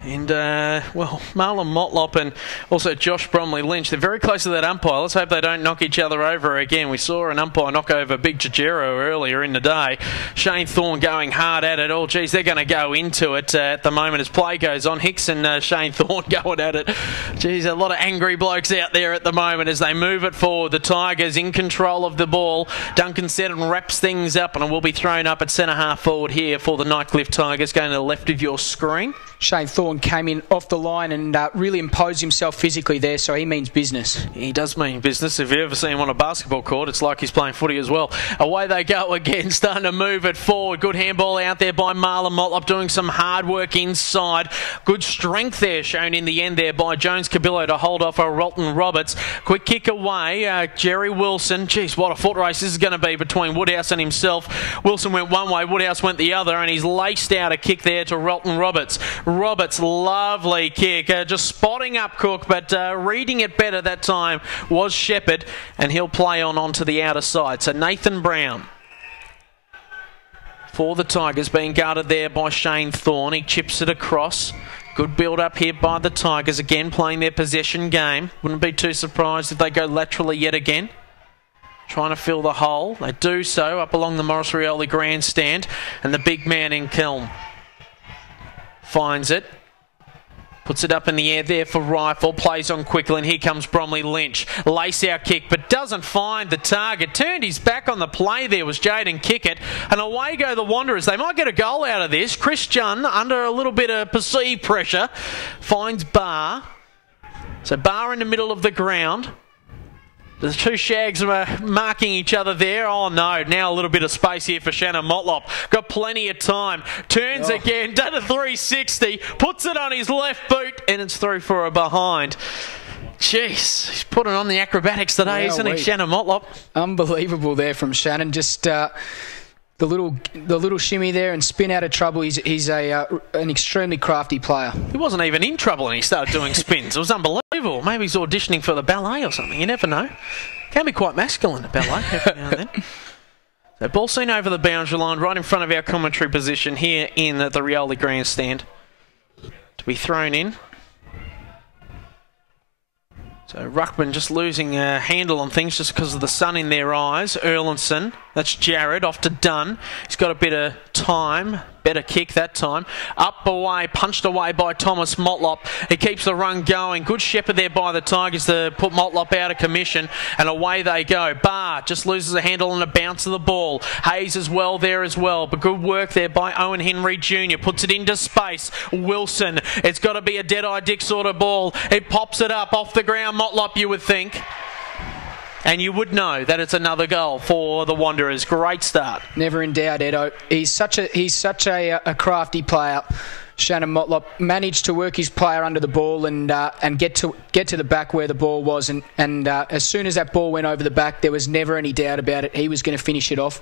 And, Marlon Motlop and also Josh Bromley-Lynch, they're very close to that umpire. Let's hope they don't knock each other over again. We saw an umpire knock over Big Jajero earlier in the day. Shane Thorne going hard at it. Oh, geez, they're going to go into it at the moment as play goes on. Hicks and Shane Thorne going at it. Geez, a lot of angry blokes out there at the moment as they move it forward. The Tigers in control of the ball. Duncan Seddon wraps things up and it will be thrown up at centre-half forward here for the Nightcliff Tigers, going to the left of your screen. Shane Thorne came in off the line and really imposed himself physically there, so he means business. He does mean business. If you ever see him on a basketball court, it's like he's playing footy as well. Away they go again, starting to move it forward. Good handball out there by Marlon Motlop, doing some hard work inside. Good strength there shown in the end there by Jones Cabillo to hold off Rolton Roberts. Quick kick away, Jerry Wilson. Geez, what a foot race this is going to be between Woodhouse and himself. Wilson went one way, Woodhouse went the other, and he's laced out a kick there to Rolton Roberts. Roberts, lovely kick, just spotting up Cook, but reading it better that time was Shepherd, and he'll play onto the outer side. So Nathan Brown for the Tigers, being guarded there by Shane Thorne. He chips it across. Good build up here by the Tigers, again playing their possession game. Wouldn't be too surprised if they go laterally yet again. Trying to fill the hole. They do so up along the Morris Rioli grandstand, and the big man in Kelm finds it. Puts it up in the air there for Rifle. Plays on quickly, and here comes Bromley-Lynch. Lace-out kick, but doesn't find the target. Turned his back on the play there was Jaden Kickett. And away go the Wanderers. They might get a goal out of this. Chris Junn, under a little bit of perceived pressure, finds Barr. So Barr in the middle of the ground. The two Shags are marking each other there. Oh, no. Now a little bit of space here for Shannon Motlop. Got plenty of time. Turns again. Done a 360. Puts it on his left boot. And it's through for a behind. Jeez. He's putting on the acrobatics today, isn't he, Shannon Motlop? Unbelievable there from Shannon. Just the little shimmy there and spin out of trouble. He's an extremely crafty player. He wasn't even in trouble and he started doing spins. It was unbelievable. Maybe he's auditioning for the ballet or something. You never know. Can be quite masculine, the ballet, every now and then. So ball seen over the boundary line, right in front of our commentary position here in the Rioli grandstand. To be thrown in. So Ruckman just losing a handle on things just because of the sun in their eyes. Erlinson, that's Jared, off to Dunn. He's got a bit of time. Better kick that time. Up away, punched away by Thomas Motlop. He keeps the run going. Good shepherd there by the Tigers to put Motlop out of commission. And away they go. Barr just loses a handle on a bounce of the ball. Hayes as well there as well. But good work there by Owen Henry Jr. Puts it into space. Wilson. It's got to be a Deadeye Dick sort of ball. It pops it up off the ground. Motlop, you would think. And you would know that it's another goal for the Wanderers. Great start. Never in doubt, Edo. He's such a crafty player. Shannon Motlop managed to work his player under the ball and get to the back where the ball was. And as soon as that ball went over the back, there was never any doubt about it. He was going to finish it off.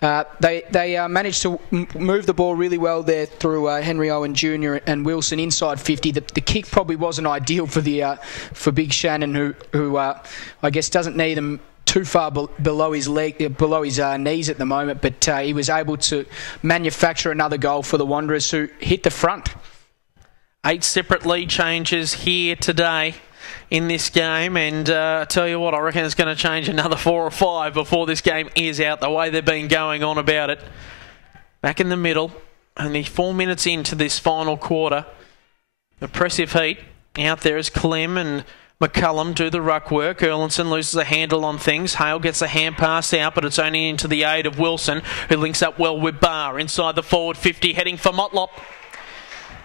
They managed to move the ball really well there through Henry Owen Jr. and Wilson inside 50. The kick probably wasn't ideal for Big Shannon, who I guess doesn't need them too far below his knees at the moment, but he was able to manufacture another goal for the Wanderers, who hit the front. 8 separate lead changes here today in this game, and I tell you what, I reckon it's going to change another 4 or 5 before this game is out, the way they've been going on about it. Back in the middle, only 4 minutes into this final quarter. Impressive heat. Out there is Clem and McCullum do the ruck work. Erlinson loses a handle on things. Hale gets a hand pass out, but it's only into the aid of Wilson, who links up well with Barr. Inside the forward 50, heading for Motlop.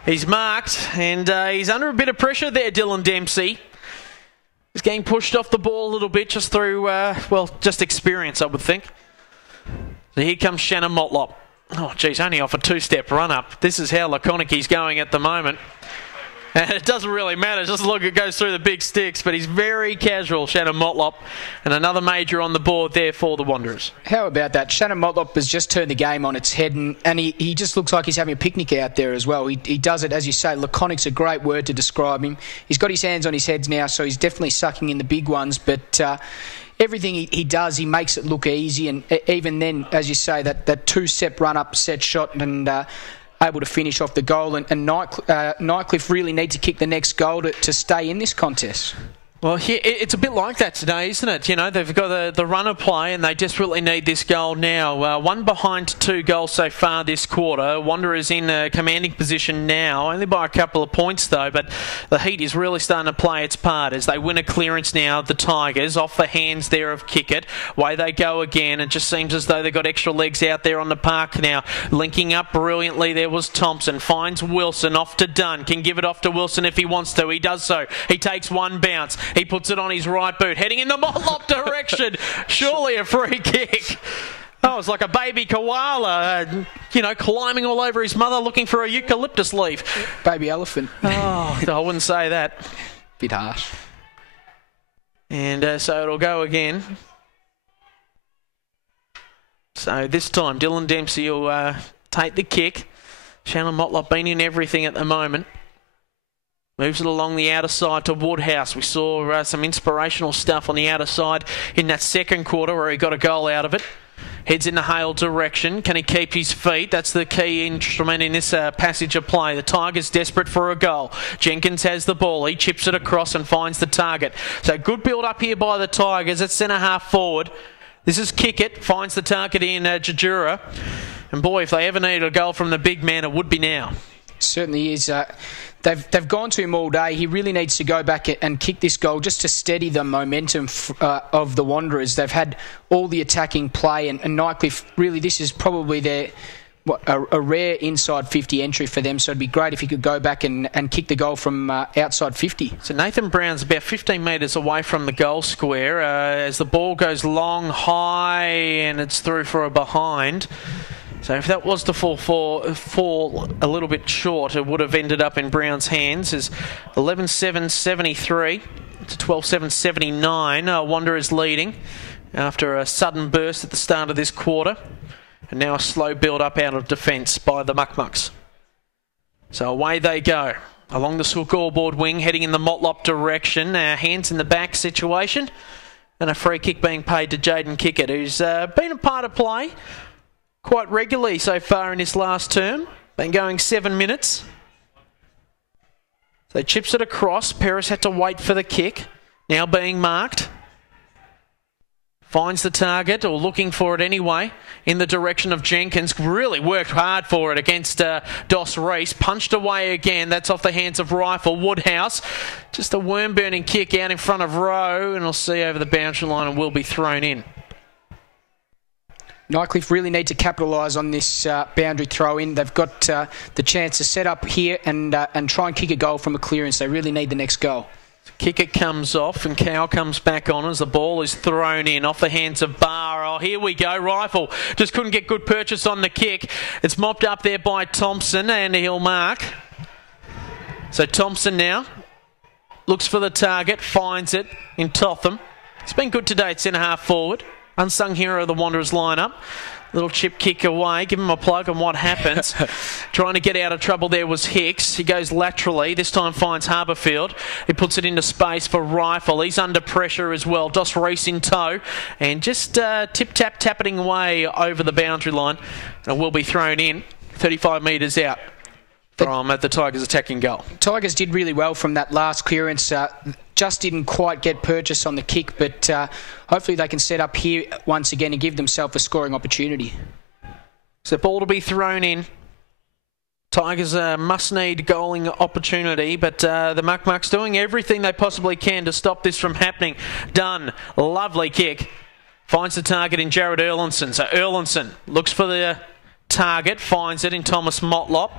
He's marked, and he's under a bit of pressure there, Dylan Dempsey. He's getting pushed off the ball a little bit just through, just experience, I would think. So here comes Shannon Motlop. Oh, geez, only off a 2-step run-up. This is how laconic he's going at the moment. And it doesn't really matter, just look, it goes through the big sticks, but he's very casual, Shannon Motlop, and another major on the board there for the Wanderers. How about that? Shannon Motlop has just turned the game on its head, and he just looks like he's having a picnic out there as well. He does it, as you say, laconic's a great word to describe him. He's got his hands on his heads now, so he's definitely sucking in the big ones, but everything he does, he makes it look easy, and even then, as you say, that 2-step run-up set shot and able to finish off the goal, and Nightcliff really need to kick the next goal to stay in this contest. Well, it's a bit like that today, isn't it? You know, they've got the runner play and they desperately need this goal now. 1 behind 2 goals so far this quarter. Wanderers in a commanding position now, only by a couple of points though, but the heat is really starting to play its part as they win a clearance now, the Tigers, off the hands there of Kickett. Away they go again. It just seems as though they've got extra legs out there on the park now. Linking up brilliantly, there was Thompson. Finds Wilson, off to Dunn. Can give it off to Wilson if he wants to. He does so. He takes one bounce. He puts it on his right boot, heading in the Motlop direction. Surely a free kick. Oh, it's like a baby koala, climbing all over his mother looking for a eucalyptus leaf. Baby elephant. Oh, I wouldn't say that. Bit harsh. And so it'll go again. So this time, Dylan Dempsey will take the kick. Shannon Motlop been in everything at the moment. Moves it along the outer side to Woodhouse. We saw some inspirational stuff on the outer side in that second quarter where he got a goal out of it. Heads in the Hale direction. Can he keep his feet? That's the key instrument in this passage of play. The Tigers desperate for a goal. Jenkins has the ball. He chips it across and finds the target. So good build up here by the Tigers at centre half forward. This is Kickett. Finds the target in Jajura. And boy, if they ever need a goal from the big man, it would be now. Certainly is. They've gone to him all day. He really needs to go back and kick this goal just to steady the momentum of the Wanderers. They've had all the attacking play, and Nightcliff, really, this is probably a rare inside 50 entry for them, so it'd be great if he could go back and kick the goal from outside 50. So Nathan Brown's about 15 metres away from the goal square as the ball goes long, high, and it's through for a behind. So if that was to fall a little bit short, it would have ended up in Brown's hands. Is 11-7-73 to 12-7-79. Wanderers leading after a sudden burst at the start of this quarter. And now a slow build-up out of defence by the Muckmucks. So away they go. Along the scoreboard wing, heading in the Motlop direction. Hands in the back situation. And a free kick being paid to Jaden Kickett, who's been a part of play quite regularly so far in his last term. Been going 7 minutes. So chips it across. Peris had to wait for the kick. Now being marked. Finds the target, or looking for it anyway, in the direction of Jenkins. Really worked hard for it against Dos Reese. Punched away again. That's off the hands of Rifle. Woodhouse. Just a worm-burning kick out in front of Rowe, and we'll see over the boundary line and will be thrown in. Nightcliff really need to capitalise on this boundary throw-in. They've got the chance to set up here and try and kick a goal from a clearance. They really need the next goal. Kicker comes off and Cow comes back on as the ball is thrown in off the hands of Barr. Oh, here we go. Rifle just couldn't get good purchase on the kick. It's mopped up there by Thompson and he'll mark. So Thompson now looks for the target, finds it in Totham. He's been good today at centre half forward. unsung hero of the Wanderers lineup. Little chip kick away, give him a plug on what happens. Trying to get out of trouble there was Hicks. He goes laterally, this time finds Harbourfield. He puts it into space for Rifle. He's under pressure as well. Dos Reese in tow and just tip-tap tapping away over the boundary line. And it will be thrown in 35 metres out from the Tigers attacking goal. Tigers did really well from that last clearance. Just didn't quite get purchase on the kick, but hopefully they can set up here once again and give themselves a scoring opportunity. So ball to be thrown in. Tigers must need goaling opportunity, but the Muck-Mucks doing everything they possibly can to stop this from happening. Done. Lovely kick. Finds the target in Jared Erlinson. So Erlinson looks for the target, finds it in Thomas Motlop.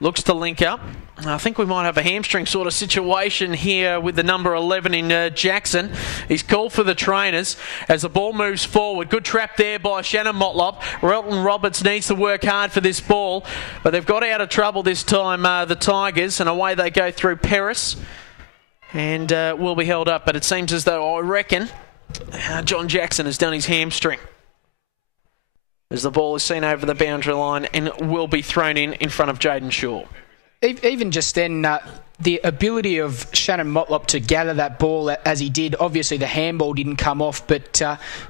Looks to link up. I think we might have a hamstring sort of situation here with the number 11 in Jackson. He's called for the trainers as the ball moves forward. Good trap there by Shannon Motlop. Relton Roberts needs to work hard for this ball, but they've got out of trouble this time, the Tigers, and away they go through Paris and will be held up. But it seems as though, I reckon, John Jackson has done his hamstring as the ball is seen over the boundary line and will be thrown in front of Jaden Shaw. Even just then, the ability of Shannon Motlop to gather that ball as he did, obviously the handball didn't come off, but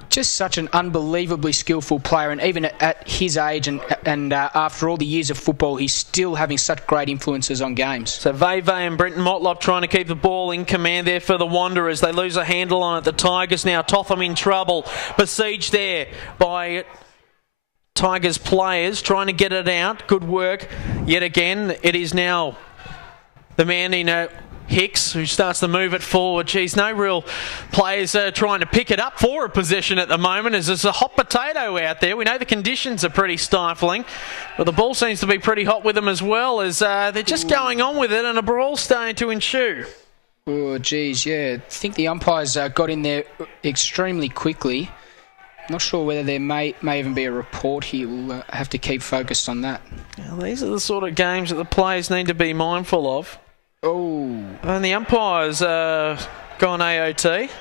just such an unbelievably skillful player, and even at his age and after all the years of football, he's still having such great influences on games. So Veve and Brenton Motlop trying to keep the ball in command there for the Wanderers. They lose a handle on it. The Tigers now, Totham in trouble. Besieged there by Tigers players trying to get it out. Good work yet again. It is now the man in Hicks who starts to move it forward. Geez, no real players trying to pick it up for a possession at the moment as there's a hot potato out there. We know the conditions are pretty stifling, but the ball seems to be pretty hot with them as well as they're just going on with it and a brawl starting to ensue. Oh, geez, yeah. I think the umpires got in there extremely quickly. Not sure whether there may even be a report here. We'll have to keep focused on that. Now, these are the sort of games that the players need to be mindful of. Oh. And the umpires gone AOT.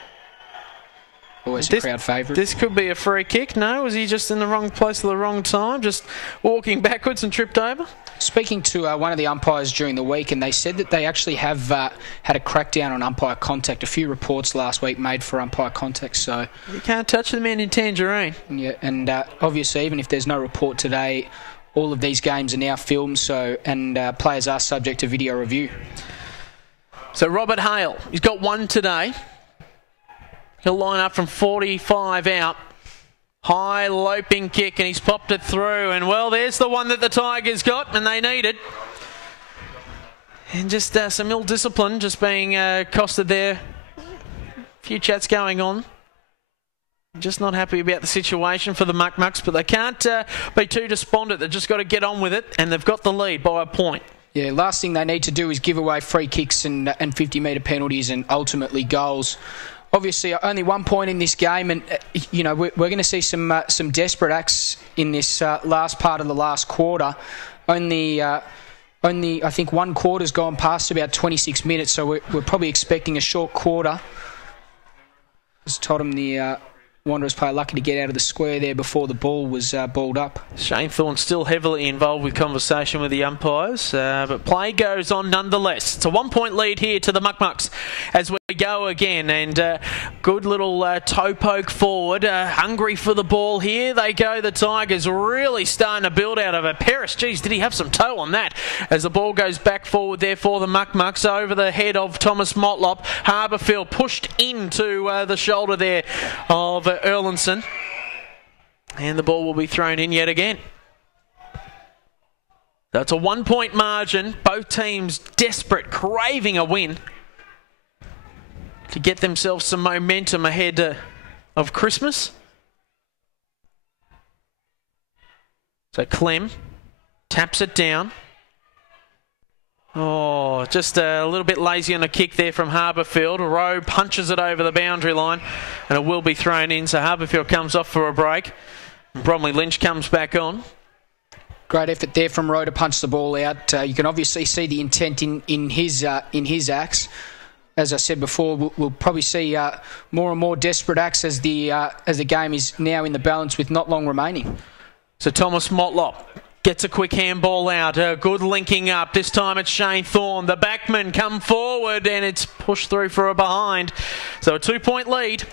Always a crowd favourite. This could be a free kick. No, was he just in the wrong place at the wrong time, just walking backwards and tripped over? Speaking to one of the umpires during the week, and they said that they actually have had a crackdown on umpire contact. A few reports last week made for umpire contact, so... You can't touch the man in tangerine. Yeah, and obviously, even if there's no report today, all of these games are now filmed, and players are subject to video review. So Robert Hale, he's got one today. He'll line up from 45 out. High loping kick, and he's popped it through. And, well, there's the one that the Tigers got, and they need it. And just some ill discipline just being costed there. A few chats going on. Just not happy about the situation for the Muck-Mucks, but they can't be too despondent. They've just got to get on with it, and they've got the lead by a point. Yeah, last thing they need to do is give away free kicks and 50-metre penalties and ultimately goals. Obviously, only 1 point in this game, and you know we're going to see some desperate acts in this last part of the last quarter. Only I think 1 quarter's gone past about 26 minutes, so we're probably expecting a short quarter. As Tottenham, the Wanderers player, lucky to get out of the square there before the ball was balled up. Shane Thorne still heavily involved with conversation with the umpires, but play goes on nonetheless. It's a 1 point lead here to the Muck-Mucks as we go again, and good little toe poke forward, hungry for the ball. Here they go, the Tigers really starting to build out of it. Paris, geez, did he have some toe on that as the ball goes back forward there for the Muck-Mucks over the head of Thomas Motlop. Harbourfield pushed into the shoulder there of Erlinson, and the ball will be thrown in yet again. That's a 1 point margin. Both teams desperate, craving a win to get themselves some momentum ahead of Christmas. So Clem taps it down. Oh, just a little bit lazy on a kick there from Harbourfield. Rowe punches it over the boundary line, and it will be thrown in. So Harbourfield comes off for a break. Bromley Lynch comes back on. Great effort there from Rowe to punch the ball out. You can obviously see the intent in his acts. as I said before, we'll probably see more and more desperate acts as the game is now in the balance with not long remaining. So Thomas Motlop gets a quick handball out. Good linking up. This time it's Shane Thorne. The backman come forward and it's pushed through for a behind. So a 2-point lead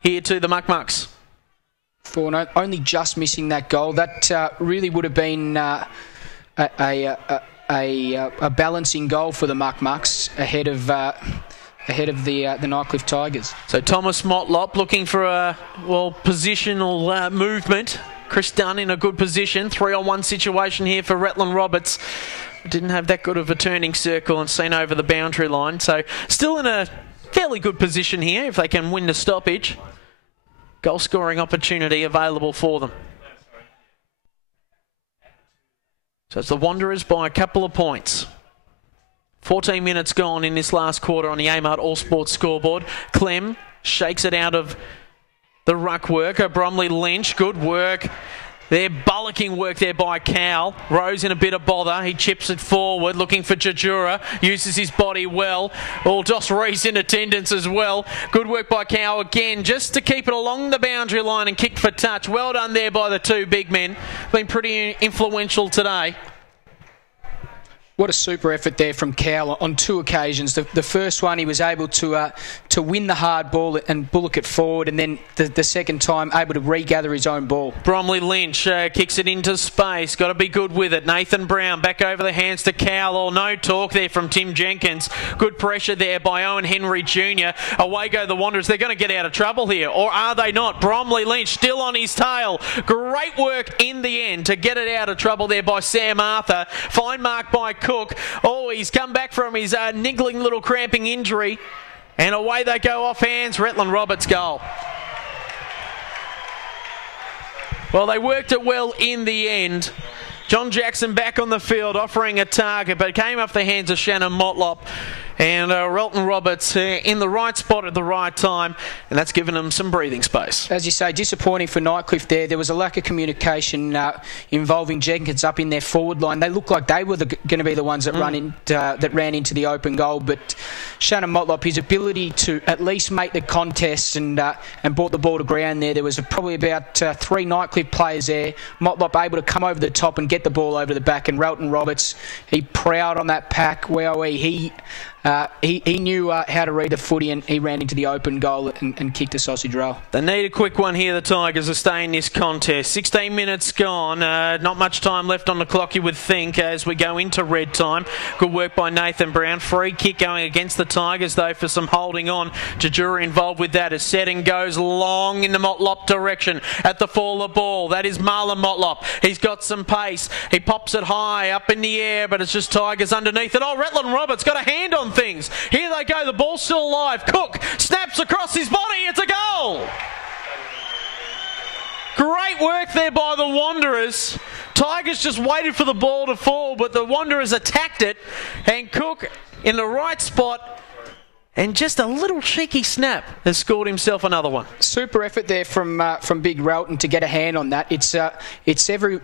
here to the Muck-Mucks. Thorne only just missing that goal. That really would have been a balancing goal for the Muck-Mucks ahead of the Nightcliff Tigers. So Thomas Motlop looking for a positional movement. Chris Dunn in a good position. 3-on-1 situation here for Retland Roberts. Didn't have that good of a turning circle and seen over the boundary line. So still in a fairly good position here if they can win the stoppage. Goal scoring opportunity available for them. So it's the Wanderers by a couple of points. 14 minutes gone in this last quarter on the Amart All Sports scoreboard. Clem shakes it out of the ruck worker. Bromley Lynch, good work. They're bullocking work there by Cal. Rose in a bit of bother. He chips it forward, looking for Jajura. Uses his body well. Josh Reese in attendance as well. Good work by Cal again, just to keep it along the boundary line and kick for touch. Well done there by the two big men. Been pretty influential today. What a super effort there from Cal on two occasions. The first one, he was able to win the hard ball and bullock it forward, and then the second time, able to regather his own ball. Bromley Lynch kicks it into space. Got to be good with it. Nathan Brown back over the hands to Cal. No talk there from Tim Jenkins. Good pressure there by Owen Henry Jr. Away go the Wanderers. They're going to get out of trouble here, or are they not? Bromley Lynch still on his tail. Great work in the end to get it out of trouble there by Sam Arthur. Fine mark by Cook. He's come back from his niggling little cramping injury, and away they go off hands. Retland Roberts goal. Well, they worked it well in the end. John Jackson back on the field offering a target, but it came off the hands of Shannon Motlop. And Retland Roberts in the right spot at the right time, and that's given them some breathing space. As you say, disappointing for Nightcliff there. There was a lack of communication involving Jenkins up in their forward line. They looked like they were going to be the ones that ran into the open goal, but Shannon Motlop, his ability to at least make the contest and brought the ball to ground there. There was probably about 3 Nightcliff players there. Motlop able to come over the top and get the ball over the back, and Retland Roberts, he prowled on that pack. He knew how to read the footy, and he ran into the open goal and kicked a sausage roll. They need a quick one here, the Tigers, to stay in this contest. 16 minutes gone. Not much time left on the clock, you would think, as we go into red time. Good work by Nathan Brown. Free kick going against the Tigers, though, for some holding on. Jajura involved with that as setting goes long in the Motlop direction at the fall of ball. That is Marlon Motlop. He's got some pace. He pops it high up in the air, but it's just Tigers underneath it. Retland Roberts got a hand on things. Here they go. The ball's still alive. Cook snaps across his body. It's a goal. Great work there by the Wanderers. Tigers just waited for the ball to fall, but the Wanderers attacked it, and Cook in the right spot, and just a little cheeky snap has scored himself another one. Super effort there from Big Relton to get a hand on that. It's every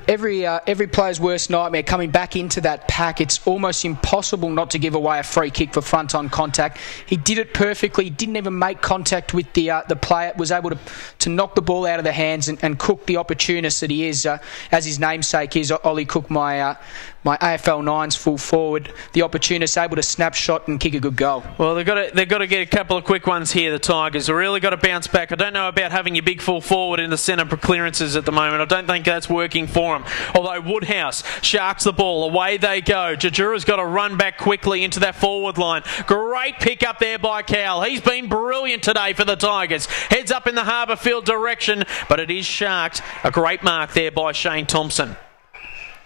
player's worst nightmare coming back into that pack. It's almost impossible not to give away a free kick for front-on contact. He did it perfectly. He didn't even make contact with the player. Was able to knock the ball out of the hands and Cook, the opportunist that he is, as his namesake is, Ollie Cook, my AFL 9's full forward, the opportunist able to snapshot and kick a good goal. Well, they've got to get a couple of quick ones here, the Tigers. They've really got to bounce back. I don't know about having your big full forward in the centre for clearances at the moment. I don't think that's working for them. Although Woodhouse sharks the ball. Away they go. Jajura's got to run back quickly into that forward line. Great pick up there by Cal. He's been brilliant today for the Tigers. Heads up in the Harbour Field direction, but it is sharked. A great mark there by Shane Thompson.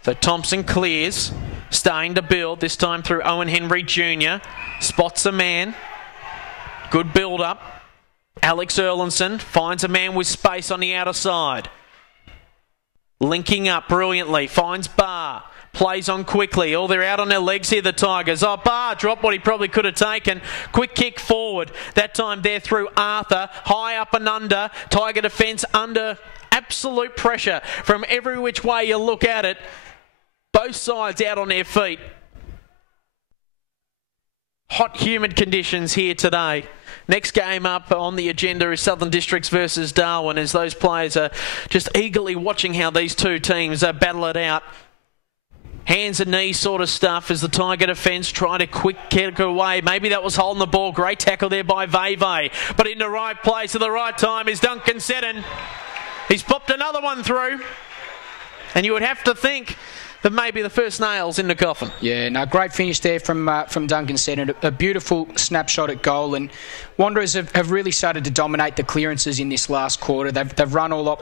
So Thompson clears, starting to build, this time through Owen Henry Jr. Spots a man. Good build-up. Alex Erlinson finds a man with space on the outer side. Linking up brilliantly, finds Barr. Plays on quickly. They're out on their legs here, the Tigers. Barr dropped what he probably could have taken. Quick kick forward. That time there through Arthur. High up and under. Tiger defence under absolute pressure from every which way you look at it. Both sides out on their feet. Hot, humid conditions here today. Next game up on the agenda is Southern Districts versus Darwin, as those players are just eagerly watching how these two teams battle it out. Hands and knees sort of stuff as the Tiger defence try to quick get away. Maybe that was holding the ball. Great tackle there by Veve. But in the right place at the right time is Duncan Seddon. He's popped another one through. And you would have to think that maybe the first nail's in the coffin. Yeah, no, great finish there from Duncan Seddon. A beautiful snapshot at goal, and Wanderers have really started to dominate the clearances in this last quarter. They've run all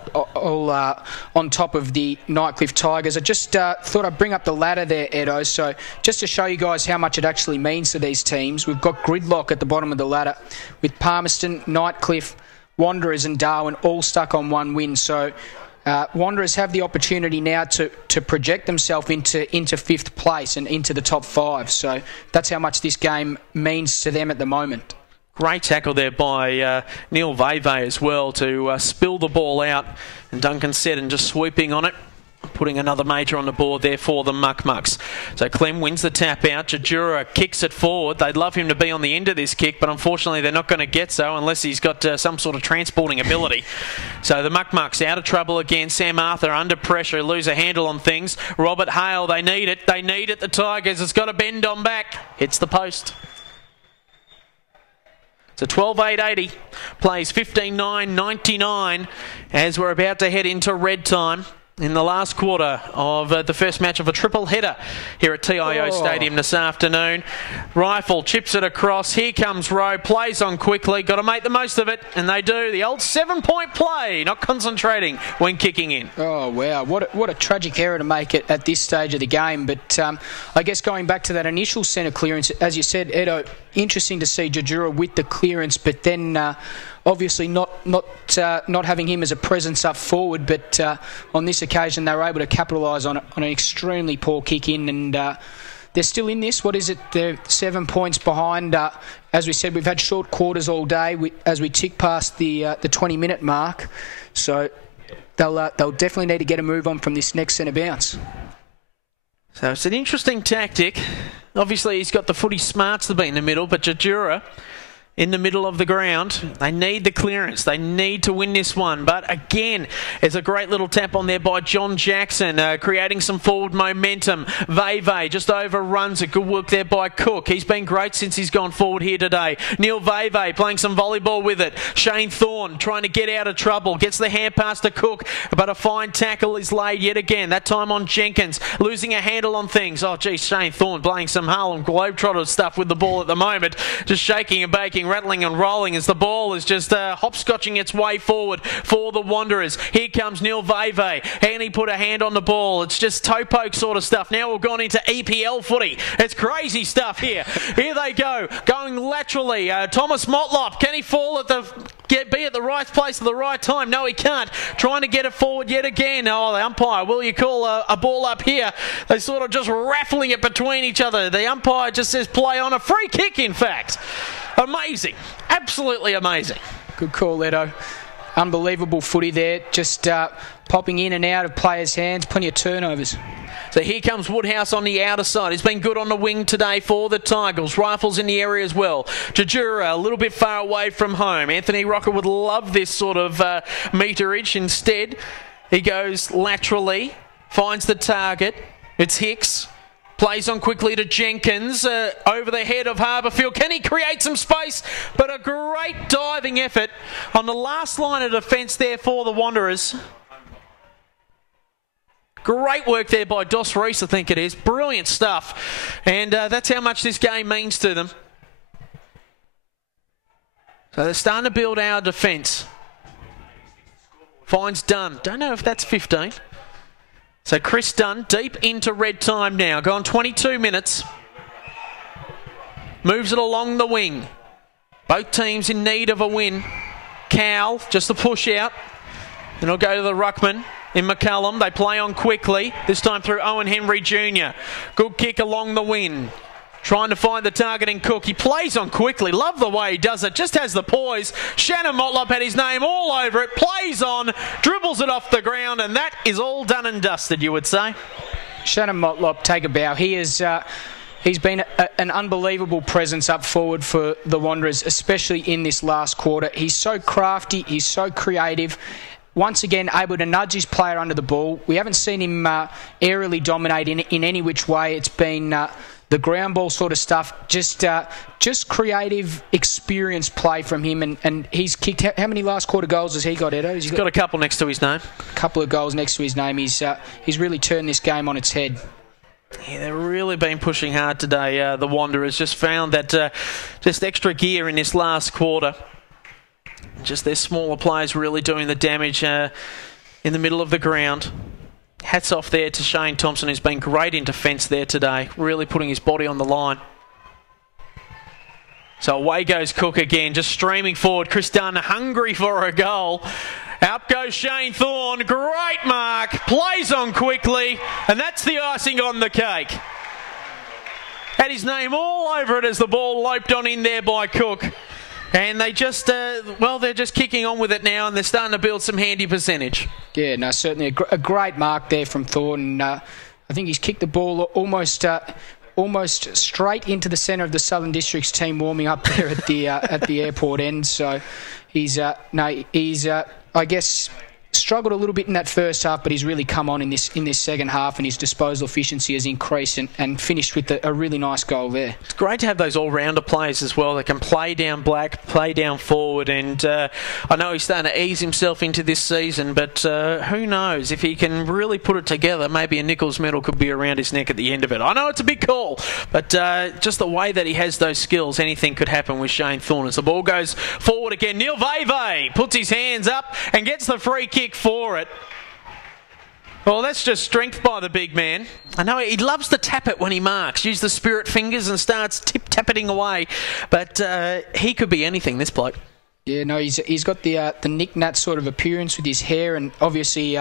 on top of the Nightcliff Tigers. I just thought I'd bring up the ladder there, Edo, so just to show you guys how much it actually means to these teams. We've got gridlock at the bottom of the ladder with Palmerston, Nightcliff, Wanderers and Darwin all stuck on one win. So Wanderers have the opportunity now to project themselves into fifth place and into the top 5. So that's how much this game means to them at the moment. Great tackle there by Neil Veve as well to spill the ball out, and Duncan Seddon just swooping on it, putting another major on the board there for the Muck-Mucks. So Clem wins the tap out. Jajura kicks it forward. They'd love him to be on the end of this kick, but unfortunately they're not going to get so unless he's got some sort of transporting ability. So the Muck-Mucks out of trouble again. Sam Arthur under pressure, lose a handle on things. Robert Hale, they need it. They need it. The Tigers, it's got to bend on back. Hits the post. So 12-8-80, plays 15-9-99 as we're about to head into red time in the last quarter of the first match of a triple header here at TIO Stadium this afternoon. Rifle chips it across. Here comes Rowe. Plays on quickly. Got to make the most of it, and they do. The old 7-point play. Not concentrating when kicking in. Oh, wow. What a tragic error to make it at this stage of the game. But I guess going back to that initial centre clearance, as you said, Edo, interesting to see Jajura with the clearance, but then obviously not having him as a presence up forward, but on this occasion they were able to capitalise on an extremely poor kick in, and they're still in this. What is it? They're 7 points behind. As we said, we've had short quarters all day as we tick past the 20-minute mark, so they'll definitely need to get a move on from this next centre bounce. So it's an interesting tactic. Obviously he's got the footy smarts to be in the middle, but Jajura in the middle of the ground. They need the clearance. They need to win this one. But again, there's a great little tap on there by John Jackson, creating some forward momentum. Veve just overruns it. Good work there by Cook. He's been great since he's gone forward here today. Neil Veve playing some volleyball with it. Shane Thorne trying to get out of trouble. Gets the hand pass to Cook, but a fine tackle is laid yet again. That time on Jenkins, losing a handle on things. Oh, geez, Shane Thorne playing some Harlem Globetrotter stuff with the ball at the moment. Just shaking and baking, rattling and rolling as the ball is just hopscotching its way forward for the Wanderers. Here comes Neil Veve, and he put a hand on the ball. It's just toe poke sort of stuff. Now we've gone into EPL footy. It's crazy stuff here. Here they go, going laterally. Thomas Motlop, can he fall be at the right place at the right time? No, he can't. Trying to get it forward yet again. Oh, the umpire, will you call a ball up here? They sort of just raffling it between each other. The umpire just says play on. A free kick, in fact. Amazing. Absolutely amazing. Good call, Edo. Unbelievable footy there. Just popping in and out of players' hands. Plenty of turnovers. So here comes Woodhouse on the outer side. He's been good on the wing today for the Tigers. Rifles in the area as well. Jajura a little bit far away from home. Anthony Rocker would love this sort of meterage. Instead, he goes laterally, finds the target. It's Hicks. Plays on quickly to Jenkins, over the head of Harbourfield. Can he create some space? But a great diving effort on the last line of defence there for the Wanderers. Great work there by Dos Reese, I think it is. Brilliant stuff. And that's how much this game means to them. So they're starting to build our defence. Finds Dunn. Don't know if that's 15. So Chris Dunn deep into red time now. Gone 22 minutes. Moves it along the wing. Both teams in need of a win. Cowell, just the push out. Then it'll go to the ruckman in McCullum. They play on quickly. This time through Owen Henry Jr. Good kick along the wing. Trying to find the target in Cook. He plays on quickly. Love the way he does it. Just has the poise. Shannon Motlop had his name all over it. Plays on. Dribbles it off the ground. And that is all done and dusted, you would say. Shannon Motlop, take a bow. He is He's been an unbelievable presence up forward for the Wanderers, especially in this last quarter. He's so crafty, he's so creative. Once again, able to nudge his player under the ball. We haven't seen him aerially dominate in any which way. It's been the ground ball sort of stuff. Just creative, experienced play from him. And he's kicked... How many last quarter goals has he got, Edo? He's got a couple next to his name. A couple of goals next to his name. He's really turned this game on its head. Yeah, they've really been pushing hard today. The Wanderers just found that just extra gear in this last quarter. Just their smaller players really doing the damage in the middle of the ground. Hats off there to Shane Thompson, who's been great in defence there today, really putting his body on the line. So away goes Cook again, just streaming forward. Chris Dunn hungry for a goal. Out goes Shane Thorne, great mark, plays on quickly, and that's the icing on the cake. Had his name all over it as the ball loped on in there by Cook. And they just, they're just kicking on with it now, and they're starting to build some handy percentage. Yeah, no, certainly a great mark there from Thornton. I think he's kicked the ball almost straight into the centre of the Southern District's team warming up there at the airport end. So he's I guess struggled a little bit in that first half, but he's really come on in this second half, and his disposal efficiency has increased and finished with a really nice goal there. It's great to have those all-rounder players as well that can play down black, play down forward, and I know he's starting to ease himself into this season, but who knows, if he can really put it together, maybe a Nichols medal could be around his neck at the end of it. I know it's a big call, but just the way that he has those skills, anything could happen with Shane Thorne. As the ball goes forward again, Neil Veve puts his hands up and gets the free kick for it. Well, that's just strength by the big man. I know he loves to tap it when he marks, use the spirit fingers and starts tap-tapping away, but he could be anything, this bloke. Yeah, no, he's got the Nick Nat sort of appearance with his hair, and obviously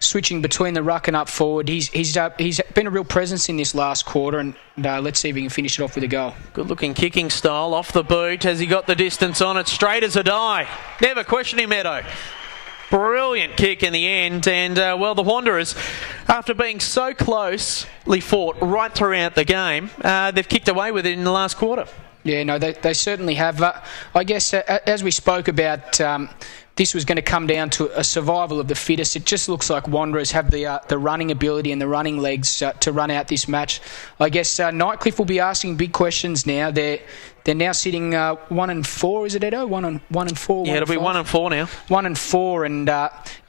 switching between the ruck and up forward. He's been a real presence in this last quarter, and let's see if he can finish it off with a goal. Good looking kicking style off the boot. Has he got the distance on it? Straight as a die. Never question him, Edo. Brilliant kick in the end, and the Wanderers, after being so closely fought right throughout the game, they've kicked away with it in the last quarter. Yeah, no, they certainly have. I guess as we spoke about, this was going to come down to a survival of the fittest. It just looks like Wanderers have the running ability and the running legs to run out this match. I guess Nightcliff will be asking big questions now. They're now sitting 1-4, is it, Edo? 1-4. Yeah, it'll be 1-4 now. 1-4, and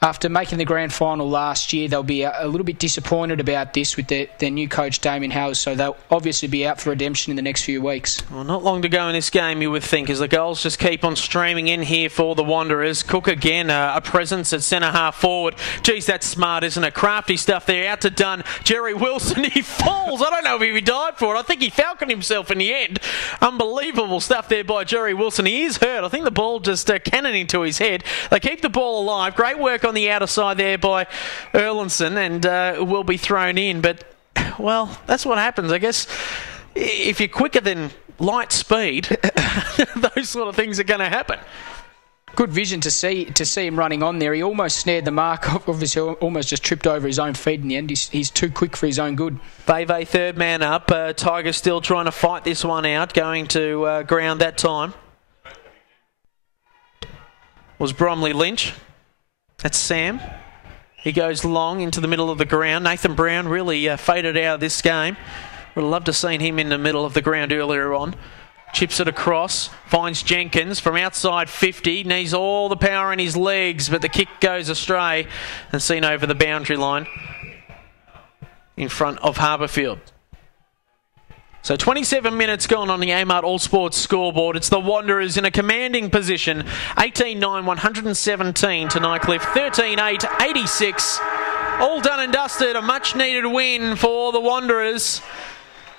after making the grand final last year, they'll be a little bit disappointed about this with their new coach, Damien Howes, so they'll obviously be out for redemption in the next few weeks. Well, not long to go in this game, you would think, as the goals just keep on streaming in here for the Wanderers. Cook again, a presence at centre-half forward. Geez, that's smart, isn't it? Crafty stuff there, out to Dunn. Jerry Wilson, he falls. I don't know if he died for it. I think he falconed himself in the end. Unbelievable stuff there by Jerry Wilson. He is hurt. I think the ball just cannoning to his head. They keep the ball alive. Great work on the outer side there by Erlinson, and will be thrown in. But, well, that's what happens. I guess if you're quicker than light speed, those sort of things are going to happen. Good vision to see him running on there. He almost snared the mark. Obviously, almost just tripped over his own feet in the end. He's too quick for his own good. Veve, third man up. Tigers still trying to fight this one out. Going to ground that time was Bromley Lynch. That's Sam. He goes long into the middle of the ground. Nathan Brown really faded out of this game. Would have loved to have seen him in the middle of the ground earlier on. Chips it across, finds Jenkins from outside 50, needs all the power in his legs, but the kick goes astray and seen over the boundary line in front of Harbourfield. So 27 minutes gone on the Amart All Sports scoreboard. It's the Wanderers in a commanding position. 18-9, 117 to Nightcliff, 13-8, 86. All done and dusted, a much needed win for the Wanderers.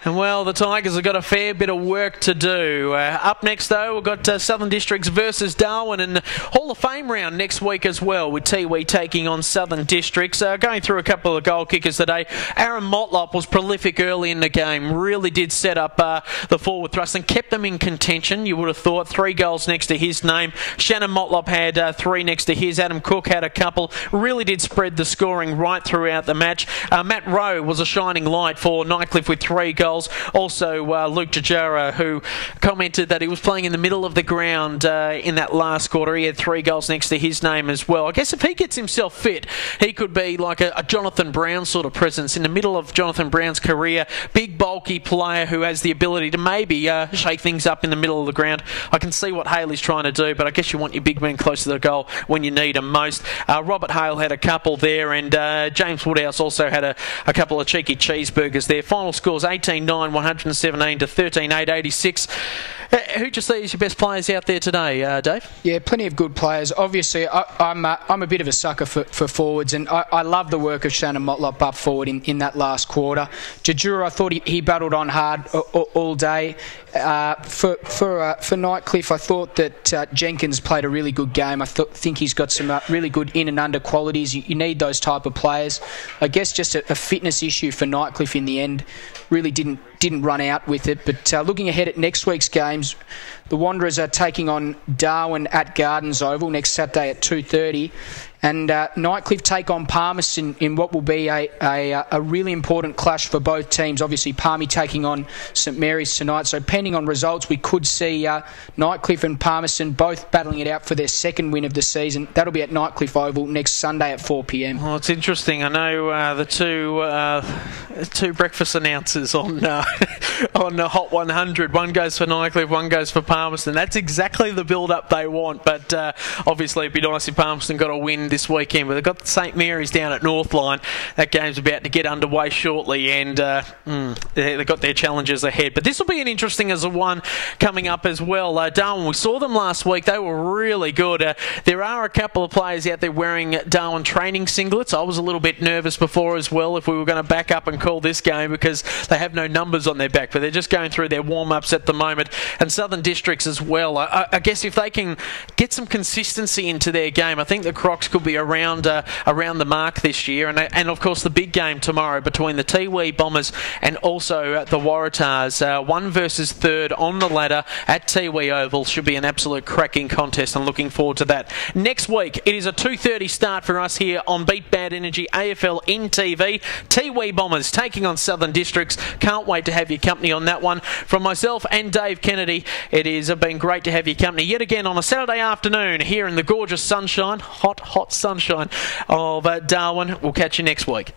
And, well, the Tigers have got a fair bit of work to do. Up next, though, we've got Southern Districts versus Darwin and Hall of Fame round next week as well, with Tiwi taking on Southern Districts. Going through a couple of goal kickers today. Aaron Motlop was prolific early in the game. Really did set up the forward thrust and kept them in contention. You would have thought 3 goals next to his name. Shannon Motlop had 3 next to his. Adam Cook had a couple. Really did spread the scoring right throughout the match. Matt Rowe was a shining light for Nightcliff with 3 goals. goals. Also, Luke Jajara, who commented that he was playing in the middle of the ground in that last quarter. He had 3 goals next to his name as well. I guess if he gets himself fit, he could be like a Jonathan Brown sort of presence in the middle of Jonathan Brown's career. Big, bulky player who has the ability to maybe shake things up in the middle of the ground. I can see what Haley's trying to do, but I guess you want your big men close to the goal when you need them most. Robert Hale had a couple there, and James Woodhouse also had a couple of cheeky cheeseburgers there. Final scores 18-9, 117 to 13-8, 86. Who'd you see as your best players out there today, Dave? Yeah, plenty of good players. Obviously, I'm a bit of a sucker for forwards, and I love the work of Shannon Motlop up forward in that last quarter. Jajura, I thought he battled on hard all day. For Nightcliff, I thought that Jenkins played a really good game. I think he's got some really good in and under qualities. You need those type of players. I guess just a fitness issue for Nightcliff in the end. Really didn't run out with it. But looking ahead at next week's games, the Wanderers are taking on Darwin at Gardens Oval next Saturday at 2:30. And Nightcliff take on Palmerston in what will be a really important clash for both teams. Obviously, Palmy taking on St Mary's tonight. So, pending on results, we could see Nightcliff and Palmerston both battling it out for their second win of the season. That'll be at Nightcliff Oval next Sunday at 4 p.m. Well, it's interesting. I know the two breakfast announcers on Hot 100. One goes for Nightcliff, one goes for Palmerston. That's exactly the build-up they want. But obviously, it'd be nice if Palmerston got a win this weekend, but they've got St Mary's down at Northline. That game's about to get underway shortly, and they've got their challenges ahead. But this will be an interesting as a one coming up as well. Darwin, we saw them last week. They were really good. There are a couple of players out there wearing Darwin training singlets. I was a little bit nervous before as well if we were going to back up and call this game because they have no numbers on their back, but they're just going through their warm-ups at the moment. And Southern Districts as well. I guess if they can get some consistency into their game, I think the Crocs could be around the mark this year, and of course the big game tomorrow between the Tiwi Bombers and also the Waratahs. 1 versus 3rd on the ladder at Tiwi Oval should be an absolute cracking contest. I'm looking forward to that. Next week it is a 2:30 start for us here on Beat Bad Energy AFLNTv. Tiwi Bombers taking on Southern Districts. Can't wait to have your company on that one. From myself and Dave Kennedy, it has been great to have your company yet again on a Saturday afternoon here in the gorgeous sunshine, hot sunshine of Darwin. We'll catch you next week.